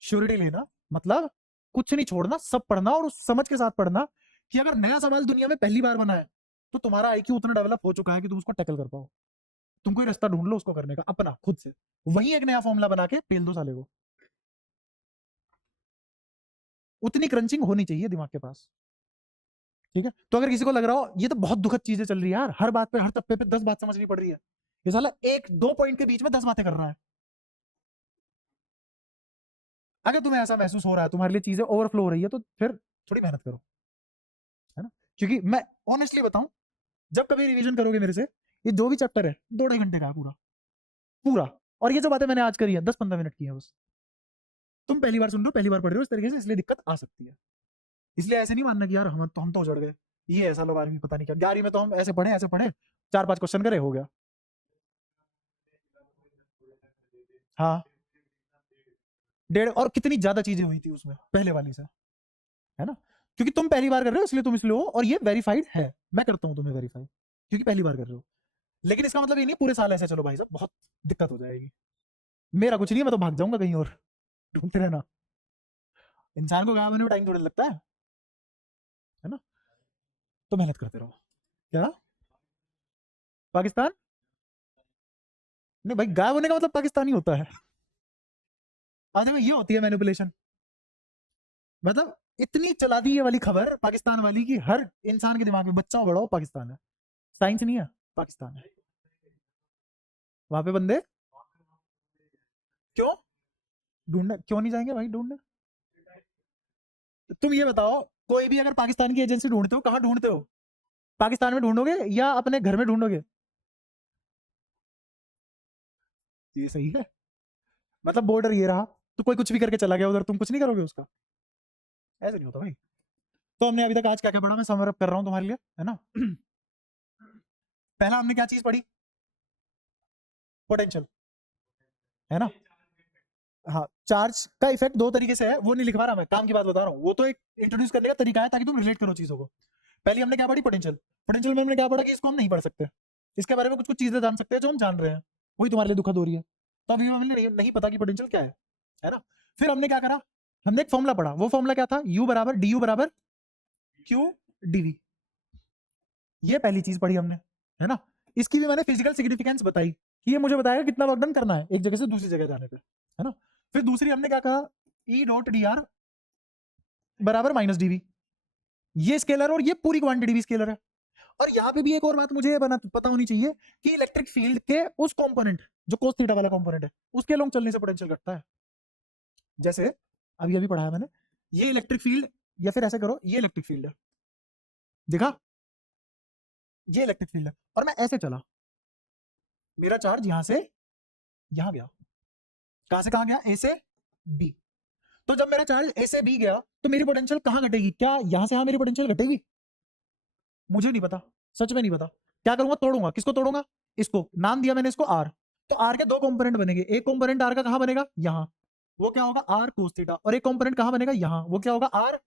श्योरिटी लेना, मतलब कुछ नहीं छोड़ना, सब पढ़ना, और उस समझ के साथ पढ़ना कि अगर नया सवाल दुनिया में पहली बार बना है तो तुम्हारा IQ उतना डेवलप हो चुका है कि तुम उसको टैकल कर पाओ। तुम कोई रास्ता ढूंढ लो उसको करने का अपना खुद से, वही एक नया फॉर्मूला बना के पेल दो साले को। उतनी क्रंचिंग होनी चाहिए दिमाग के पास, ठीक है। तो अगर किसी को लग रहा हो ये तो बहुत दुखद चीजें चल रही है यार, हर बात पे हर तप्पे पे 10 बात समझनी पड़ रही है, ये साला 1-2 पॉइंट के बीच में 10 बातें कर रहा है। अगर तुम्हें ऐसा महसूस हो रहा है, तुम्हारे लिए चीजें ओवरफ्लो हो रही है, तो फिर थोड़ी मेहनत करो, है ना। क्योंकि मैं ऑनेस्टली बताऊं, जब कभी रिवीजन करोगे मेरे से, ये जो भी चैप्टर है 2-2.5 घंटे का है पूरा पूरा। और ये जो बातें मैंने आज करी है 10-15 मिनट की है बस। तुम पहली बार सुन रहे हो, पहली बार पढ़ रहे हो इस तरीके से, इसलिए दिक्कत आ सकती है। इसलिए ऐसे नहीं मानना कि यार हम तो उजड़ गए, ये ऐसा लोग 12वीं पता नहीं क्या, 11वीं में तो हम ऐसे पढ़े 4-5 क्वेश्चन करे हो गया। हाँ, डेढ़, और कितनी ज्यादा चीजें हुई थी उसमें पहले वाली से, है ना। क्योंकि तुम पहली बार कर रहे हो इसलिए तुम इसलिए हो, और ये वेरीफाइड है, मैं करता हूँ तुम्हें वेरीफाई, क्योंकि पहली बार कर रहे हो। लेकिन इसका मतलब ये नहीं पूरे साल ऐसे चलो भाई साहब, बहुत दिक्कत हो जाएगी। मेरा कुछ नहीं है, मैं तो भाग जाऊंगा कहीं और, ढूंढते रहना। इंसान को गायब होने में टाइम थोड़ा लगता है ना। तो मेहनत करते रहो। क्या पाकिस्तान? नहीं भाई, गायब होने का मतलब पाकिस्तानी होता है। आधे में ये होती है मैनिपुलेशन, मतलब इतनी चला दी ये वाली खबर पाकिस्तान वाली कि हर इंसान के दिमाग में, बच्चा हो बड़ा हो, पाकिस्तान है। साइंस नहीं है, पाकिस्तान है। वहां पे बंदे क्यों ढूंढने, क्यों नहीं जाएंगे भाई ढूंढने। तुम ये बताओ, कोई भी अगर पाकिस्तान की एजेंसी ढूंढते हो, कहाँ ढूंढते हो? पाकिस्तान में ढूंढोगे या अपने घर में ढूंढोगे? ये सही है, मतलब बॉर्डर ये रहा तो कोई कुछ भी करके चला गया उधर, तुम कुछ नहीं करोगे उसका? ऐसे नहीं होता भाई। तो हमने अभी तक आज क्या क्या पढ़ा, मैं समरअप कर रहा हूँ तुम्हारे लिए, है ना। पहला हमने क्या चीज पढ़ी? पोटेंशियल, है ना। हाँ, चार्ज का इफेक्ट 2 तरीके से है, वो नहीं लिखवा रहा मैं, काम की बात बता रहा हूँ, वो तो एक इंट्रोड्यूस करने का तरीका है ताकि तुम रिलेट करो चीजों को। पहले हमने क्या पढ़ी? पोटेंशियल। पोटेंशियल में हमने क्या पढ़ा कि इसको हम नहीं पढ़ सकते, इसके बारे में कुछ कुछ चीजें जान सकते हैं जो हम जान रहे हैं, वही तुम्हारे लिए दुखद हो रही है। तो अभी हमें नहीं पता कि पोटेंशियल क्या है ना। फिर हमने क्या करा, हमने एक फॉर्मूला पढ़ा, वो फॉर्मूला क्या था? U बराबर du बराबर Q dv। ये पहली चीज पढ़ी हमने, है ना। इसकी भी मैंने फिजिकल सिग्निफिकेंस बताई कि ये मुझे बताएगा कितना वर्क डन करना है एक जगह से दूसरी जगह जाने पे, है ना। फिर दूसरी हमने क्या कहा, E डॉट dr बराबर माइनस dv। ये स्केलर और ये पूरी क्वांटिटी भी स्केलर है। और यहाँ पे भी एक और बात मुझे पता होनी चाहिए कि इलेक्ट्रिक फील्ड के उस कंपोनेंट जो कोस थीटा वाला कंपोनेंट है, उसके लॉन्ग चलने से पोटेंशियल घटता है। जैसे अभी अभी पढ़ा है मैंने, ये इलेक्ट्रिक फील्ड, या फिर ऐसे करो, ये इलेक्ट्रिक फील्ड है, देखा, ये इलेक्ट्रिक फील्ड है, और मैं ऐसे चला, मेरा चार्ज यहां से यहां गया, कहां से कहां गया? ए से बी। तो जब मेरा चार्ज ए से बी गया तो मेरी पोटेंशियल कहां घटेगी? क्या यहां से यहां मेरी पोटेंशियल घटेगी? मुझे नहीं पता, सच में नहीं पता। क्या करूंगा? तोड़ूंगा। किसको तोड़ूंगा? इसको, नाम दिया मैंने इसको आर। तो आर के 2 कंपोनेंट बनेंगे, एक कंपोनेंट आर का कहां बनेगा? यहां, वो क्या होगा? R cos theta. और एक कंपोनेंट कहां बनेगा? यहां, वो क्या होगा? आर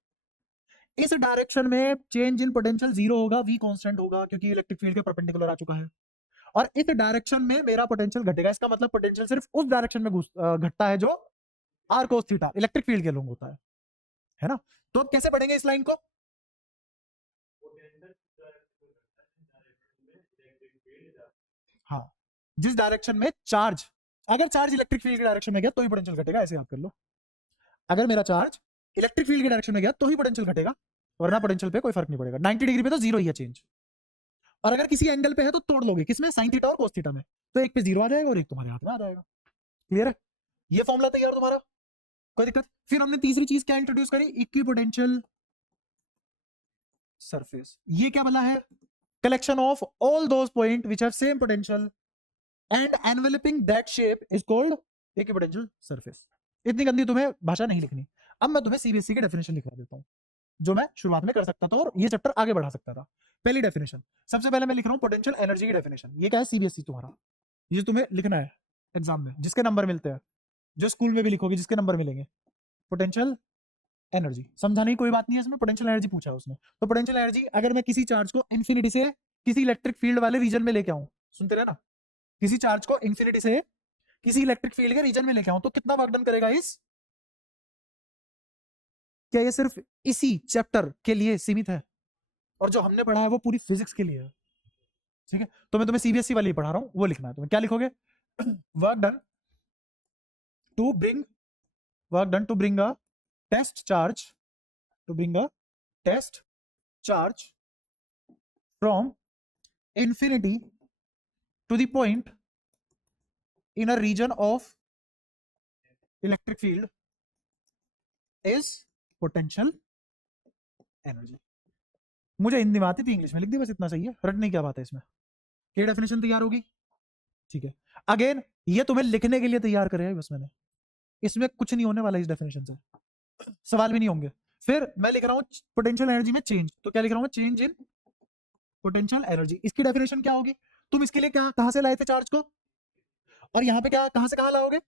इस डायरेक्शन में चेंज इन पोटेंशियल जीरो होगा, v कांस्टेंट होगा क्योंकि इलेक्ट्रिक फील्ड के परपेंडिकुलर आ चुका है। और इस डायरेक्शन में मेरा पोटेंशियल घटेगा, इसका मतलब पोटेंशियल सिर्फ उस डायरेक्शन में घटता है जो r cos theta electric field के लोग होता है ना। तो अब कैसे पढ़ेंगे इस लाइन को? हाँ, जिस डायरेक्शन में चार्ज, अगर चार्ज इलेक्ट्रिक फील्ड के डायरेक्शन में गया तो ही पोटेंशियल घटेगा, ऐसे याद कर लो। अगर मेरा चार्ज इलेक्ट्रिक फील्ड के डायरेक्शन में गया तो ही पोटेंशियल घटेगा, वरना पोटेंशियल पे कोई फर्क नहीं पड़ेगा। 90 डिग्री पे तो जीरो ही है चेंज, और अगर किसी एंगल पे है तो तोड़ लोगे, किसमें? साइन थीटा और कोस थीटा में, तो एक पे जीरो आ जाएगा और एक तुम्हारे हाथ में आ जाएगा। क्लियर है? ये फॉर्मूला तैयार तुम्हारा, कोई दिक्कत? फिर हमने तीसरी चीज क्या इंट्रोड्यूस करी? Equipotential surface. ये क्या बोला है? Collection of all those point which have same potential and enveloping that shape is called equipotential surface. इतनी गंदी तुम्हें भाषा नहीं लिखनी। अब मैं तुम्हें सीबीएसई की डेफिनेशन लिखवा देता हूं, जो मैं शुरुआत में कर सकता था और ये चैप्टर आगे बढ़ा सकता था। पहली डेफिनेशन, सबसे पहले मैं लिख रहा हूं पोटेंशियल एनर्जी की डेफिनेशन। ये क्या है? सीबीएसई तुम्हारा, ये तुम्हें लिखना है एग्जाम में, जिसके नंबर मिलते हैं, जो स्कूल में भी लिखोगे जिसके नंबर मिलेंगे। पोटेंशियल एनर्जी समझाने की कोई बात नहीं है इसमें, पोटेंशियल एनर्जी पूछा है उसने। तो पोटेंशियल एनर्जी, अगर मैं किसी चार्ज को इंफिनिटी से किसी इलेक्ट्रिक फील्ड वाले रीजन में लेके आऊं, सुनते रहे ना, किसी चार्ज को इंफिनिटी से किसी इलेक्ट्रिक फील्ड के रीजन में लेके आऊं तो कितना वर्क डन करेगा इस? क्या ये सिर्फ इसी चैप्टर के लिए सीमित है? और जो हमने पढ़ा है वो पूरी फिजिक्स के लिए है, ठीक है? तो मैं तुम्हें सीबीएसई वाली पढ़ा रहा हूं, वो लिखना है तुम्हें। क्या लिखोगे? Work done to bring a test charge from infinity to the point in a region of electric field is potential energy। मुझे हिंदी में आती थी, इंग्लिश में लिख दी, बस इतना सही है, रटने की क्या बात है इसमें। क्या डेफिनेशन तैयार होगी? ठीक है, अगेन ये तुम्हें लिखने के लिए तैयार करे बस मैंने, इसमें कुछ नहीं होने वाला इस डेफिनेशन से, सवाल भी नहीं होंगे। फिर मैं लिख रहा हूं पोटेंशियल एनर्जी में चेंज, तो क्या लिख रहा हूं? Change in potential energy. इसकी डेफिनेशन क्या होगी? तुम इसके लिए क्या, कहां से लाए थे चार्ज को, और यहाँ पे क्या, कहां से कहां लाओगे?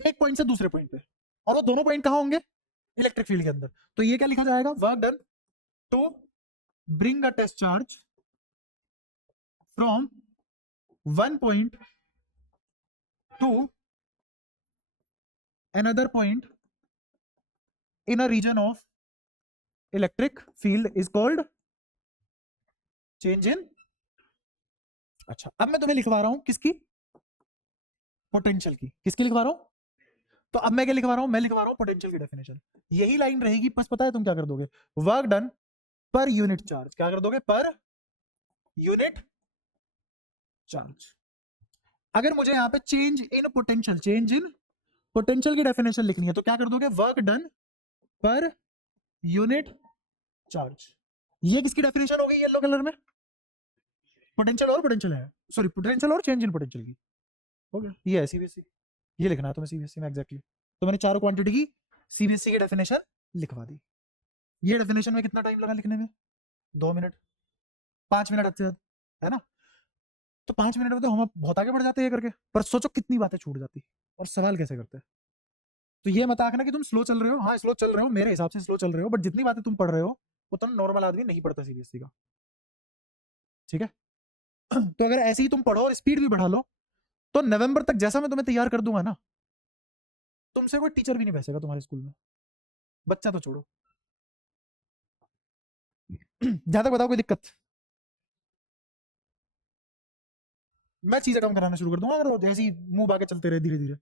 एक पॉइंट से दूसरे पॉइंट पे, और वो दोनों पॉइंट कहां होंगे? इलेक्ट्रिक फील्ड के अंदर। तो ये क्या लिखा जाएगा? Work done to bring a test charge from one point to another point in a region of electric field is called change in। अच्छा, अब मैं तुम्हें लिखवा रहा हूं किसकी? पोटेंशियल की। किसकी लिखवा रहा हूं? तो अब मैं क्या लिखवा रहा हूं? मैं लिखवा रहा हूं पोटेंशियल की डेफिनेशन। यही लाइन रहेगी, बस पता है तुम क्या कर दोगे? Work done per unit charge. क्या कर दोगे? Per unit charge. अगर मुझे यहां पे चेंज इन पोटेंशियल की डेफिनेशन लिखनी है तो क्या कर दोगे? Work done per unit charge. ये किसकी डेफिनेशन हो गई येलो कलर में? पोटेंशियल है, सॉरी पोटेंशियल और चेंज इन पोटेंशियल की हो गया। ये है सीबीएसई, ये लिखना है तुम्हें सीबीएसई में एग्जैक्टली। तो मैंने चारों क्वांटिटी की सीबीएसई की डेफिनेशन लिखवा दी। ये डेफिनेशन में कितना टाइम लगा लिखने में? 2 मिनट, 5 मिनट अच्छे, है ना? तो 5 मिनट में तो हम बहुत आगे बढ़ जाते हैं करके, पर सोचो कितनी बातें छूट जाती और सवाल कैसे करते। तो ये मत आखना कि तुम स्लो चल रहे हो। हाँ स्लो चल रहे हो, मेरे हिसाब से स्लो चल रहे हो, बट जितनी बातें तुम पढ़ रहे हो उतना नॉर्मल आदमी नहीं पढ़ता सीबीएसई का, ठीक है? तो अगर ऐसे ही तुम पढ़ो और स्पीड भी बढ़ा लो तो नवंबर तक जैसा मैं तुम्हें तैयार कर दूंगा ना, तुमसे कोई टीचर भी नहीं बैठेगा तुम्हारे स्कूल में, बच्चा तो छोड़ो। जहां तक बताओ कोई दिक्कत? मैं चीजें कम कराना शुरू कर दूंगा अगर जैसे ही मुंह बाके चलते रहे धीरे धीरे।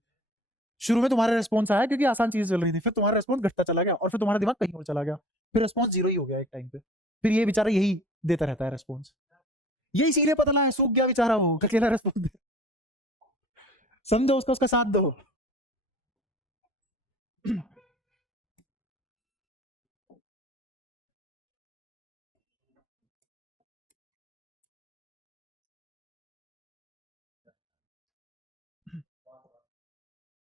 शुरू में तुम्हारा रिस्पॉन्स आया क्योंकि आसान चीज चल रही थी, फिर तुम्हारा रिस्पॉन्स घटता चला गया और फिर तुम्हारा दिमाग कहीं और चला गया, फिर रिस्पॉन्स जीरो ही हो गया एक टाइम पे। फिर ये बेचारा यही देता रहता है रिस्पॉन्स, ये इसीलिए पता है सूख गया बेचारा वो, अकेला रिस्पॉन्स समझो, उसका साथ दो।